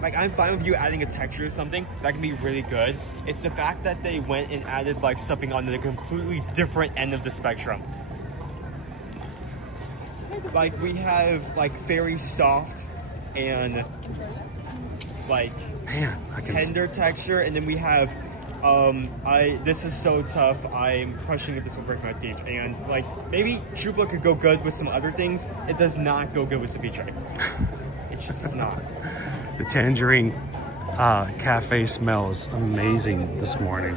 like, I'm fine with you adding a texture or something that can be really good. It's the fact that they went and added like something on the completely different end of the spectrum. Like we have like very soft and like tender texture, and then we have this is so tough, I'm crushing it, this will break my teeth. And like maybe Chupla could go good with some other things. It does not go good with ceviche. It's just not. The Tangerine cafe smells amazing this morning.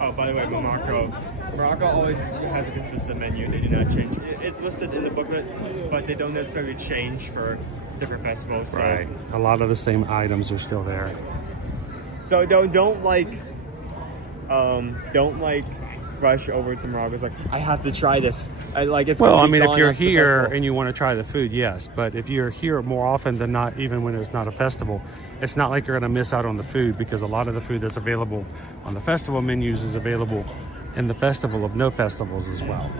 Oh, by the way, Morocco always has a consistent menu. They do not change. It's listed in the booklet, but they don't necessarily change for different festivals. So. Right. A lot of the same items are still there. So don't rush over to Morocco. It's like, I have to try this. Well, I mean, if you're here and you want to try the food, yes. But if you're here more often than not, even when it's not a festival, it's not like you're going to miss out on the food, because a lot of the food that's available on the festival menus is available in the festival of no festivals as well.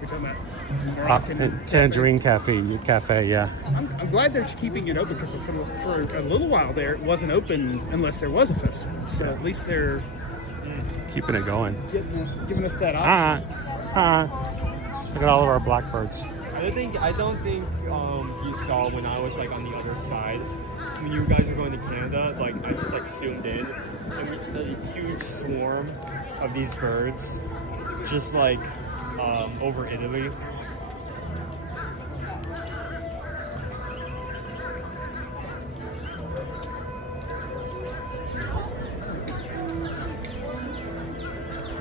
You're talking about Tangerine Cafe, yeah. I'm glad they're keeping it open, because for a little while there, it wasn't open unless there was a festival. So at least they're keeping it going. Giving us that option. Look at all of our blackbirds. I don't think you saw when I was like on the other side, when you guys were going to Canada, like I just like zoomed in, and a huge swarm of these birds just like over Italy.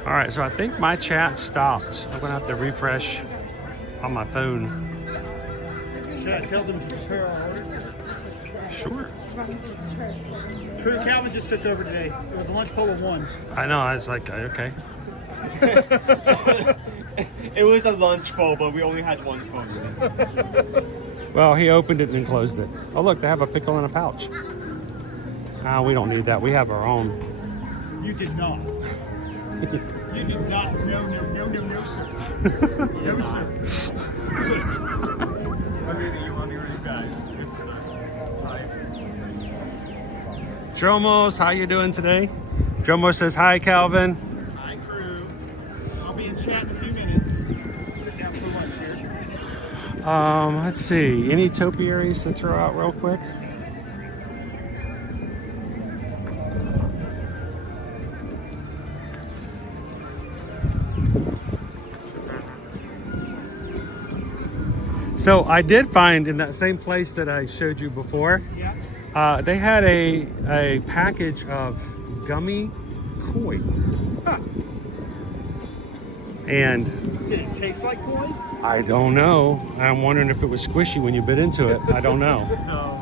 All right, so I think my chat stopped. I'm gonna have to refresh on my phone. Should I tell them to turn our order? Sure. Crew Calvin just took over today. It was a lunch poll of 1. I know, I was like, okay. It was a lunch bowl, but we only had one phone. Well, he opened it and closed it. Oh, look, they have a pickle in a pouch. We don't need that. We have our own. You did not. You did not. No, sir. No, sir. Dromos, how you doing today? Dromos says, hi, Calvin. Hi, crew. I'll be in chat in a few minutes. Sit down for lunch here. Let's see. Any topiaries to throw out real quick? So I did find in that same place that I showed you before, they had a package of gummy koi. Huh. And did it taste like koi? I don't know. I'm wondering if it was squishy when you bit into it. I don't know. So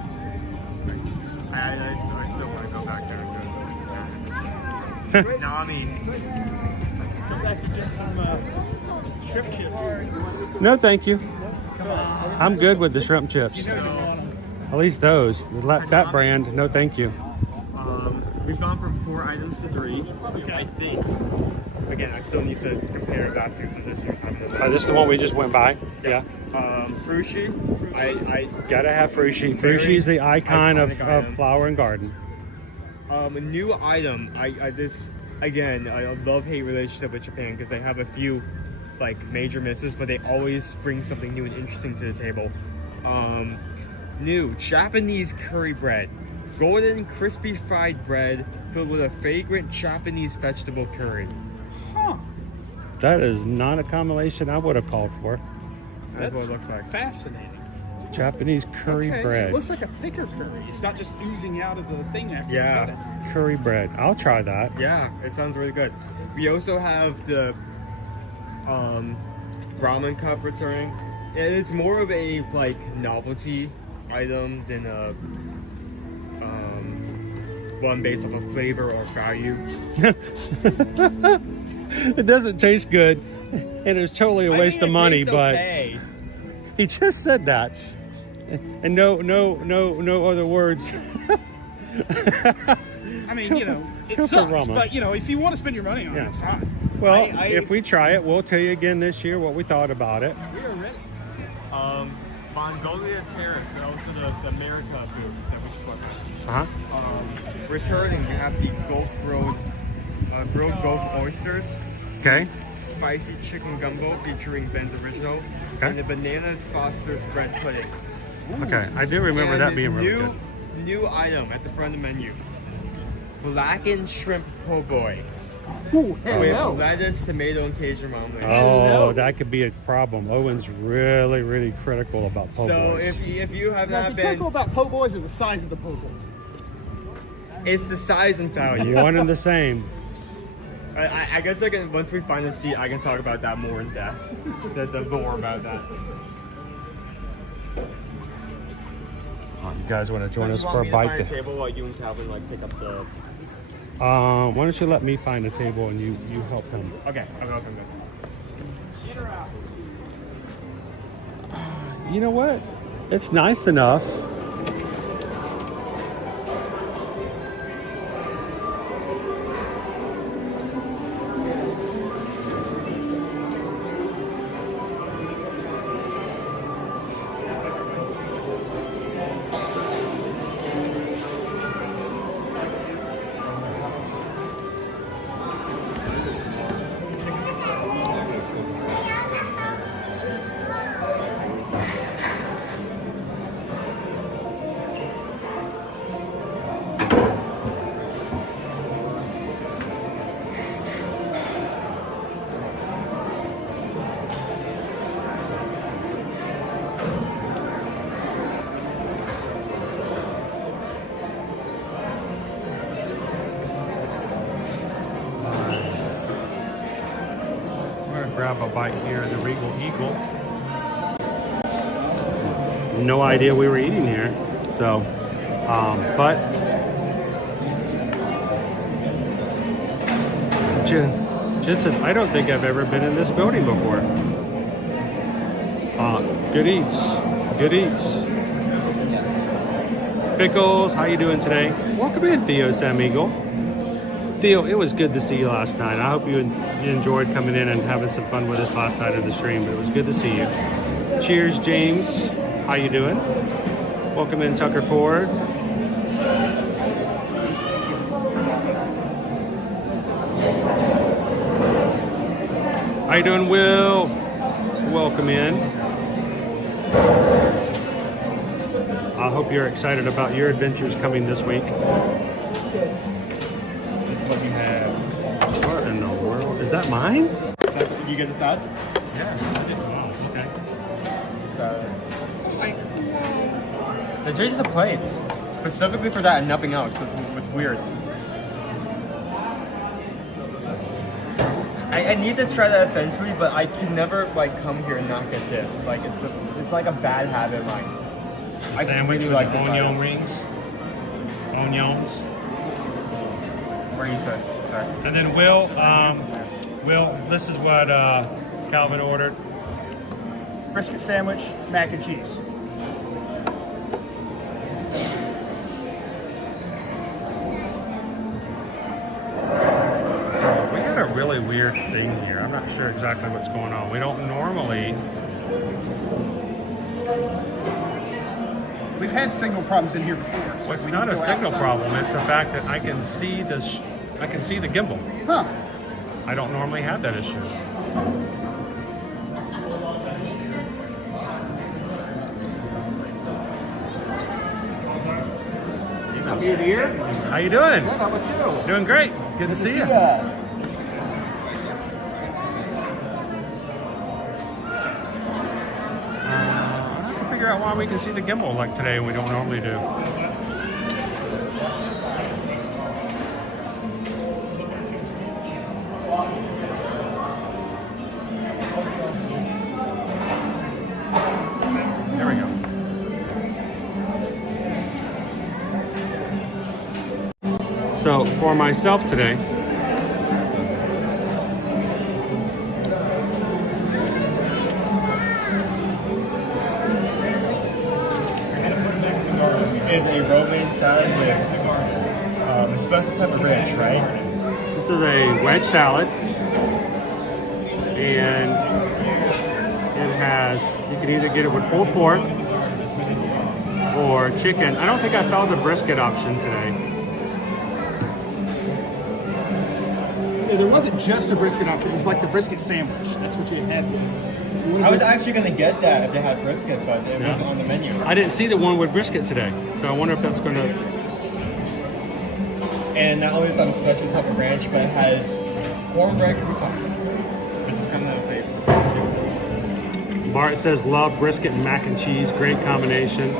I still want to go back there and do it. No, I mean, come back and get some shrimp chips. No, thank you. Come on. I'm good with the shrimp chips. You know you want them. At least those. That brand, no thank you. We've gone from 4 items to 3. Okay. I think. Again, I still need to compare last year's to this year's. This is the one we just went by. Yeah. Frushi. I gotta have Frushi. Frushi is the icon of flower and garden. A new item. This again. I love-hate relationship with Japan, because they have a few like major misses, but they always bring something new and interesting to the table. New Japanese curry bread. Golden crispy fried bread filled with a fragrant Japanese vegetable curry. Huh. That is not a combination I would have called for. That's what it looks like. Fascinating. Japanese curry bread. It looks like a thicker curry. It's not just oozing out of the thing after you cut it. Curry bread. I'll try that. Yeah, it sounds really good. We also have the ramen cup returning. It's more of a like novelty item than a one based off of flavor or value. It doesn't taste good, and it's totally a waste of money, but He just said that. And no other words. I mean, you know, it sucks, but, you know, if you want to spend your money on it, it's fine. Well, if we try it, we'll tell you again this year what we thought about it. We are ready. Mongolia Terrace, also the America booth that we just went with. Uh-huh. Returning, you have the grilled Gulf oysters. Okay. Spicy chicken gumbo featuring Ben's original. Okay. And the bananas Foster spread pudding. Okay, I do remember that being really good. New item at the front of the menu. Blackened shrimp po' boy. Ooh, with lettuce, tomato, and Cajun marmalade. Oh, that could be a problem. Owen's really critical about po' So boys. if you have Now, not is he been, critical about po' boys or the size of the po' boy? it's the size and value. One and the same. I guess once we find a seat, I can talk about that more in depth. the more about that. You guys want to join us for a bite? bite? Find a table while you and Calvin pick up the. Why don't you let me find a table and you help him? Okay, I'll go. You know what? It's nice enough. Grab a bite here at the Regal Eagle. No idea we were eating here, so but Jen says, I don't think I've ever been in this building before. Good eats. Pickles, how you doing today? Welcome in, Theo Sam Eagle. Theo, it was good to see you last night. I hope you enjoyed coming in and having some fun with us last night of the stream, but it was good to see you. Cheers, James. How you doing? Welcome in, Tucker Ford. How you doing, Will? Welcome in. I hope you're excited about your adventures coming this week. What you have. What in the world? Is that mine? You get the salad? Yes, I did. Wow, okay. So, they changed the plates specifically for that and nothing else. It's weird. I need to try that eventually, but I can never come here and not get this. It's like a bad habit of mine. I Sandwich really with like the this onion item. rings. Onions. Where you said, sorry. And then Will, this is what Calvin ordered. Brisket sandwich, mac and cheese. So we got a really weird thing here. I'm not sure exactly what's going on. We don't normally. We've had signal problems in here before. So Well, it's we not need a to go signal outside. problem. It's the fact that I can see this. I can see the gimbal. Huh. I don't normally have that issue. Happy New Year. How you doing? Good, how about you? Doing great. Good to see you. I have to figure out why we can see the gimbal like today and we don't normally do. There we go. So for myself today, salad with a special type of ranch, right? This is a wedge salad, and it has, you can either get it with pulled pork or chicken. I don't think I saw the brisket option today. Yeah, there wasn't just a brisket option. It was like the brisket sandwich. That's what you had. I was actually going to get that if they had brisket, but it wasn't on the menu. I didn't see the one with brisket today, so I wonder if that's going to... And not only is it on a special type of ranch, but it has cornbread croutons, which is kind of a favorite. Bart says, love brisket and mac and cheese. Great combination.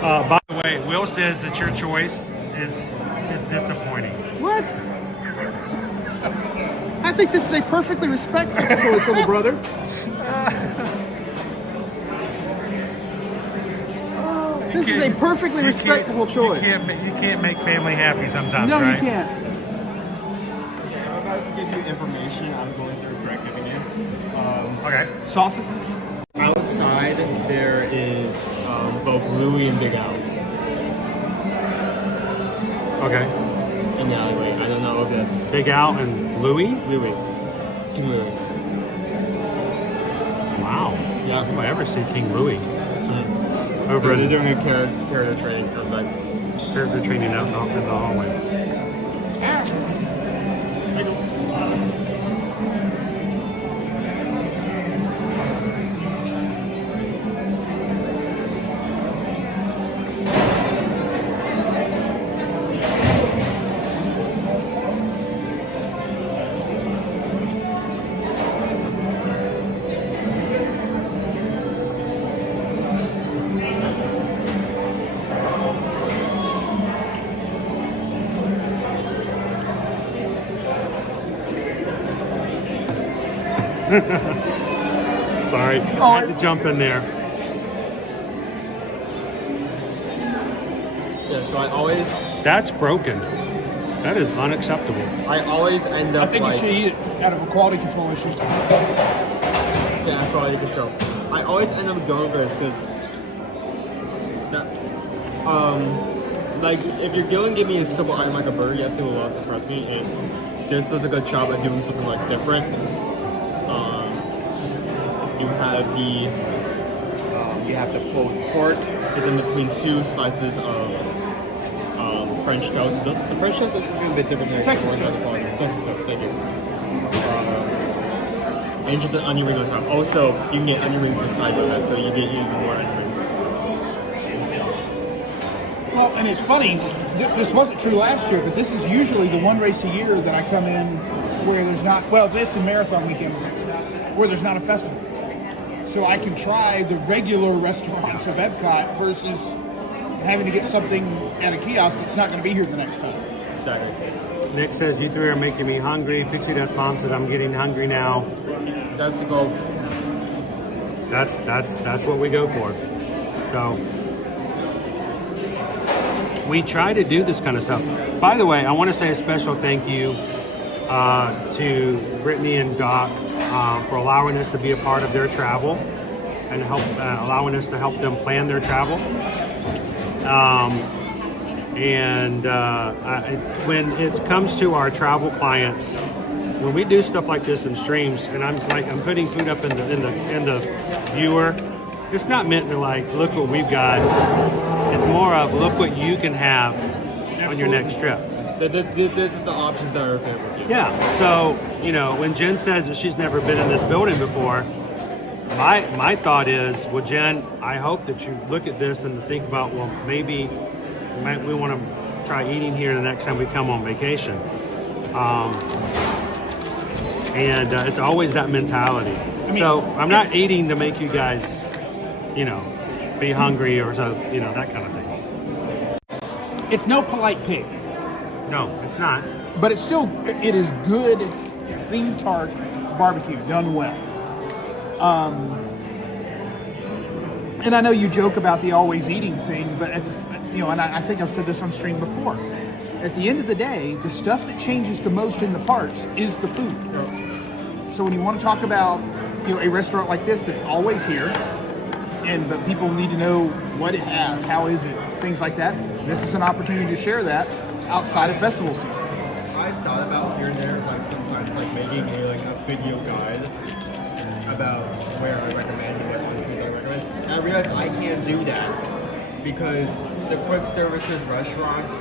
By the way, Will says that your choice is disappointing. What? I think this is a perfectly respectful choice, little brother. This is a perfectly respectable choice. You can't make family happy sometimes, no, right? you can't. I'm about to give you information I'm going to regret giving you. Okay. Sauces? Outside, there is both Louis and Big Al. Okay. In the alleyway. I don't know if that's... Big Al and Louis? Louis. King Louis. Wow. Yeah. Who I ever see King Louis? Over so they're doing a character training outside. Character training out in the hallway. Sorry, I had to jump in there. Yeah, so I always... That's broken. That is unacceptable. I always end up I think you should eat it out of a quality control issue. Yeah, quality control. I always end up going for this because... like, if you're going to give me a simple item like a burger, you have to do a lot to impress me, and this does a good job at doing something like different. You have the pulled pork is in between two slices of French toast. The French toast is a bit different than Texas toast. Thank you. And just an onion ring on top. Also, you can get onion rings inside of that, so you get even more onion rings. Well, and it's funny, this wasn't true last year, but this is usually the one race a year that I come in where there's not, well, this and Marathon Weekend, where there's not a festival. So I can try the regular restaurants of Epcot versus having to get something at a kiosk that's not going to be here the next time. Exactly. Nick says, you three are making me hungry. Pixie Dust Mom says, I'm getting hungry now. That's the goal. That's what we go for. So we try to do this kind of stuff. By the way, I want to say a special thank you to Brittany and Doc for allowing us to be a part of their travel and allowing us to help them plan their travel. When it comes to our travel clients, when we do stuff like this in streams, and I'm putting food up in the viewer, it's not meant to like look what we've got. It's more of look what you can have on your next trip. This is the options that are available with you. Yeah. So when Jen says that she's never been in this building before, my thought is, well, Jen, I hope that you look at this and think about, well, maybe we want to try eating here the next time we come on vacation. It's always that mentality. So I'm not eating to make you guys, be hungry or so, that kind of thing. It's no polite pig. No, it's not. But it is good theme tart barbecue done well. And I know you joke about the always eating thing, but and I think I've said this on stream before. At the end of the day, the stuff that changes the most in the parks is the food. So when you want to talk about a restaurant like this that's always here, but people need to know what it has, how is it, things like that. This is an opportunity to share that outside of festival season. I've thought about here and there, like sometimes, like making a video guide about where I recommend and what countries I recommend. And I realized I can't do that because the quick services restaurants,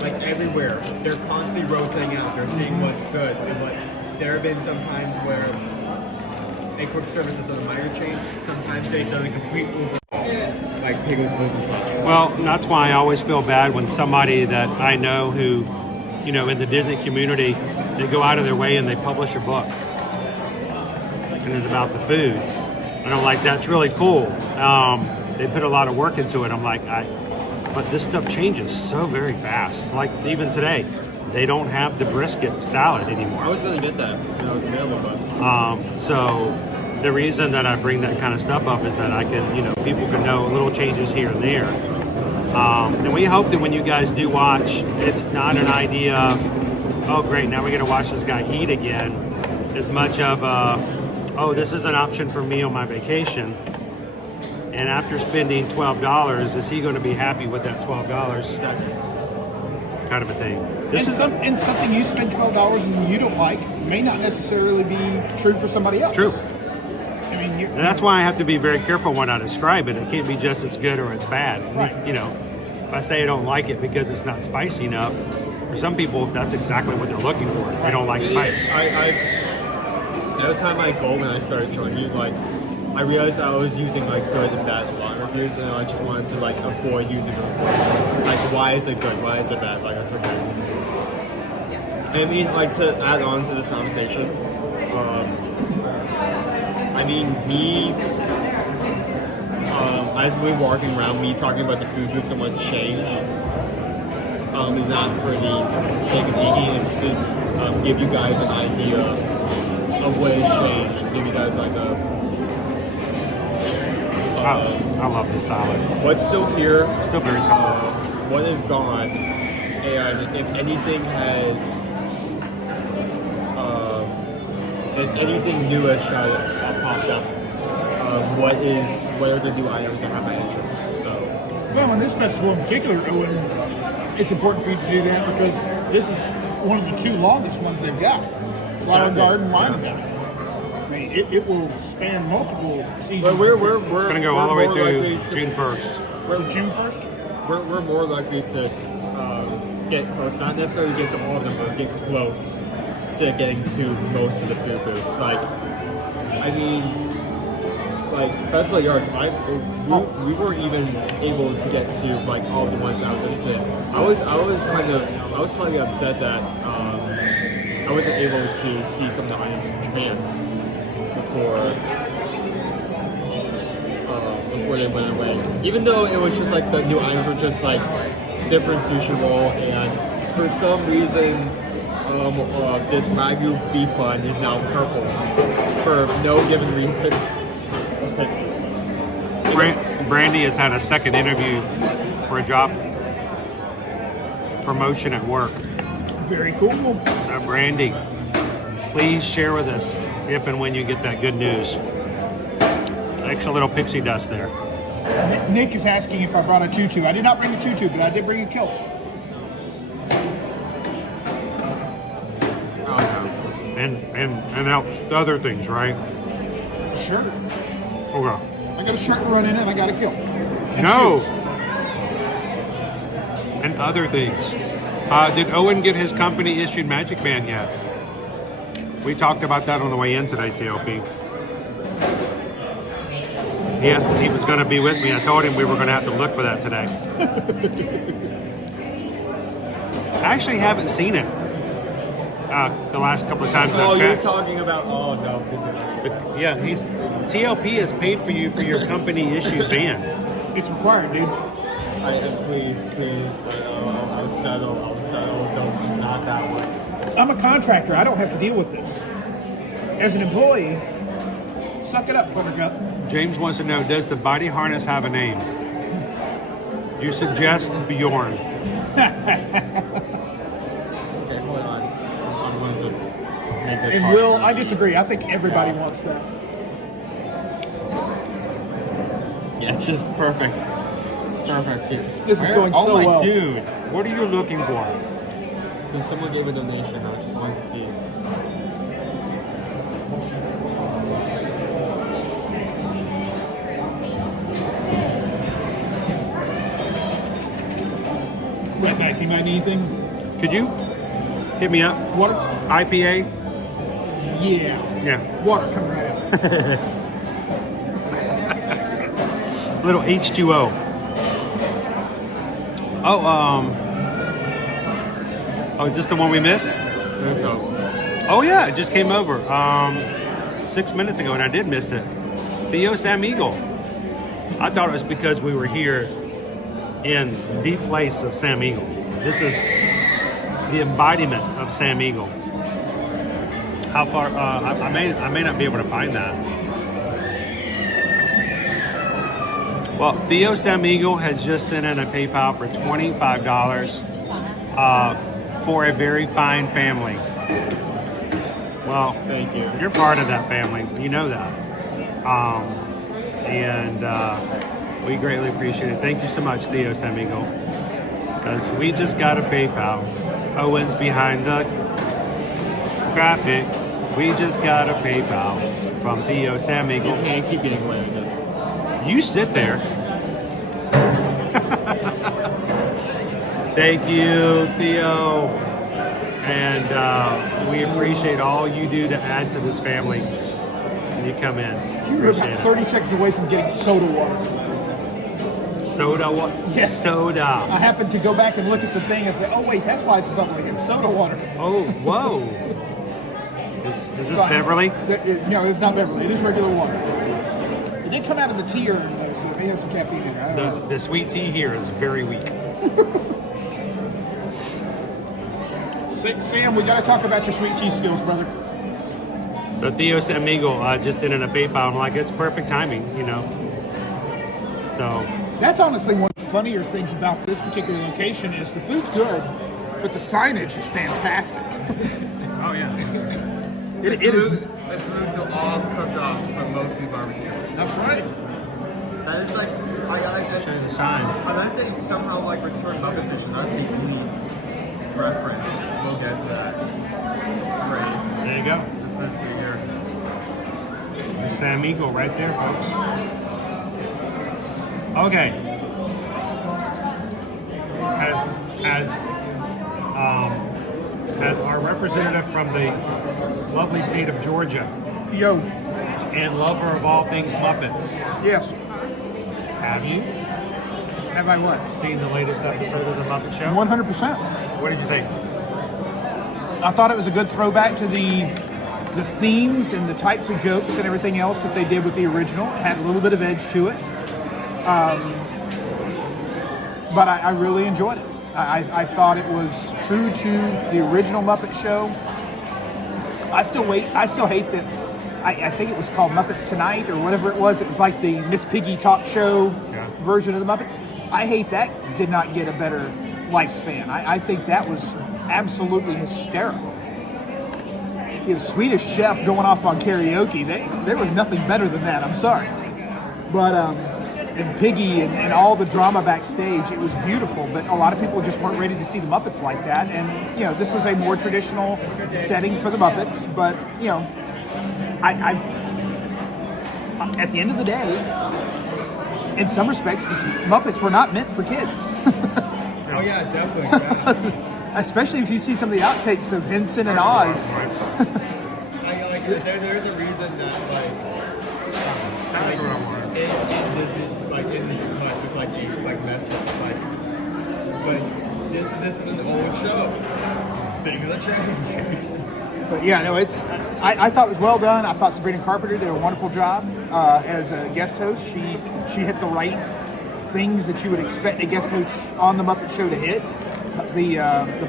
like everywhere, they're constantly rotating out. They're seeing what's good. And there have been some times where a quick service has done a minor change. Sometimes they've done a complete overhaul, like Piggles Blues and such. Well, that's why I always feel bad when somebody that I know who, you know, in the Disney community, they go out of their way and they publish a book. And it's about the food. And I'm like, that's really cool. They put a lot of work into it. I'm like, but this stuff changes so very fast. Like even today, they don't have the brisket salad anymore. I was going to get that when I was available, but... So the reason that I bring that kind of stuff up is that I can, you know, people can know little changes here and there. And we hope that when you guys do watch, it's not an idea of, oh great, now we're going to watch this guy eat again, as much of, oh, this is an option for me on my vacation. And after spending $12, is he going to be happy with that $12? Kind of a thing. And something you spend $12 and you don't like may not necessarily be true for somebody else. True. I mean, and that's why I have to be very careful when I describe it. It can't be just it's good or it's bad. Right. You know, if I say I don't like it because it's not spicy enough, for some people, that's exactly what they're looking for. They don't like spice. That was kind of my goal when I started trying to like. I realized I was using like good and bad line reviews, and I just wanted to like avoid using those words. Like, why is it good? Why is it bad? Like, I forget. I mean, like to add on to this conversation. I mean, me. As we're walking around, me talking about the food groups and what's changed. Is not for the sake of eating. It's to give you guys an idea of what has changed. Give you guys like a. I love this salad. What's still here? Still very solid. What is gone? And if anything has, if anything new has popped up, what are the new items that have my interest? So. Well, in this festival in particular, it's important for you to do that because this is one of the two longest ones they've got. Flower Garden Wine Event. I mean, it will span multiple seasons. But we're going to go all the way through June 1st. June 1st? We're more likely to get close, not necessarily get to all of them, but get close to getting to most of the food booths. Like, I mean, like Festival of Yards, we weren't even able to get to like all the ones I was interested in. I was slightly upset that I wasn't able to see some of the items from Japan before they went away. Even though it was just like the new items were just like different sushi roll, and for some reason this Wagyu beef bun is now purple for no given reason. Brandy has had a second interview for a job promotion at work. Very cool. Brandy, please share with us if and when you get that good news. Extra little pixie dust there. Nick is asking if I brought a tutu. I did not bring a tutu, but I did bring a kilt. And helps other things, right? Sure. Okay. I got a shirt to run in and I got a kilt. No. And other things. Did Owen get his company issued Magic Band yet? We talked about that on the way in today, TLP. He asked if he was going to be with me. I told him we were going to have to look for that today. I actually haven't seen it the last couple of times. You're talking about, no. Yeah, TLP has paid for you for your company issued band. It's required, dude. Please, I'll settle. Don't, it's not that way. I'm a contractor. I don't have to deal with this. As an employee, suck it up, Buttercup. James wants to know, does the body harness have a name? You suggest Bjorn. Okay, hold on. I'm going to make this And hard. Will, I disagree. I think everybody wants that. Yeah, it's just perfect. Perfect. This is going so well. Dude, what are you looking for? Because someone gave a donation, I just wanted to see it. Right back. You might need anything? Could you hit me up? Water? IPA? Yeah. Yeah. Water coming right out. Little H2O. Oh, is this the one we missed? Oh yeah, it just came over 6 minutes ago, and I did miss it. Theo Sam Eagle. I thought it was because we were here in the place of Sam Eagle. This is the embodiment of Sam Eagle. How far? I may not be able to find that. Well, Theo Sam Eagle has just sent in a PayPal for $25 for a very fine family. Well, thank you. You're part of that family. You know that. And we greatly appreciate it. Thank you so much, Theo Sam Eagle. Because we just got a PayPal. Owen's behind the graphic. We just got a PayPal from Theo Sam Eagle. You can't keep getting away with this. You sit there. Thank you, Theo. And we appreciate all you do to add to this family when you come in. You were about 30 seconds away from getting soda water. Soda water? Yes. Soda. I happened to go back and look at the thing and say, oh wait, that's why it's bubbling. It's soda water. Oh, whoa. Is this Beverly? No, it's not Beverly. It is regular water. It did come out of the tea urn, though, so it may have some caffeine in it. The sweet tea here is very weak. Sam, we got to talk about your sweet tea skills, brother. So Theo Sam Eagle just sent in a PayPal. I'm like, it's perfect timing, you know. So that's honestly one of the funnier things about this particular location is the food's good, but the signage is fantastic. Oh yeah. It is. A salute to all cook-offs, but mostly barbecue. That's right. That is like, I show you the sign. Unless they somehow like return Muppet Fish, that's the only reference we'll get to that phrase. There you go. That's supposed to be here. The Sam Eagle right there, folks. Okay. As our representative from the lovely state of Georgia. Yo. And lover of all things Muppets. Yes. Have you? Have I what? Seen the latest episode of The Muppet Show? 100%. What did you think? I thought it was a good throwback to the themes and the types of jokes and everything else that they did with the original. It had a little bit of edge to it. But I really enjoyed it. I thought it was true to the original Muppet Show. I still hate that. I think it was called Muppets Tonight or whatever it was. It was like the Miss Piggy talk show version of the Muppets. I hate that did not get a better lifespan. I think that was absolutely hysterical. You know, Swedish Chef going off on karaoke. There was nothing better than that. I'm sorry. But and Piggy and all the drama backstage, it was beautiful, but a lot of people just weren't ready to see the Muppets like that. And, you know, this was a more traditional setting for the Muppets, but, you know, I at the end of the day, in some respects, the Muppets were not meant for kids. Oh yeah, definitely. Yeah. Especially if you see some of the outtakes of Henson and Oz. There's a reason that, like, in Disney, like in Disney Plus, it's like a mess up, like. But this is an old show. Things are changing. But yeah, no, I thought it was well done. I thought Sabrina Carpenter did a wonderful job as a guest host. She hit the right things that you would expect a guest host on the Muppet Show to hit. The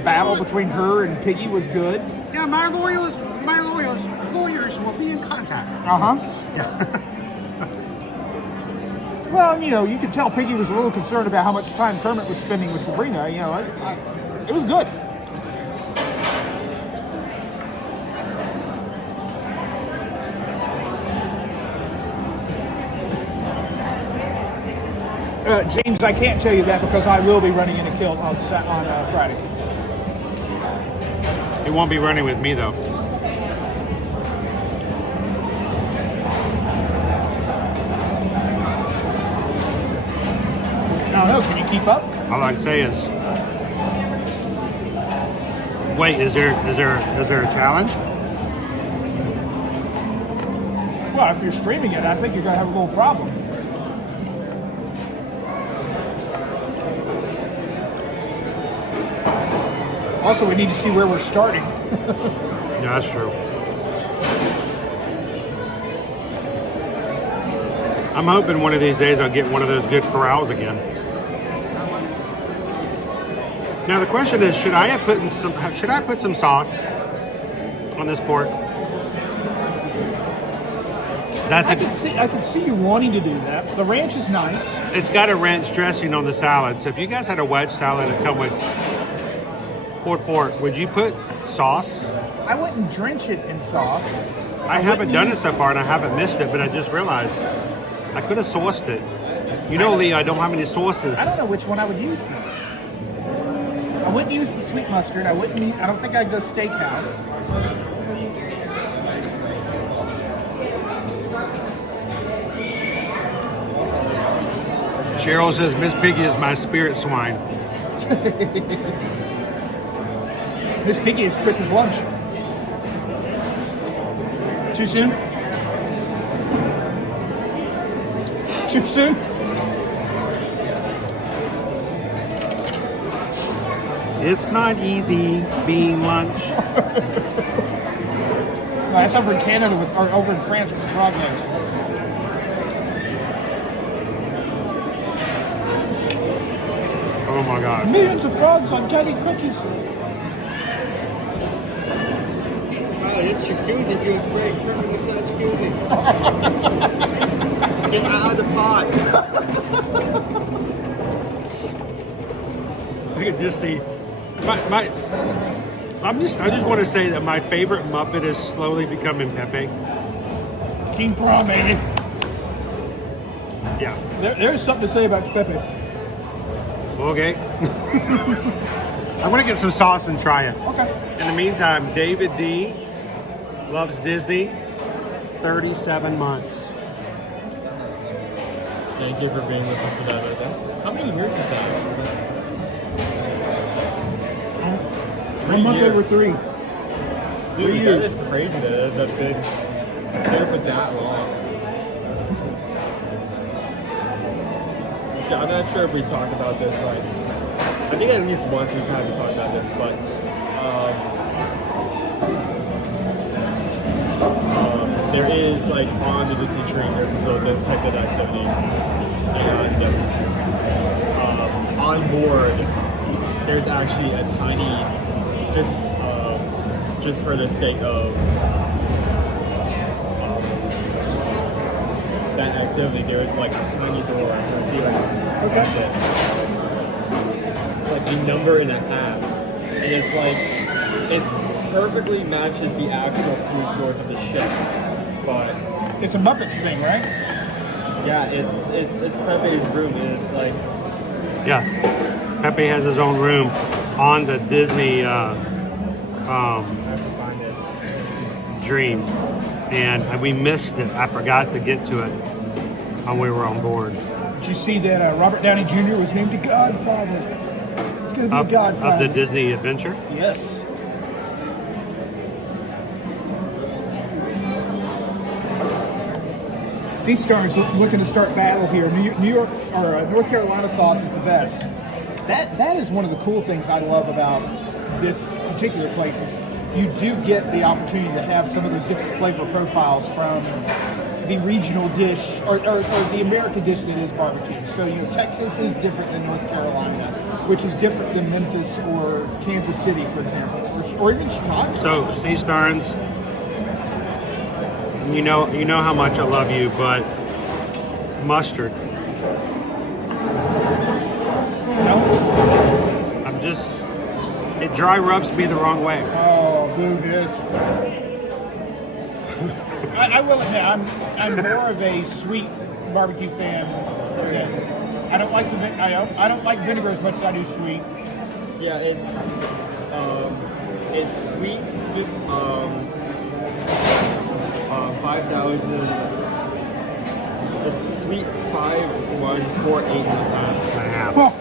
battle between her and Piggy was good. Yeah, my lawyers will be in contact. Yeah. Well, you know, you could tell Piggy was a little concerned about how much time Kermit was spending with Sabrina. You know, it was good. James, I can't tell you that because I will be running in a kilt on Friday. He won't be running with me though. I don't know. Can you keep up? All I can say is, wait, is there a challenge? Well, if you're streaming it, I think you're going to have a little problem. Also, we need to see where we're starting. Yeah, that's true. I'm hoping one of these days I'll get one of those good corrals again. Now the question is, should I put some sauce on this pork? I could see you wanting to do that. The ranch is nice. It's got a ranch dressing on the salad. So if you guys had a wedge salad that come with pulled pork, would you put sauce? I wouldn't drench it in sauce. I haven't done it so far and I haven't missed it, but I just realized I could have sauced it. You know, Lee, I don't have any sauces. I don't know which one I would use then. I wouldn't use the sweet mustard. I don't think I'd go steakhouse. Cheryl says Miss Piggy is my spirit swine. Miss Piggy is Chris's lunch. Too soon? Too soon? It's not easy being lunch. No, that's over in Canada or over in France with the frog legs. Oh my God. Millions of frogs on tiny cookies. Oh, this jacuzzi feels great. Perfect inside jacuzzi. Get out of the pot. I could just see I just want to say that my favorite Muppet is slowly becoming Pepe. King Prom, baby. Yeah. There's something to say about Pepe. Okay. I'm gonna get some sauce and try it. Okay. In the meantime, David D loves Disney. 37 months. Thank you for being with us today. How many years is that? 1 month over 3. Dude, 3 years. That is crazy that it's been there for that long. Yeah, I'm not sure if we talked about this, like, I think at least once we've had to talk about this, but there is, like, on the Disney train, there's this little bit type of activity, and on board, there's actually a tiny, just for the sake of that activity, there's like a tiny door. I'm gonna see if I can find it. It's like a number and a half, and it's like it's perfectly matches the actual cruise doors of the ship, but it's a Muppets thing, right? Yeah, it's Pepe's room. And it's like Yeah, Pepe has his own room on the Disney Dream, and we missed it. I forgot to get to it when we were on board. Did you see that Robert Downey Jr. was named the Godfather? It's going to be a Godfather. Of the Disney Adventure? Yes. Sea Star's looking to start battle here. New York or North Carolina sauce is the best. That is one of the cool things I love about this particular place is you do get the opportunity to have some of those different flavor profiles from the regional dish or the American dish that is barbecue. So, Texas is different than North Carolina, which is different than Memphis or Kansas City, for example, or even Chicago. So, Sea Starns, you know how much I love you, but mustard. No. It dry rubs me the wrong way. Oh, boo, bitch. I will admit, I'm more of a sweet barbecue fan than I don't like I don't like vinegar as much as I do sweet. Yeah, it's sweet with 5,000. It's sweet 5148.5.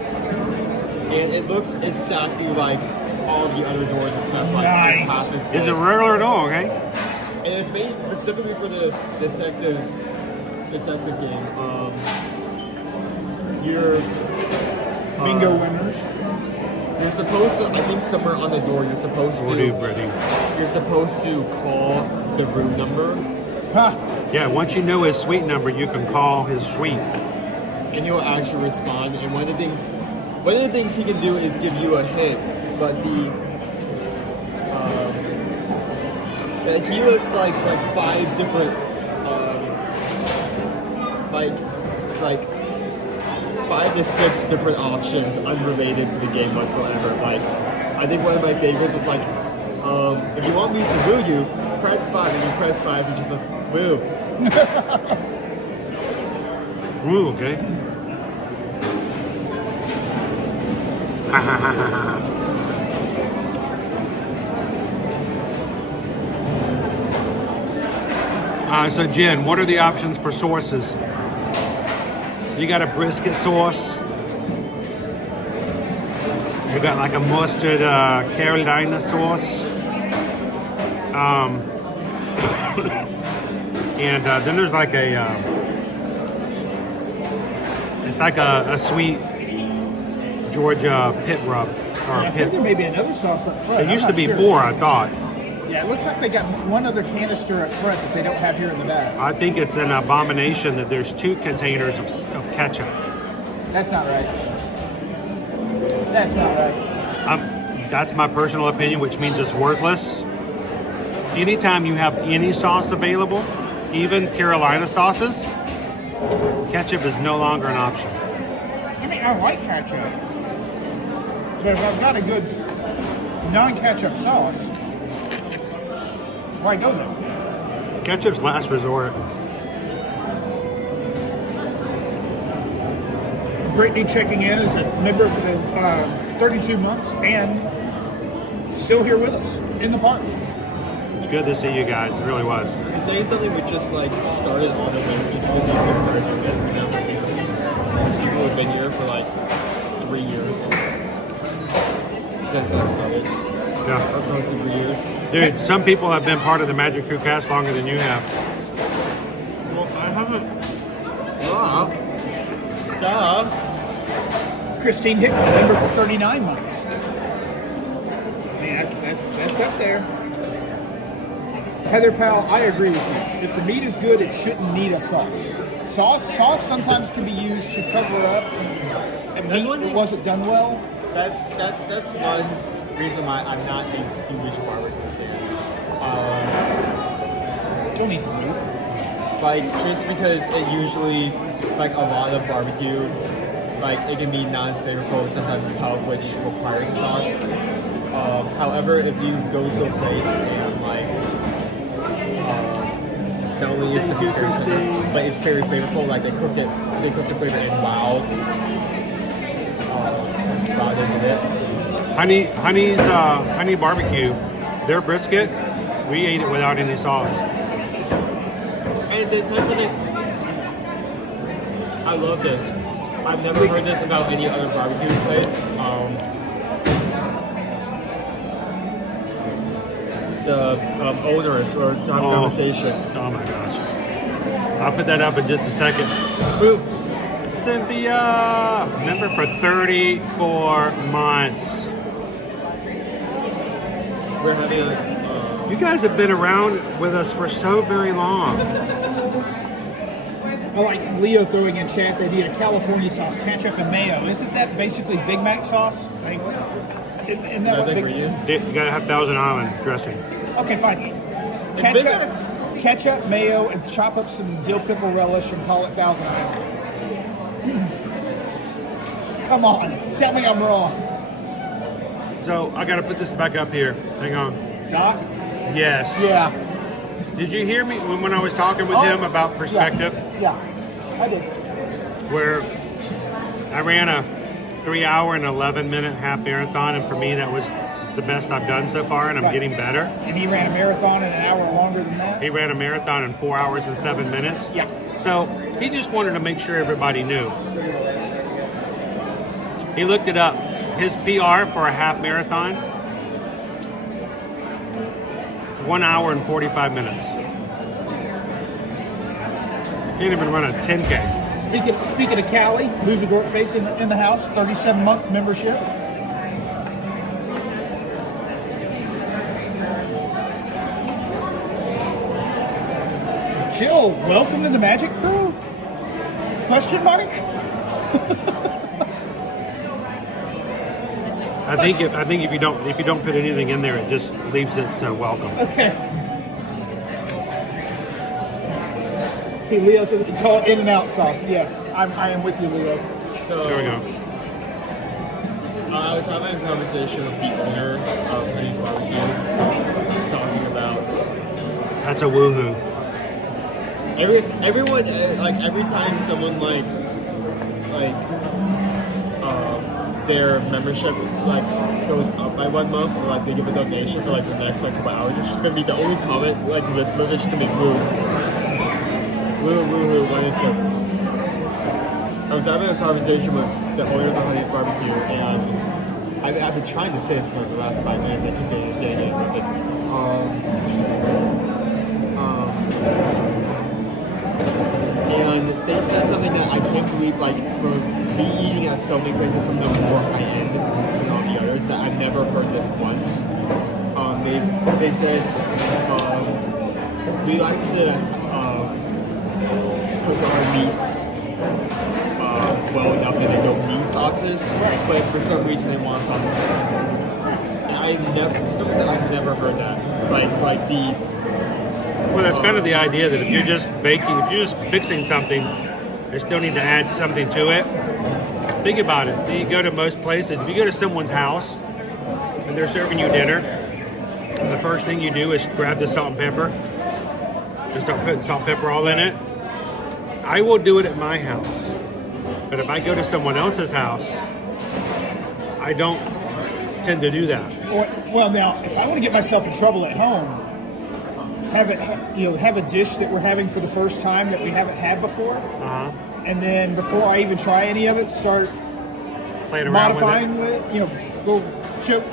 And it looks exactly like all the other doors except like it's half as big. It's a regular door, okay? And it's made specifically for the detective game. You're Bingo winners. You're supposed to, I think somewhere on the door, you're supposed to call the room number. Yeah, once you know his suite number, you can call his suite. And he'll actually respond. And one of the things he can do is give you a hint. But that he lists like 5 different like 5 to 6 different options unrelated to the game whatsoever. Like, I think one of my favorites is like, if you want me to woo you, press 5, and you press 5, and just says woo. Woo, okay. So Jen, what are the options for sauces? You got a brisket sauce. You got like a mustard Carolina sauce. And then there's like it's like a sweet Georgia pit rub. I think there may be another sauce up front. It used to be 4, I thought. Yeah, it looks like they got one other canister up front that they don't have here in the back. I think it's an abomination that there's 2 containers of ketchup. That's not right. That's not right. That's my personal opinion, which means it's worthless. Anytime you have any sauce available, even Carolina sauces, ketchup is no longer an option. I mean, I like ketchup. But if I've got a good non-ketchup sauce, why go there? Ketchup's last resort. Brittany checking in as a member for the 32 months and still here with us in the park. It's good to see you guys. It really was. You're saying something we just like started on a whim just because we just started doing it. We now have people who have been here for like 3 years since I started. Yeah. Or close to 3 years. Dude, some people have been part of the Magic Crew cast longer than you have. Well, I haven't. Christine Hickman, member for 39 months. Yeah, that's up there. Heather Powell, I agree with you. If the meat is good, it shouldn't need a sauce. Sauce sometimes can be used to cover up and meat that wasn't done well. That's one reason why I'm not a huge barbecue fan. Don't eat the meat. Like, just because it usually, like a lot of barbecue, like it can be non-flavorful, sometimes tough, which requires a sauce. However, if you go to a place and like, not only is the meat very simple, but it's very flavorful, like they cook the flavor in wow, they did it. Honey barbecue, their brisket, we ate it without any sauce. And it's something, I love this. I've never heard this about any other barbecue place. The owners or the conversation. Oh my gosh. I'll put that up in just a second. Boop. Cynthia, member for 34 months. We're having you guys have been around with us for so very long. I like Leo throwing in chat they need a California sauce, ketchup and mayo. Isn't that basically Big Mac sauce? Like, isn't that what You gotta have Thousand Island dressing. Okay, fine. Ketchup, mayo, and chop up some dill pickle relish and call it Thousand Island. Come on, tell me I'm wrong. So I gotta put this back up here. Hang on. Doc? Yes. Yeah. Did you hear me when I was talking with him about perspective? Yeah, I did. Where I ran a 3 hour and 11-minute half marathon, and for me that was the best I've done so far, and I'm getting better. And he ran a marathon in an hour longer than that? He ran a marathon in 4 hours and 7 minutes. Yeah. So he just wanted to make sure everybody knew. He looked it up. His PR for a half marathon, 1 hour and 45 minutes. Can't even run a 10K. Speaking of Callie, who's a Dork Face in the house, 37-month membership. Jill, welcome to the Magic Crew? Question mark? I think if you don't put anything in there, it just leaves it welcome. Okay. See, Leo said it's called In-N-Out sauce. Yes, I am with you, Leo. So, there we go. I was having a conversation with the owner of Penny's Barbecue, talking about. That's a woohoo. Everyone, like every time someone their membership goes up by 1 month, or they give a donation for the next couple hours, it's just gonna be the only comment this month. It's just gonna be woo, woo, woo, woo, 1 and 2. I was having a conversation with the owners of Honey's Barbecue, and I've been trying to say this for the last 5 minutes. I keep getting it, but and they said something that I can't believe, for me eating at so many places, some of them more high-end than all the others, that I've never heard this once. They said, we like to cook our meats well enough that they don't need sauces, but for some reason they want sauces. And for some reason I've never heard that. Well, that's kind of the idea that if you're just fixing something, you still need to add something to it. Think about it. You go to most places, if you go to someone's house and they're serving you dinner, and the first thing you do is grab the salt and pepper and start putting salt and pepper all in it. I will do it at my house. But if I go to someone else's house, I don't tend to do that. Well, now, if I want to get myself in trouble at home, have a dish that we're having for the first time that we haven't had before, and then before I even try any of it, start playing around modifying with it. A little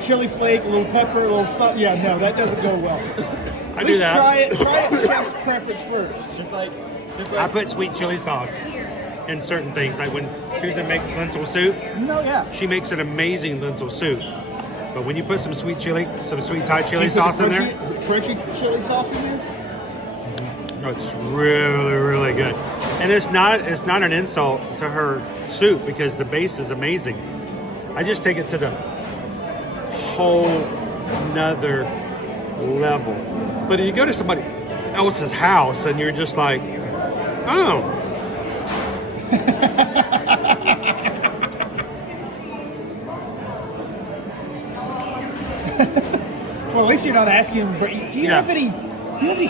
chili flake, a little pepper, a little salt. Yeah, no, that doesn't go well. I do that. Try it chef's preference first. I put sweet chili sauce in certain things. Like when Susan makes lentil soup, she makes an amazing lentil soup. But when you put some sweet Thai chili sauce in there, crunchy chili sauce in there, it's really, really good. And it's not an insult to her soup because the base is amazing. I just take it to the whole nother level. But if you go to somebody else's house and you're just like, oh. Well, at least you're not asking him. Do you have any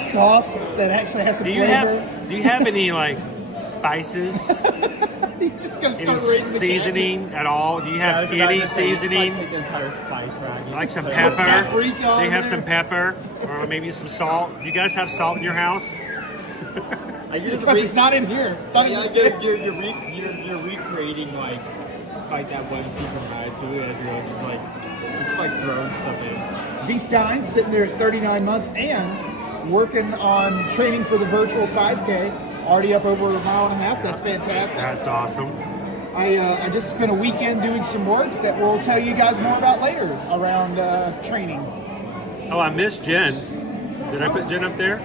sauce that actually has some flavor? Do you have any spices? He's just gonna any start raising the seasoning at all? Do you have any seasoning? Like some pepper? They have some pepper, or maybe some salt. You guys have salt in your house? Because it's not in here. It's not in here. You're recreating that one scene from Ratatouille as well, just throwing stuff in. D. Stein sitting there at 39 months and working on training for the virtual 5K. Already up over 1.5 miles. That's fantastic. That's awesome. I just spent a weekend doing some work that we'll tell you guys more about later around training. Oh, I missed Jen. Did I put Jen up there?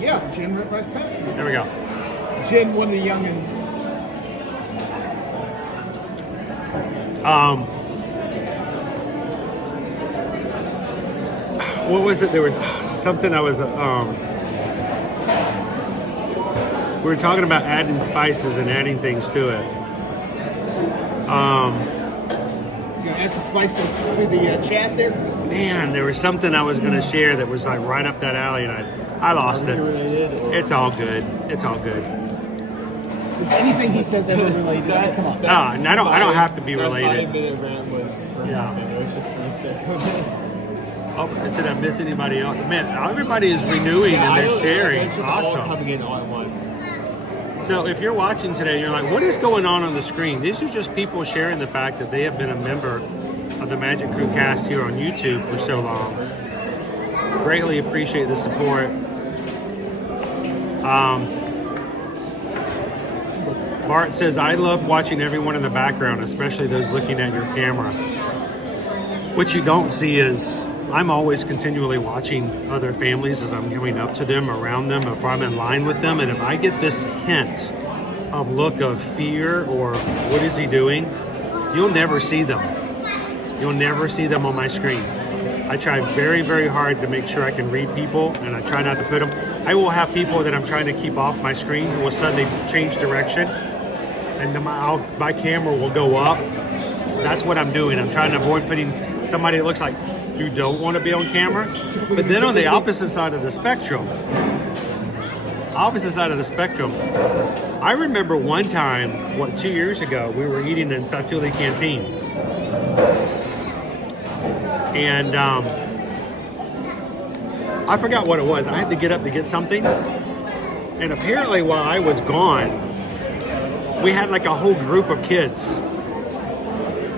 Yeah, Jen right past me. There we go. Jen, one of the youngins. What was it? There was something I was we were talking about adding spices and adding things to it. You gonna add some spice to the chat there? Man, there was something I was going to share that was right up that alley, and I lost it. It's all good. It's all good. Is anything he says ever related? Come on. No, and I don't have to be that related. 5-minute rant was for nothing. It was just for the sake of it. Oh, I said I miss anybody else. Man, everybody is renewing and they're sharing. It's just all Awesome. coming in all at once. So if you're watching today, you're like, what is going on the screen? These are just people sharing the fact that they have been a member of the Magic Crew cast here on YouTube for so long. Greatly appreciate the support. Bart says, I love watching everyone in the background, especially those looking at your camera. What you don't see is I'm always continually watching other families as I'm coming up to them, around them, if I'm in line with them, and if I get this hint of look of fear or what is he doing, you'll never see them. You'll never see them on my screen. I try very, very hard to make sure I can read people, and I try not to put them. I will have people that I'm trying to keep off my screen who will suddenly change direction, and my camera will go up. That's what I'm doing. I'm trying to avoid putting somebody that looks like you don't want to be on camera. But then on the opposite side of the spectrum, I remember one time, 2 years ago, we were eating in Satuli Canteen. And I forgot what it was. I had to get up to get something. And apparently while I was gone, we had like a whole group of kids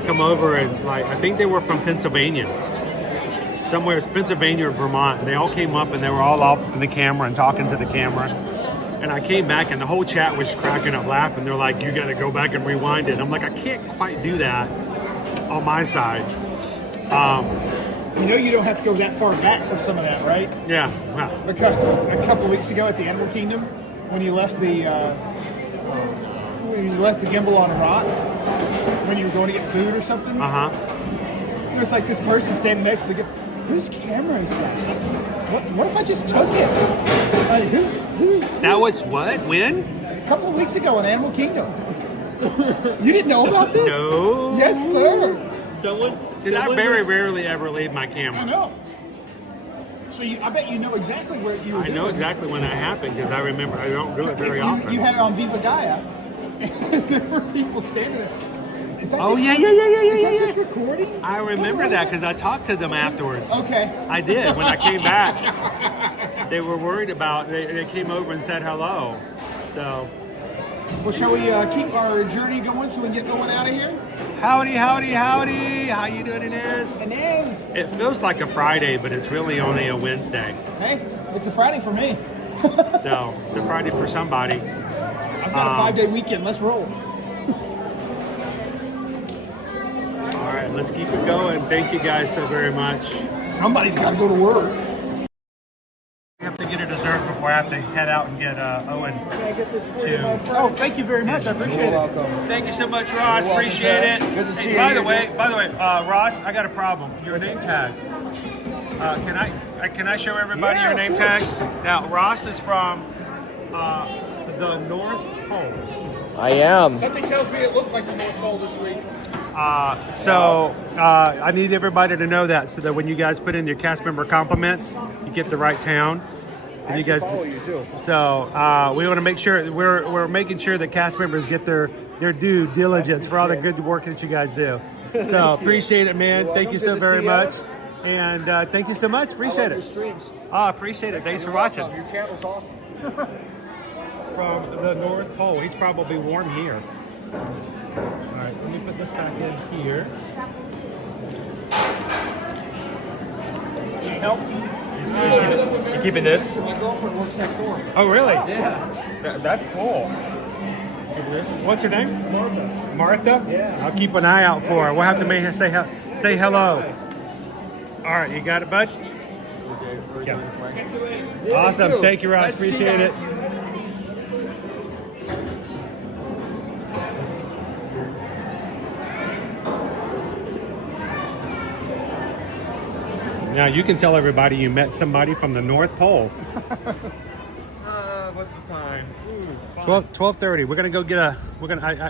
come over and I think they were from Pennsylvania. Somewhere, it's Pennsylvania or Vermont. And they all came up and they were all up in the camera and talking to the camera. And I came back and the whole chat was cracking up laughing. They're like, you got to go back and rewind it. I'm like, I can't quite do that on my side. You know you don't have to go that far back for some of that, right? Yeah. Wow. Because a couple of weeks ago at the Animal Kingdom, when you left the gimbal on a rock, when you were going to get food or something, it was like this person standing next to the gimbal. Whose camera is that? What if I just took it? Like, who? That was what? When? A couple of weeks ago in Animal Kingdom. You didn't know about this? No. Yes, sir. I very rarely ever leave my camera. I know. So I bet you know exactly where you were I know exactly when that happened because I remember I don't do it very often. You had it on Viva Gaia. And there were people standing there. Is that yeah. Just recording? I remember that because I talked to them afterwards. Okay. I did. When I came back, they were worried about, they came over and said hello. So. Well, shall we keep our journey going so we can get going out of here? Howdy. How you doing, Inez? Inez. It feels like a Friday, but it's really only a Wednesday. Hey, it's a Friday for me. So, it's a Friday for somebody. I've got a 5-day weekend. Let's roll. All right, let's keep it going. Thank you guys so very much. Somebody's got to go to work. We have to get a dessert before I have to head out and get Owen. Can I get this for you, my friend? Oh, thank you very much. I appreciate it. Thank you so much, Ross. You're welcome, Appreciate sir. it. Good to see Hey, you. by the way, Ross, I got a problem. Your name tag. Can I show everybody your name tag? Now, Ross is from the North Pole. I am. Something tells me it looked like the North Pole this week. I need everybody to know that so that when you guys put in your cast member compliments, you get the right town. And you guys follow you too. So we want to make sure we're making sure that cast members get their due diligence for all the good work that you guys do. So appreciate it, man. Thank you so very much. And thank you so much. Appreciate it. Your streams. Appreciate it. Thanks for watching. Your channel's awesome. From the North Pole. He's probably warm here. All right, let me put this back in here. Help. You keeping this? My girlfriend works next door. Oh, really? Yeah. That's cool. What's your name? Martha. Martha? Yeah. I'll keep an eye out for her. We'll have to make her say hello. All right, you got it, bud? Yeah. Awesome. Thank you, Ross. Appreciate it. Now you can tell everybody you met somebody from the North Pole. What's the time? 12:30. We're gonna go get I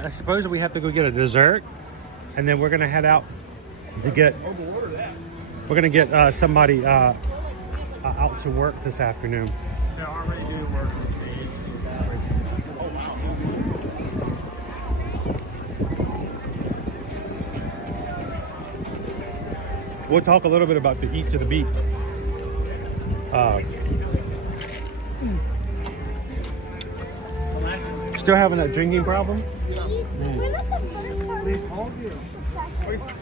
suppose we have to go get a dessert, and then we're gonna head out to get. We're gonna get somebody out to work this afternoon. They're already doing work on stage. we'll talk a little bit about the Eat to the Beat. Still having that drinking problem?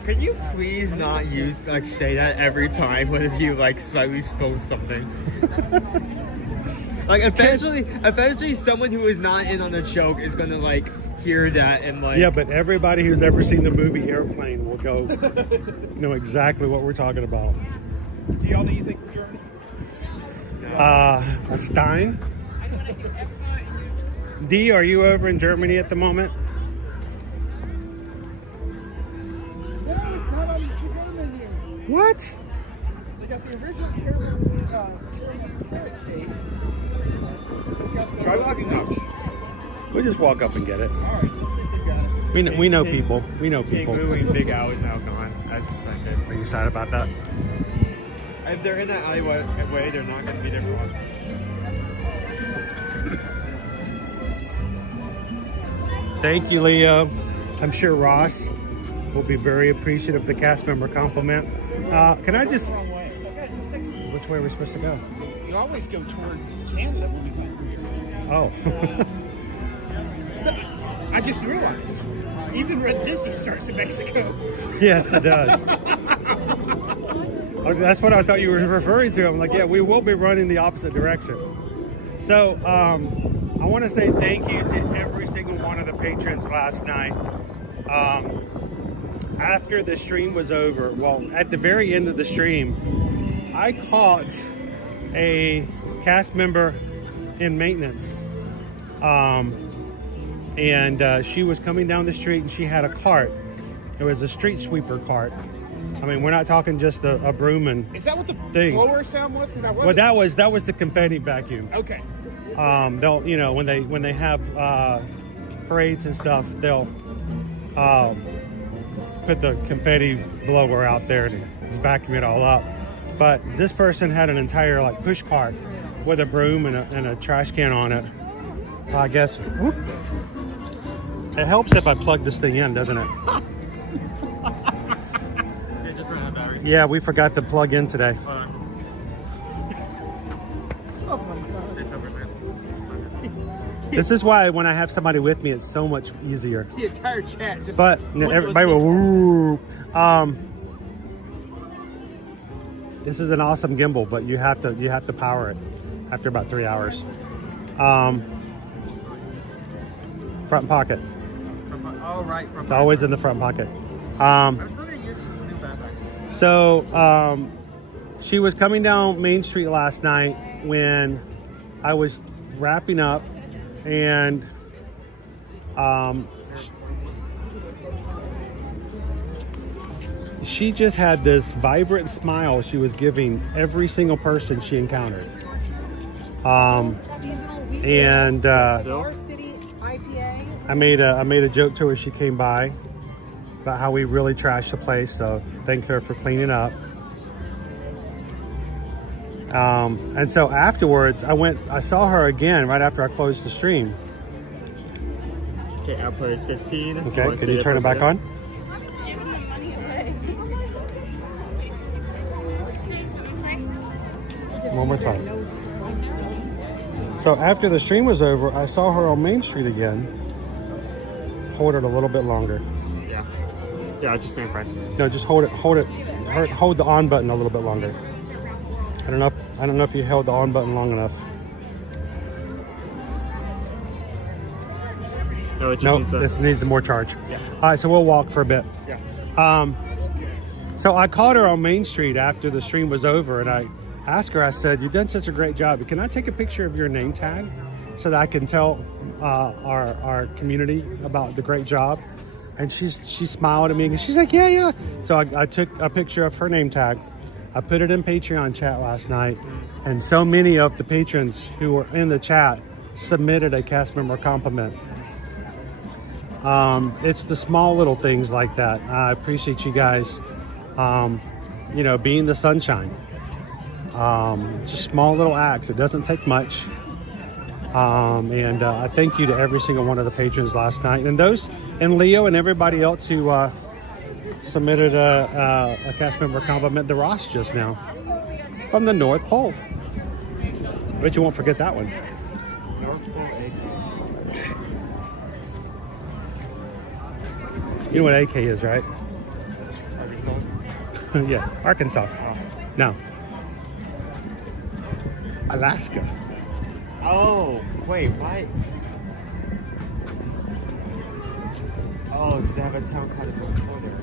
Could you please not say that every time when you slightly spill something? Eventually someone who is not in on the joke is gonna hear that and Yeah, but everybody who's ever seen the movie Airplane will know exactly what we're talking about. Do y'all know anything from Germany? A Stein. D, are you over in Germany at the moment? What? They got the original caramel carrot cake. Try walking up. We'll just walk up and get it. All right, let's see if they got it. We know people. We know Big people. Louie and Big Al is now gone. That's expected. Are you excited about that? If they're in that alleyway, they're not going to be there for long. Thank you, Leo. I'm sure Ross will be very appreciative of the cast member compliment. Can I just... Which way are we supposed to go? You always go toward Canada when we come through here. Oh. So, I just realized, even Red Disney starts in Mexico. Yes, it does. That's what I thought you were referring to. I'm like, yeah, we will be running the opposite direction. So, I want to say thank you to every single one of the patrons last night. After the stream was over, well, at the very end of the stream, I caught a cast member in maintenance. And she was coming down the street and she had a cart. It was a street sweeper cart. I mean, we're not talking just a broom and Is that what the thing. blower sound was? Because I wasn't. Well, that was the confetti vacuum. Okay. They'll, when they have parades and stuff, they'll put the confetti blower out there and just vacuum it all up. But this person had an entire push cart with a broom and a trash can on it. I guess. Whoop. It helps if I plug this thing in, doesn't it? Just ran out of battery. Yeah, we forgot to plug in today. Oh my God. This is why when I have somebody with me, it's so much easier. The entire chat just. But everybody will woo. This is an awesome gimbal, but you have to power it after about 3 hours. Front pocket. Oh, right. It's always in the front pocket. So she was coming down Main Street last night when I was wrapping up, and she just had this vibrant smile she was giving every single person she encountered. And I made a joke to her as she came by about how we really trashed the place, so thank her for cleaning up. And so afterwards, I saw her again right after I closed the stream. Okay, output is 15. Okay, can you turn it back on? One more time. So after the stream was over, I saw her on Main Street again. Hold it a little bit longer. Yeah. Yeah, just stand front. No, just hold the on button a little bit longer. I don't know if you held the on button long enough. No, it just this needs more charge. Yeah. All right, so we'll walk for a bit. Yeah. So I caught her on Main Street after the stream was over, and I asked her, I said, "You've done such a great job. Can I take a picture of your name tag so that I can tell our community about the great job?" And she smiled at me and she's like, yeah. So I took a picture of her name tag. I put it in Patreon chat last night, and so many of the patrons who were in the chat submitted a cast member compliment. It's the small little things like that. I appreciate you guys, being the sunshine. Just small little acts. It doesn't take much. And I thank you to every single one of the patrons last night, and Leo and everybody else who submitted a cast member compliment to Ross just now from the North Pole. Bet you won't forget that one. You know what AK is, right? Arkansas? Yeah, Arkansas. No. Alaska. Oh, wait, what? Oh, so they have a town called Recorder.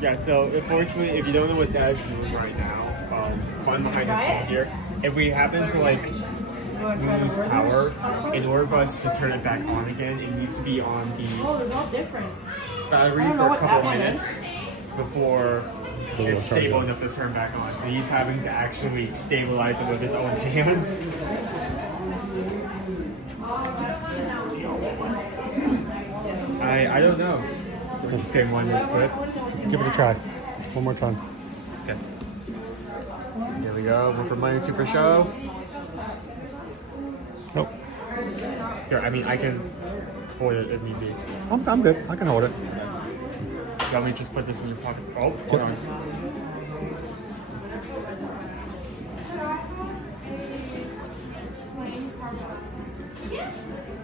Yeah, so unfortunately, if you don't know what that's doing right now, fun behind the scenes here. If we happen to like lose power, in order for us to turn it back on again, it needs to be on the battery for a couple of minutes before it's stable enough to turn back on. So he's having to actually stabilize it with his own hands. I don't know. We're just getting one this clip. Give it a try. One more time. Okay. Here we go. One for money, two for show. Nope. Here, I mean, I can hold it if need be. I'm good. I can hold it. Let me just put this in your pocket. Oh, hold on.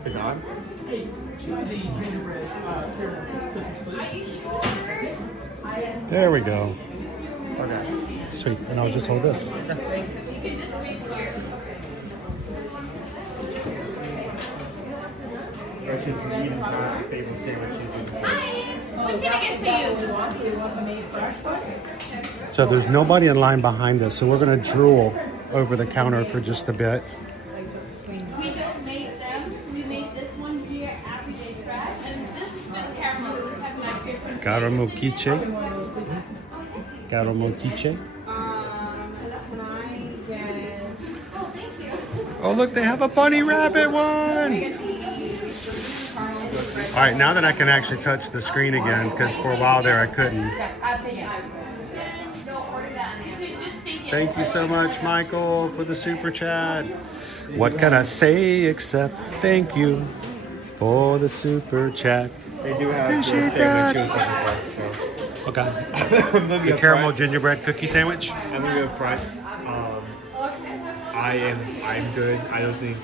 Is it on? There we go. Okay. Sweet. And I'll just hold this. That's just eating my favorite sandwiches. What can I get for you? So there's nobody in line behind us, so we're going to drool over the counter for just a bit. We don't make them. We make this one here everyday fresh, and this is just caramel. This has like different. Caramel quiche. Caramel quiche. Can I get... Oh, look, they have a bunny rabbit one. All right, now that I can actually touch the screen again, because for a while there I couldn't. Thank you so much, Michael, for the super chat. What can I say except thank you for the super chat? They do have Appreciate the that. sandwiches on the front, so. Okay. The caramel gingerbread cookie sandwich. I'm gonna go front. I'm good. I don't think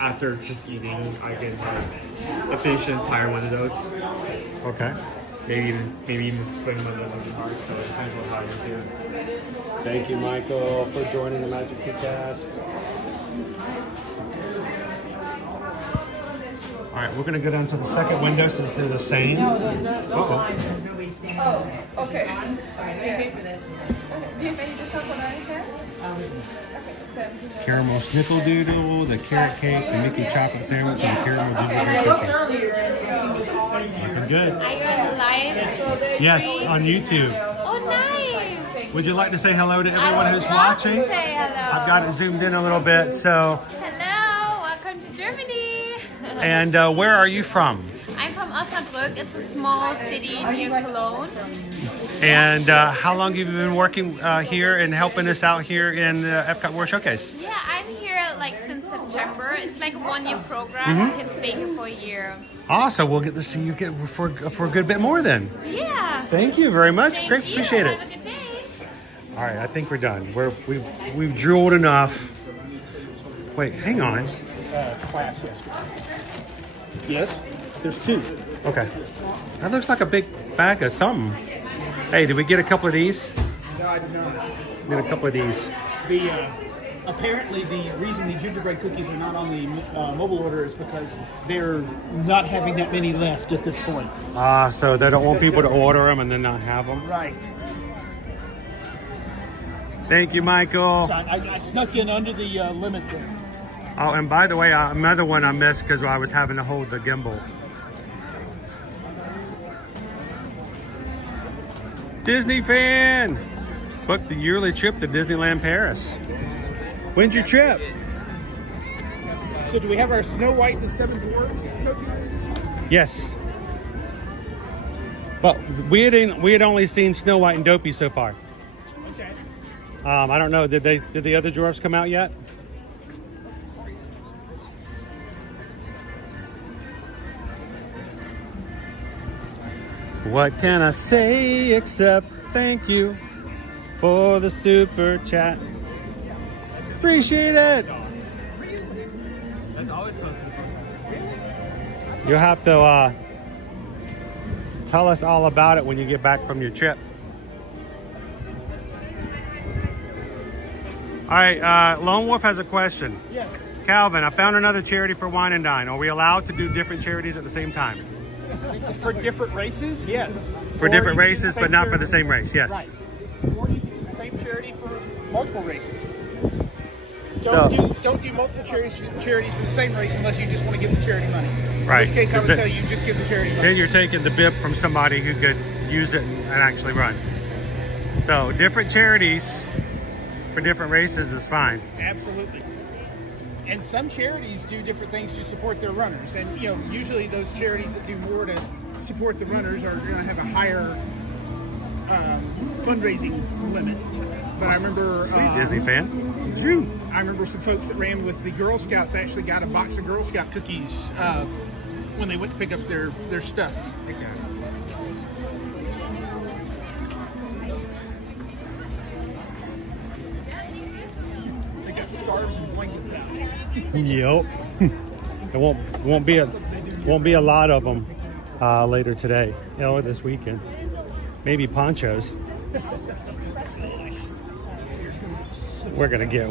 after just eating I can finish the entire one of those. Okay. Maybe even split one of those would be hard. So it depends on how you're doing. Thank you, Michael, for joining the Magic Cast. All right, we're gonna go down to the second window since they're the same. No, those Uh-oh. lines are nobody standing. Oh, okay. Alright, I pay for this. Okay. Do you have any discounts on that? Okay. Caramel snickerdoodle, the carrot cake, the Mickey chocolate sandwich, and the caramel gingerbread cookie. Looking good. Are you on the live? Yes, on YouTube. Oh, nice. Would you like to say hello to everyone I would who's love watching? to say hello. I've got it zoomed in a little bit, so. Hello, welcome to Germany. And where are you from? I'm from Osnabrück. It's a small city near Cologne. And how long have you been working here and helping us out here in the Epcot World Showcase? Yeah, I'm here like since September. It's like a one-year program. You can stay here for a year. Awesome. We'll get to see you for a good bit more then. Yeah. Thank you very much. Thank Great, you. appreciate it. Have a good day. All right, I think we're done. We've drooled enough. Wait, hang on. Class yesterday. Yes, there's two. Okay. That looks like a big bag of something. Hey, did we get a couple of these? No, I did not. Get a couple of these. Apparently the reason the gingerbread cookies are not on the mobile order is because they're not having that many left at this point. So they don't want people to order them and then not have them? Right. Thank you, Michael. So I snuck in under the limit there. Oh, and by the way, another one I missed because I was having to hold the gimbal. Disney fan! Book the yearly trip to Disneyland Paris. When's your trip? So do we have our Snow White and the Seven Dwarfs Topiary? Yes. But we had only seen Snow White and Dopey so far. Okay. I don't know. Did the other dwarfs come out yet? What can I say except thank you for the super chat? Appreciate it. That's always posted. You'll have to tell us all about it when you get back from your trip. All right, Lone Wolf has a question. Yes. Calvin, I found another charity for Wine and Dine. Are we allowed to do different charities at the same time? For different races, yes. For Or different you can do races, the but same not for charity- the same race, yes. Right. Or you can do the same charity for multiple races. So- Don't do multiple charities for the same race unless you just want to give the charity money. Right, In which case, I 'cause would it- tell you just give the charity money. Then you're taking the bib from somebody who could use it and actually run. So different charities for different races is fine. Absolutely. And some charities do different things to support their runners. And, you know, usually those charities that do more to support the runners are going to have a higher fundraising limit. But I remember... Sweet Disney fan. Drew. I remember some folks that ran with the Girl Scouts actually got a box of Girl Scout cookies when they went to pick up their stuff. They got scarves and blankets out. Yep. There won't be a lot of them later today, or this weekend. Maybe ponchos. We're gonna get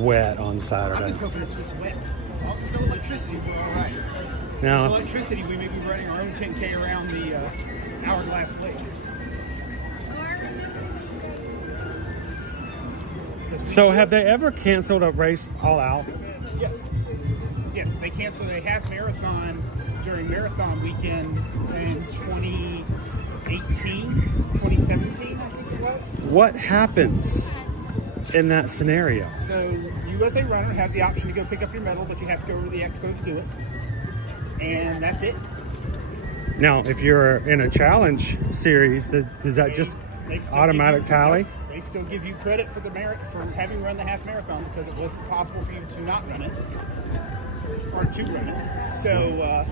wet on I'm Saturday. just hoping it's just wet. As long as there's no electricity, we're all right. No. With electricity, we may be running our own 10K around the Hourglass Lake. So have they ever canceled a race all out? Yes. Yes, they canceled a half marathon during marathon weekend in 2018, 2017, I think it was. What happens in that scenario? So you as a runner have the option to go pick up your medal, but you have to go over to the expo to do it. And that's it. Now, if you're in a challenge series, does that just They still automatic give you- tally? They still give you credit for the merit for having run the half marathon because it wasn't possible for you to not run it or to run it. So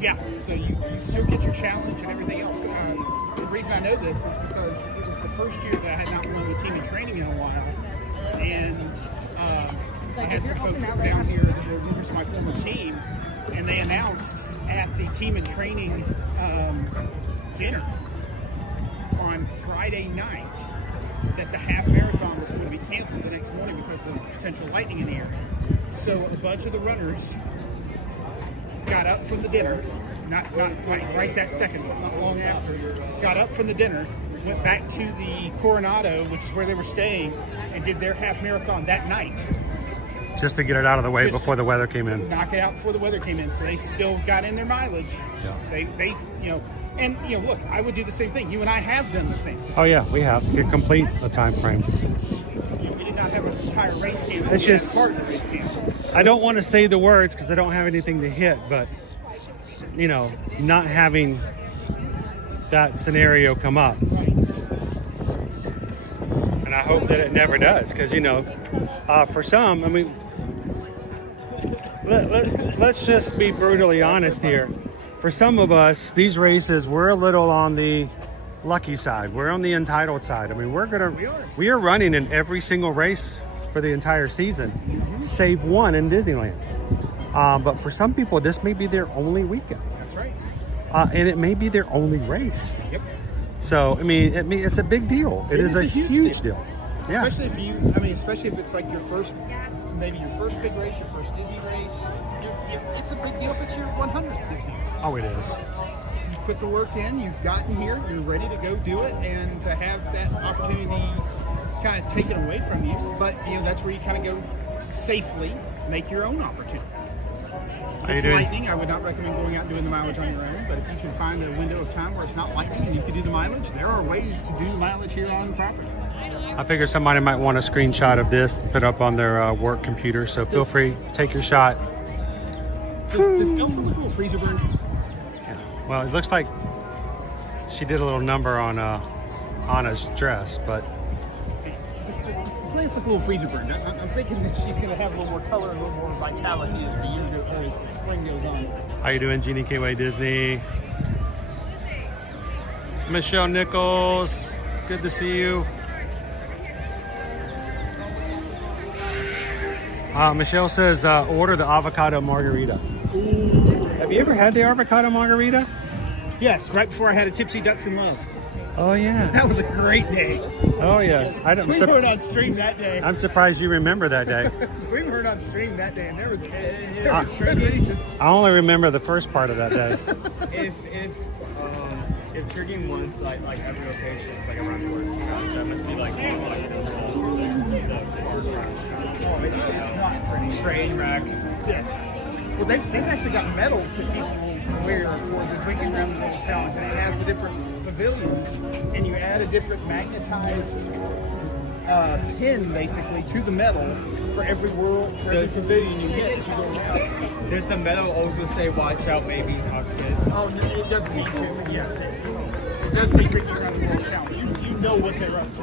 yeah, so you still get your challenge and everything else. The reason I know this is because it was the first year that I had not run the team in training in a while, and I had some folks down here that were members of my former team, and they announced at the team in training dinner on Friday night that the half marathon was going to be canceled the next morning because of potential lightning in the area. So a bunch of the runners got up from the dinner, not like right that second, but not long after, got up from the dinner, went back to the Coronado, which is where they were staying, and did their half marathon that night. Just to get it out of the way Just before the weather came in. Knock it out before the weather came in. So they still got in their mileage. Yeah. They you know, and you know, look, I would do the same thing. You and I have done the same. Oh yeah, we have. You complete a time frame. You know, we did not have an entire race canceled. It's We had just- part of the race canceled. I don't want to say the words because I don't have anything to hit, but you know, not having that scenario come up. And I hope that it never does because, you know, for some, I mean, let's just be brutally honest here. For some of us, these races, we're a little on the lucky side. We're on the entitled side. I mean, we are running in every single race for the entire season, save one in Disneyland. But for some people, this may be their only weekend. That's right. And it may be their only race. Yep. So, I mean, it's a big deal. It is a huge deal. Yeah. Especially especially if it's like your first, maybe your first big race, your first Disney race. It's a big deal if it's your 100th Disney race. Oh, it is. You put the work in, you've gotten here, you're ready to go do it, and to have that opportunity kind of taken away from you. But, you know, that's where you kind of go safely, make your own opportunity. If it's lightning, I would not recommend going out and doing the mileage on your own, but if you can find a window of time where it's not lightning and you can do the mileage, there are ways to do mileage here on property. I figure somebody might want a screenshot of this, put up on their work computer. So feel free, take your shot. Does Elsa look a little freezer burn? Well, it looks like she did a little number on Anna's dress, but Just glance like a little freezer burn. I'm thinking that she's going to have a little more color and a little more vitality as the year goes, or as the spring goes on. how you doing, Jeannie K-Way Disney? Michelle Nichols, good to see you. Michelle says, order the avocado margarita. Have you ever had the avocado margarita? Yes, right before I had a Tipsy Ducks in Love. Oh yeah. That was a great day. Oh yeah. We heard on stream that day. I'm surprised you remember that day. We heard on stream that day, and there was good reasons. I only remember the first part of that day. If drinking once like every occasion, it's like around work, that must be like Oh, it's not pretty. Train wreck. Yes. Well, they've actually got medals that people wear for the drinking around the world challenge, and it has the different pavilions, and you add a different magnetized pin basically to the medal for every pavilion you get as you go around. Does the medal also say "Watch out, baby intoxicated"? Oh, no, it doesn't need to. But yes, it does say drinking around the world challenge. You know what they're up to.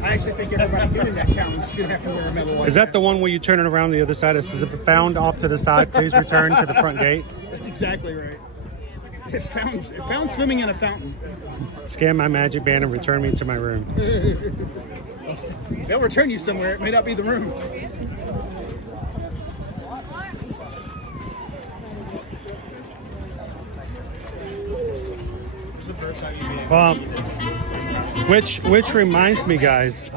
I actually think everybody doing that challenge should have to wear a medal. Like Is that the one where you turn it around the other side? It says, if found off to the side, please return to the front gate. That's exactly right. It found swimming in a fountain. Scan my magic band and return me to my room. They'll return you somewhere. It may not be the room. Well, which reminds me, guys.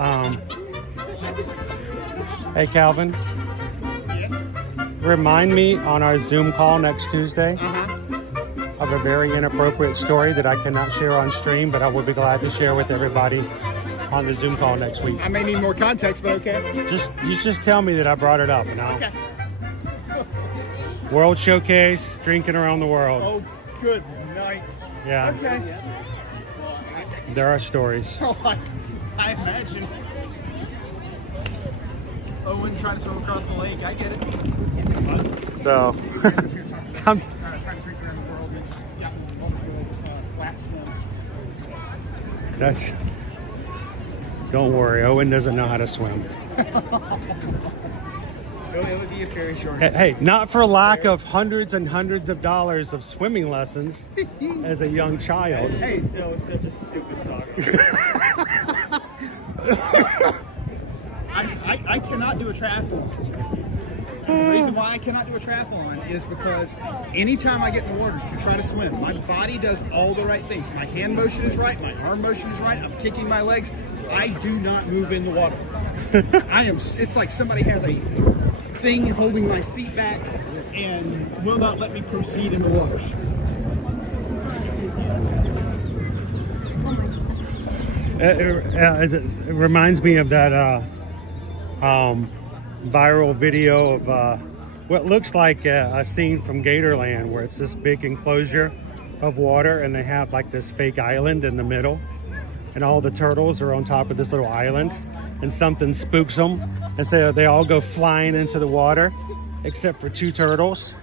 Hey, Calvin. Yes? Remind me on our Zoom call next Tuesday of a very inappropriate story that I cannot share on stream, but I will be glad to share with everybody on the Zoom call next week. I may need more context, but okay. You just tell me that I brought it up, and I'll. Okay. World Showcase, drinking around the world. Oh, good night. Yeah. Okay. There are stories. Oh, I imagine. Owen trying to swim across the lake. I get it. So, that's. Don't worry, Owen doesn't know how to swim. It would be a very short. Hey, not for lack of hundreds and hundreds of dollars of swimming lessons as a young child. Hey, still, it's such a stupid saga. I cannot do a triathlon. The reason why I cannot do a triathlon is because anytime I get in the water to try to swim, my body does all the right things. My hand motion is right, my arm motion is right, I'm kicking my legs. I do not move in the water. It's like somebody has a thing holding my feet back and will not let me proceed in the water. It reminds me of that viral video of what looks like a scene from Gatorland, where it's this big enclosure of water and they have like this fake island in the middle, and all the turtles are on top of this little island, and something spooks them, and so they all go flying into the water except for two turtles,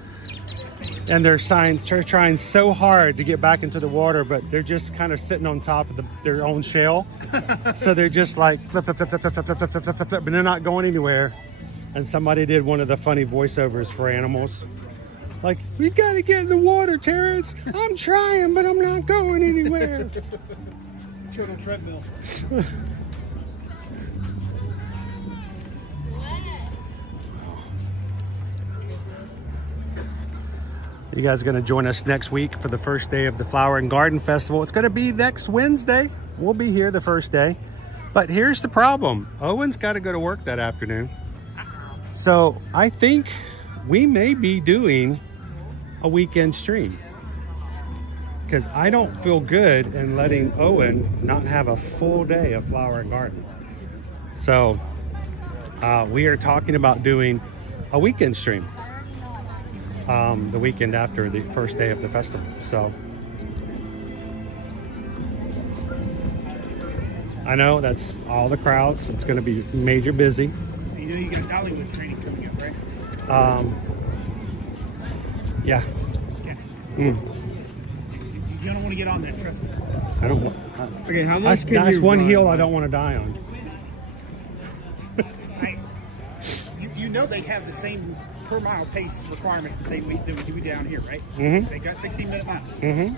and they're trying so hard to get back into the water, but they're just kind of sitting on top of their own shell. So they're just like flip, flip, flip, flip, flip, flip, flip, flip, flip, flip, but they're not going anywhere. And somebody did one of the funny voiceovers for animals, like, "We gotta get in the water, Terrence. I'm trying, but I'm not going anywhere." Turtle treadmill. You guys are going to join us next week for the first day of the Flower and Garden Festival. It's going to be next Wednesday. We'll be here the first day. But here's the problem. Owen's got to go to work that afternoon. So I think we may be doing a weekend stream, because I don't feel good in letting Owen not have a full day of Flower and Garden. So we are talking about doing a weekend stream. The weekend after the first day of the festival. So I know that's all the crowds. It's going to be major busy. You know you got Dollywood training coming up, right? Yeah. Okay. Mm. You don't want to get on that, trust me. I don't want. Okay, how much can that's you one run? hill I don't want to die on. You know they have the same per mile pace requirement that we do down here, right? Mm-hmm. They got 16-minute miles. Mm-hmm.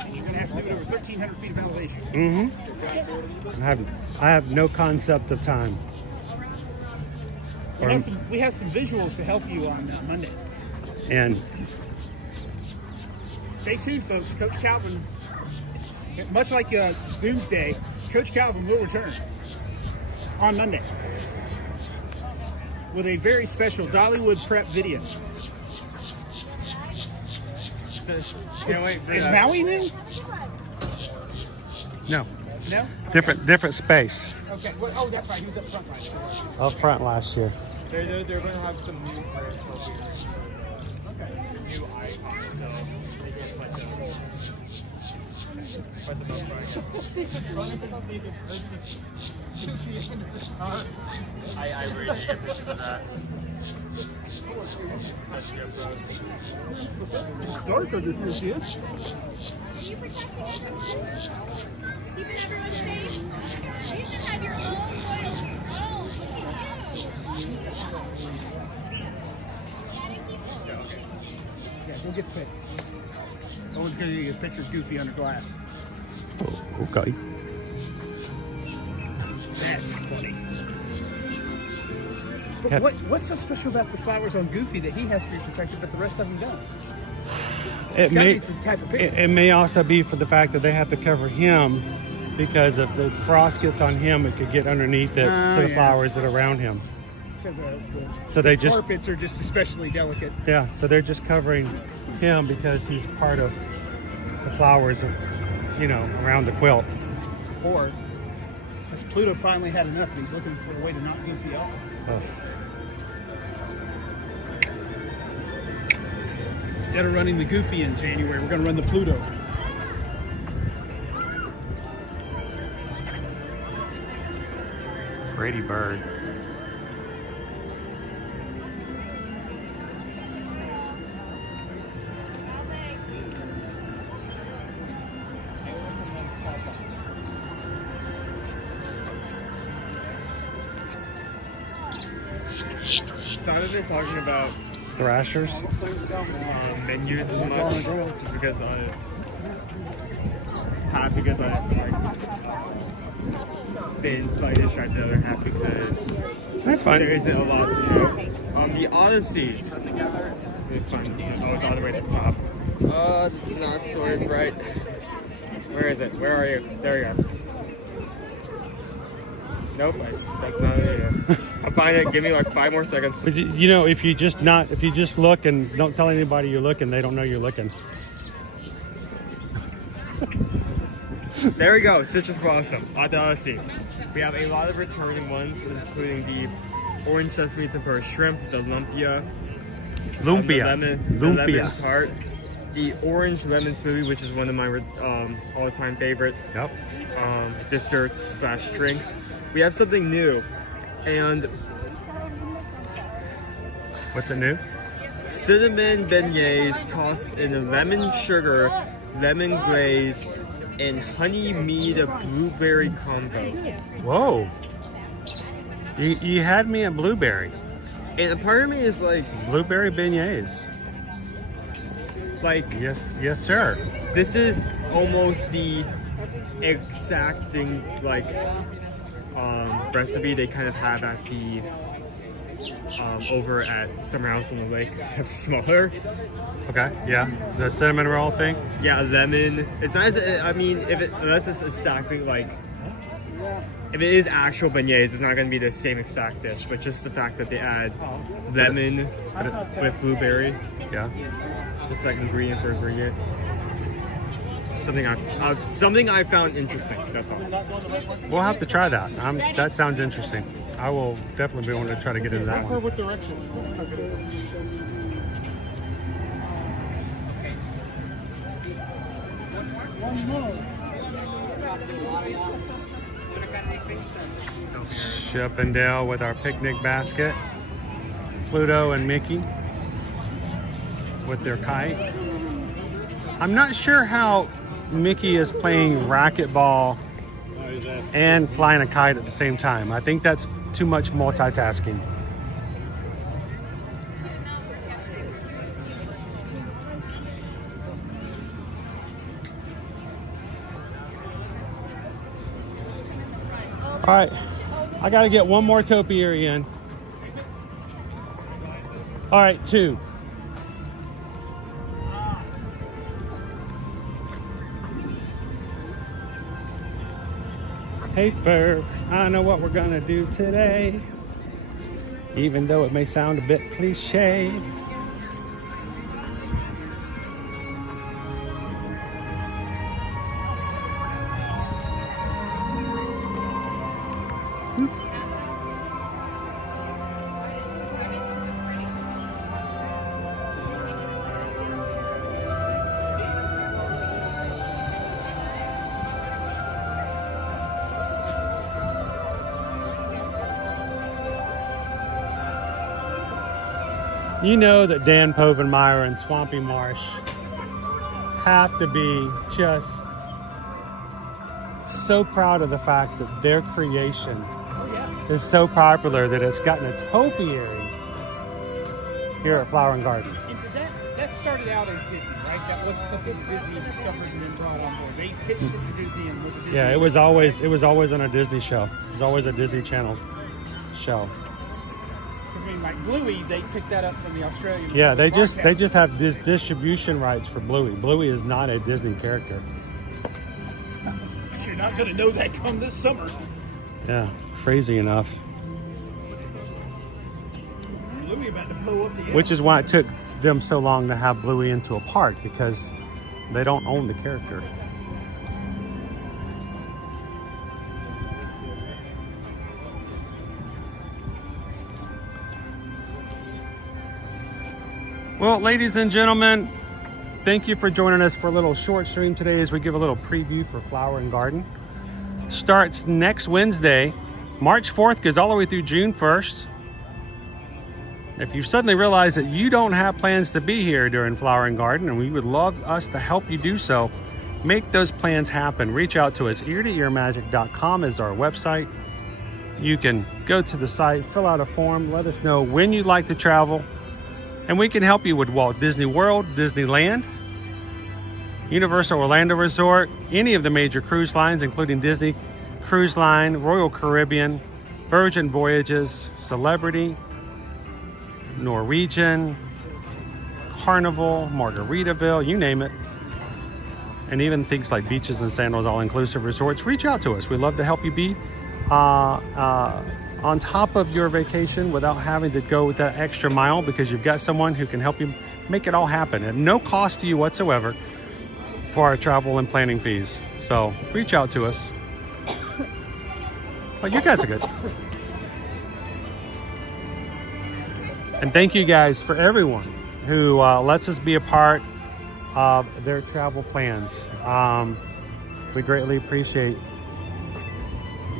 And you're going to have Living over 1,300 feet of elevation. Mm-hmm. I have no concept of time. We have some visuals to help you on Monday. And stay tuned, folks. Coach Calvin, much like Doomsday, Coach Calvin will return on Monday with a very special Dollywood prep video. Is Maui new? no, No? different space. Okay. Well, oh, that's right. He was up front last year. Up front last year. They're going to have some new players over here. Okay. New icons, so they can put them up right. I really need a picture of that. That's good, bro. It's dark under here, see it? Keeping everyone safe. You can have your own loyalty. Yeah, go get the pic. Owen's going to get a picture of Goofy under glass. Oh, okay. That's funny. But Yep. what's so special about the flowers on Goofy that he has to be protected, but the rest of them don't? It It's gotta may be the type of picture. it may also be for the fact that they have to cover him, because if the frost gets on him, it could get underneath it to the yeah. flowers that are around him. So they the just- carpets are just especially delicate. Yeah, so they're just covering him because he's part of the flowers, around the quilt. Or has Pluto finally had enough and he's looking for a way to knock Goofy off? Ugh. Instead of running the Goofy in January, we're going to run the Pluto. Brady Bird. So I've been talking about Thrashers. menus as much just because half because I've been slightly distracted, the other half because That's fine. there isn't a lot to do. The Odyssey. It's fun. Oh, it's all the way to the top. Oh, it's not sorted right. Where is it? Where are you? There you go. Nope, that's not it either. I'll find it. Give me like 5 more seconds. But if you just look and don't tell anybody you're looking, they don't know you're looking. There we go. Citrus Blossom. Odyssey. We have a lot of returning ones, including the orange sesame tempura shrimp, the lumpia, the lemon tart, the orange lemon smoothie, which is one of my all-time favorite desserts / drinks. We have something new, and what's it new? Cinnamon beignets tossed in lemon sugar, lemon glaze, and honey mead blueberry combo. Whoa! You had me at blueberry. And a part of me is like blueberry beignets. Like yes, sir. This is almost the exact thing recipe they kind of have at the over at Summer House on the Lake, except smaller. Okay, yeah, the cinnamon roll thing. Yeah, lemon. It's not. Unless it's exactly if it is actual beignets, it's not going to be the same exact dish. But just the fact that they add lemon with blueberry. Yeah. Just like ingredient for ingredient. Something I found interesting. That's all. We'll have to try that. That sounds interesting. I will definitely be wanting to try to get into that one. What direction? Chip and Dale with our picnic basket. Pluto and Mickey with their kite. I'm not sure how Mickey is playing racquetball and flying a kite at the same time. I think that's too much multitasking. All right, I got to get one more topiary in. All right, 2. Hey Ferb, I know what we're gonna do today, even though it may sound a bit cliche. You know that Dan Povenmire and Swampy Marsh have to be just so proud of the fact that their creation is so popular that it's gotten a topiary here at Flower and Garden. And that started out as Disney, right? That wasn't something that Disney discovered and then brought on board. They pitched it to Disney and was a Disney. Yeah, it was always on a Disney show. It was always a Disney Channel show. I mean, like Bluey, they picked that up from the Australian. Yeah, they just have distribution rights for Bluey. Bluey is not a Disney character. You're not going to know that come this summer. Yeah, crazy enough. Bluey about to blow up the Which is why it took them so long to have Bluey into a park, because they don't own the character. Well, ladies and gentlemen, thank you for joining us for a little short stream today as we give a little preview for Flower and Garden. Starts next Wednesday. March 4th goes all the way through June 1st. If you suddenly realize that you don't have plans to be here during Flower and Garden, and we would love us to help you do so, make those plans happen. Reach out to us. eartoearmagic.com is our website. You can go to the site, fill out a form, let us know when you'd like to travel, and we can help you with Walt Disney World, Disneyland, Universal Orlando Resort, any of the major cruise lines, including Disney Cruise Line, Royal Caribbean, Virgin Voyages, Celebrity, Norwegian, Carnival, Margaritaville, you name it. And even things like beaches and sandals, all-inclusive resorts. Reach out to us. We'd love to help you be on top of your vacation without having to go with that extra mile, because you've got someone who can help you make it all happen at no cost to you whatsoever for our travel and planning fees. So reach out to us. But you guys are good. And thank you guys for everyone who lets us be a part of their travel plans. We greatly appreciate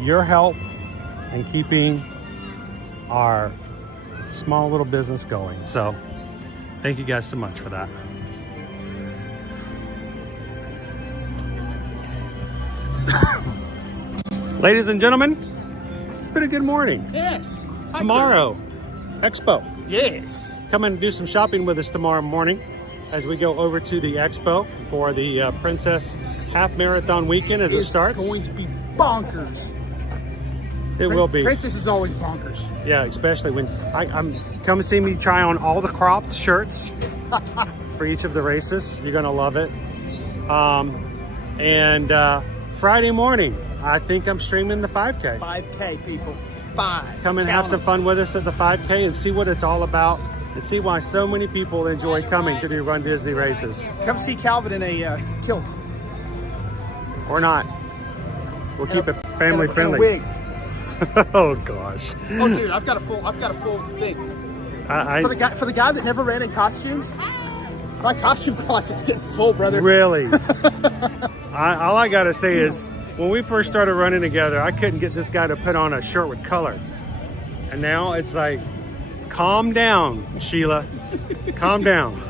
your help and keeping our small little business going. So thank you guys so much for that. Ladies and gentlemen, it's been a good morning. Yes. Tomorrow, Expo. Yes. Come and do some shopping with us tomorrow morning as we go over to the Expo for the Princess Half Marathon weekend as it starts. It's going to be bonkers. It will be. Princess is always bonkers. Yeah, especially when I'm come see me try on all the cropped shirts for each of the races. You're gonna love it. And Friday morning, I think I'm streaming the 5K. 5K, people. 5. Come and have some fun with us at the 5K and see what it's all about, and see why so many people enjoy coming to do Run Disney races. Come see Calvin in a kilt. Or not. We'll keep it family friendly. And a wig. Oh gosh. Oh dude, I've got a full thing. For the guy that never ran in costumes, my costume closet's getting full, brother. Really? All I gotta say is, when we first started running together, I couldn't get this guy to put on a shirt with color. And now it's like, calm down, Sheila. Calm down.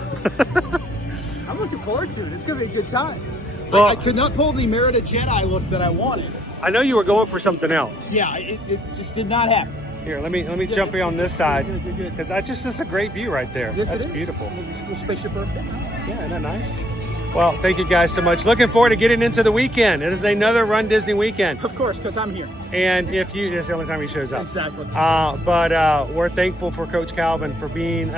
I'm looking forward to it. It's gonna be a good time. Well, I could not pull the Merida Jedi look that I wanted. I know you were going for something else. Yeah, it just did not happen. Here, let me jump in on this side, because that's just a great view right there. Yes, That's it is. beautiful. Little spaceship birthday. Yeah, isn't that nice? Well, thank you guys so much. Looking forward to getting into the weekend. It is another Run Disney weekend. Of course, because I'm here. And if you, it's the only time he shows up. Exactly. But we're thankful for Coach Calvin for being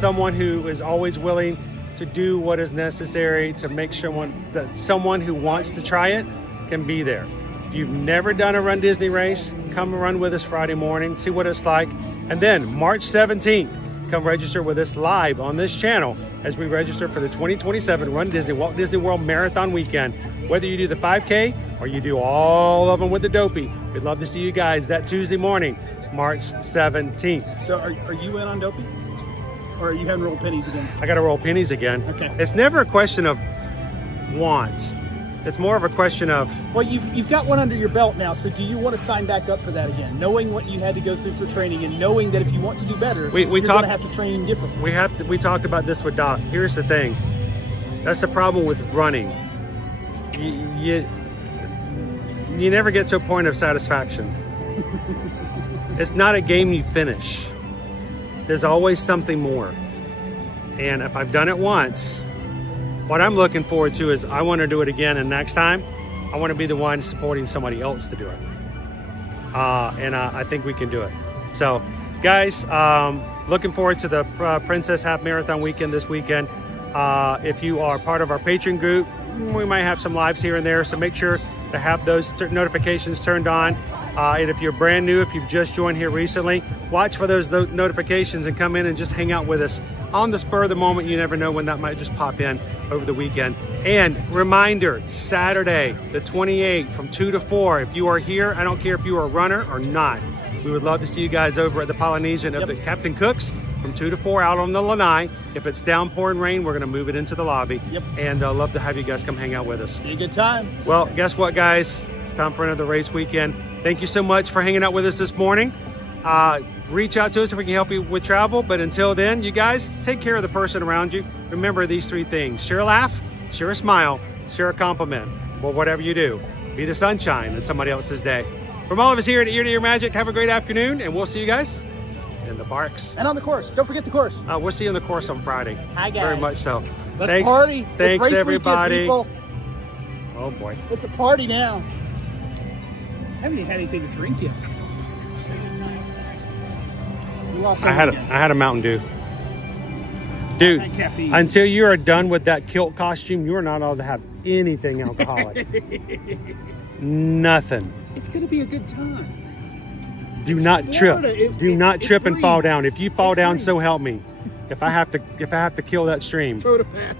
someone who is always willing to do what is necessary to make sure that someone who wants to try it can be there. If you've never done a Run Disney race, come run with us Friday morning, see what it's like. And then March 17th, come register with us live on this channel as we register for the 2027 Run Disney Walt Disney World Marathon Weekend. Whether you do the 5K or you do all of them with the Dopey, we'd love to see you guys that Tuesday morning, March 17th. So are you in on Dopey? Or are you having to roll pennies again? I got to roll pennies again. Okay. It's never a question of want. It's more of a question of... Well, you've got one under your belt now, so do you want to sign back up for that again? Knowing what you had to go through for training and knowing that if you want to do better, you're going to have to train differently. We talked about this with Doc. Here's the thing. That's the problem with running. You never get to a point of satisfaction. It's not a game you finish. There's always something more. And if I've done it once, what I'm looking forward to is I want to do it again, and next time I want to be the one supporting somebody else to do it. And I think we can do it. So guys, looking forward to the Princess Half Marathon weekend this weekend. If you are part of our Patreon group, we might have some lives here and there, so make sure to have those notifications turned on. And if you're brand new, if you've just joined here recently, watch for those notifications and come in and just hang out with us on the spur of the moment. You never know when that might just pop in over the weekend. And reminder, Saturday the 28th from 2 to 4. If you are here, I don't care if you are a runner or not, we would love to see you guys over at the Polynesian of the Captain Cook's from 2 to 4 out on the lanai. If it's downpouring rain, we're going to move it into the lobby. And love to have you guys come hang out with us. Be a good time. Well, guess what, guys? It's time for another race weekend. Thank you so much for hanging out with us this morning. Reach out to us if we can help you with travel. But until then, you guys, take care of the person around you. Remember these 3 things. Share a laugh, share a smile, share a compliment. Well, whatever you do, be the sunshine in somebody else's day. From all of us here at Ear to Ear Magic, have a great afternoon, and we'll see you guys in the parks. And on the course. Don't forget the course. We'll see you on the course on Friday. Hi, guys. Very much so. Let's party. Thanks, it's race everybody. Weekend, oh, boy. It's a party now. I haven't even had anything to drink yet. I had a Mountain Dew. Dude, until you are done with that kilt costume, you are not allowed to have anything alcoholic. Nothing. It's going to be a good time. Do not trip. Do not trip and fall down. If you fall down, so help me. If I have to kill that stream. Photo pass.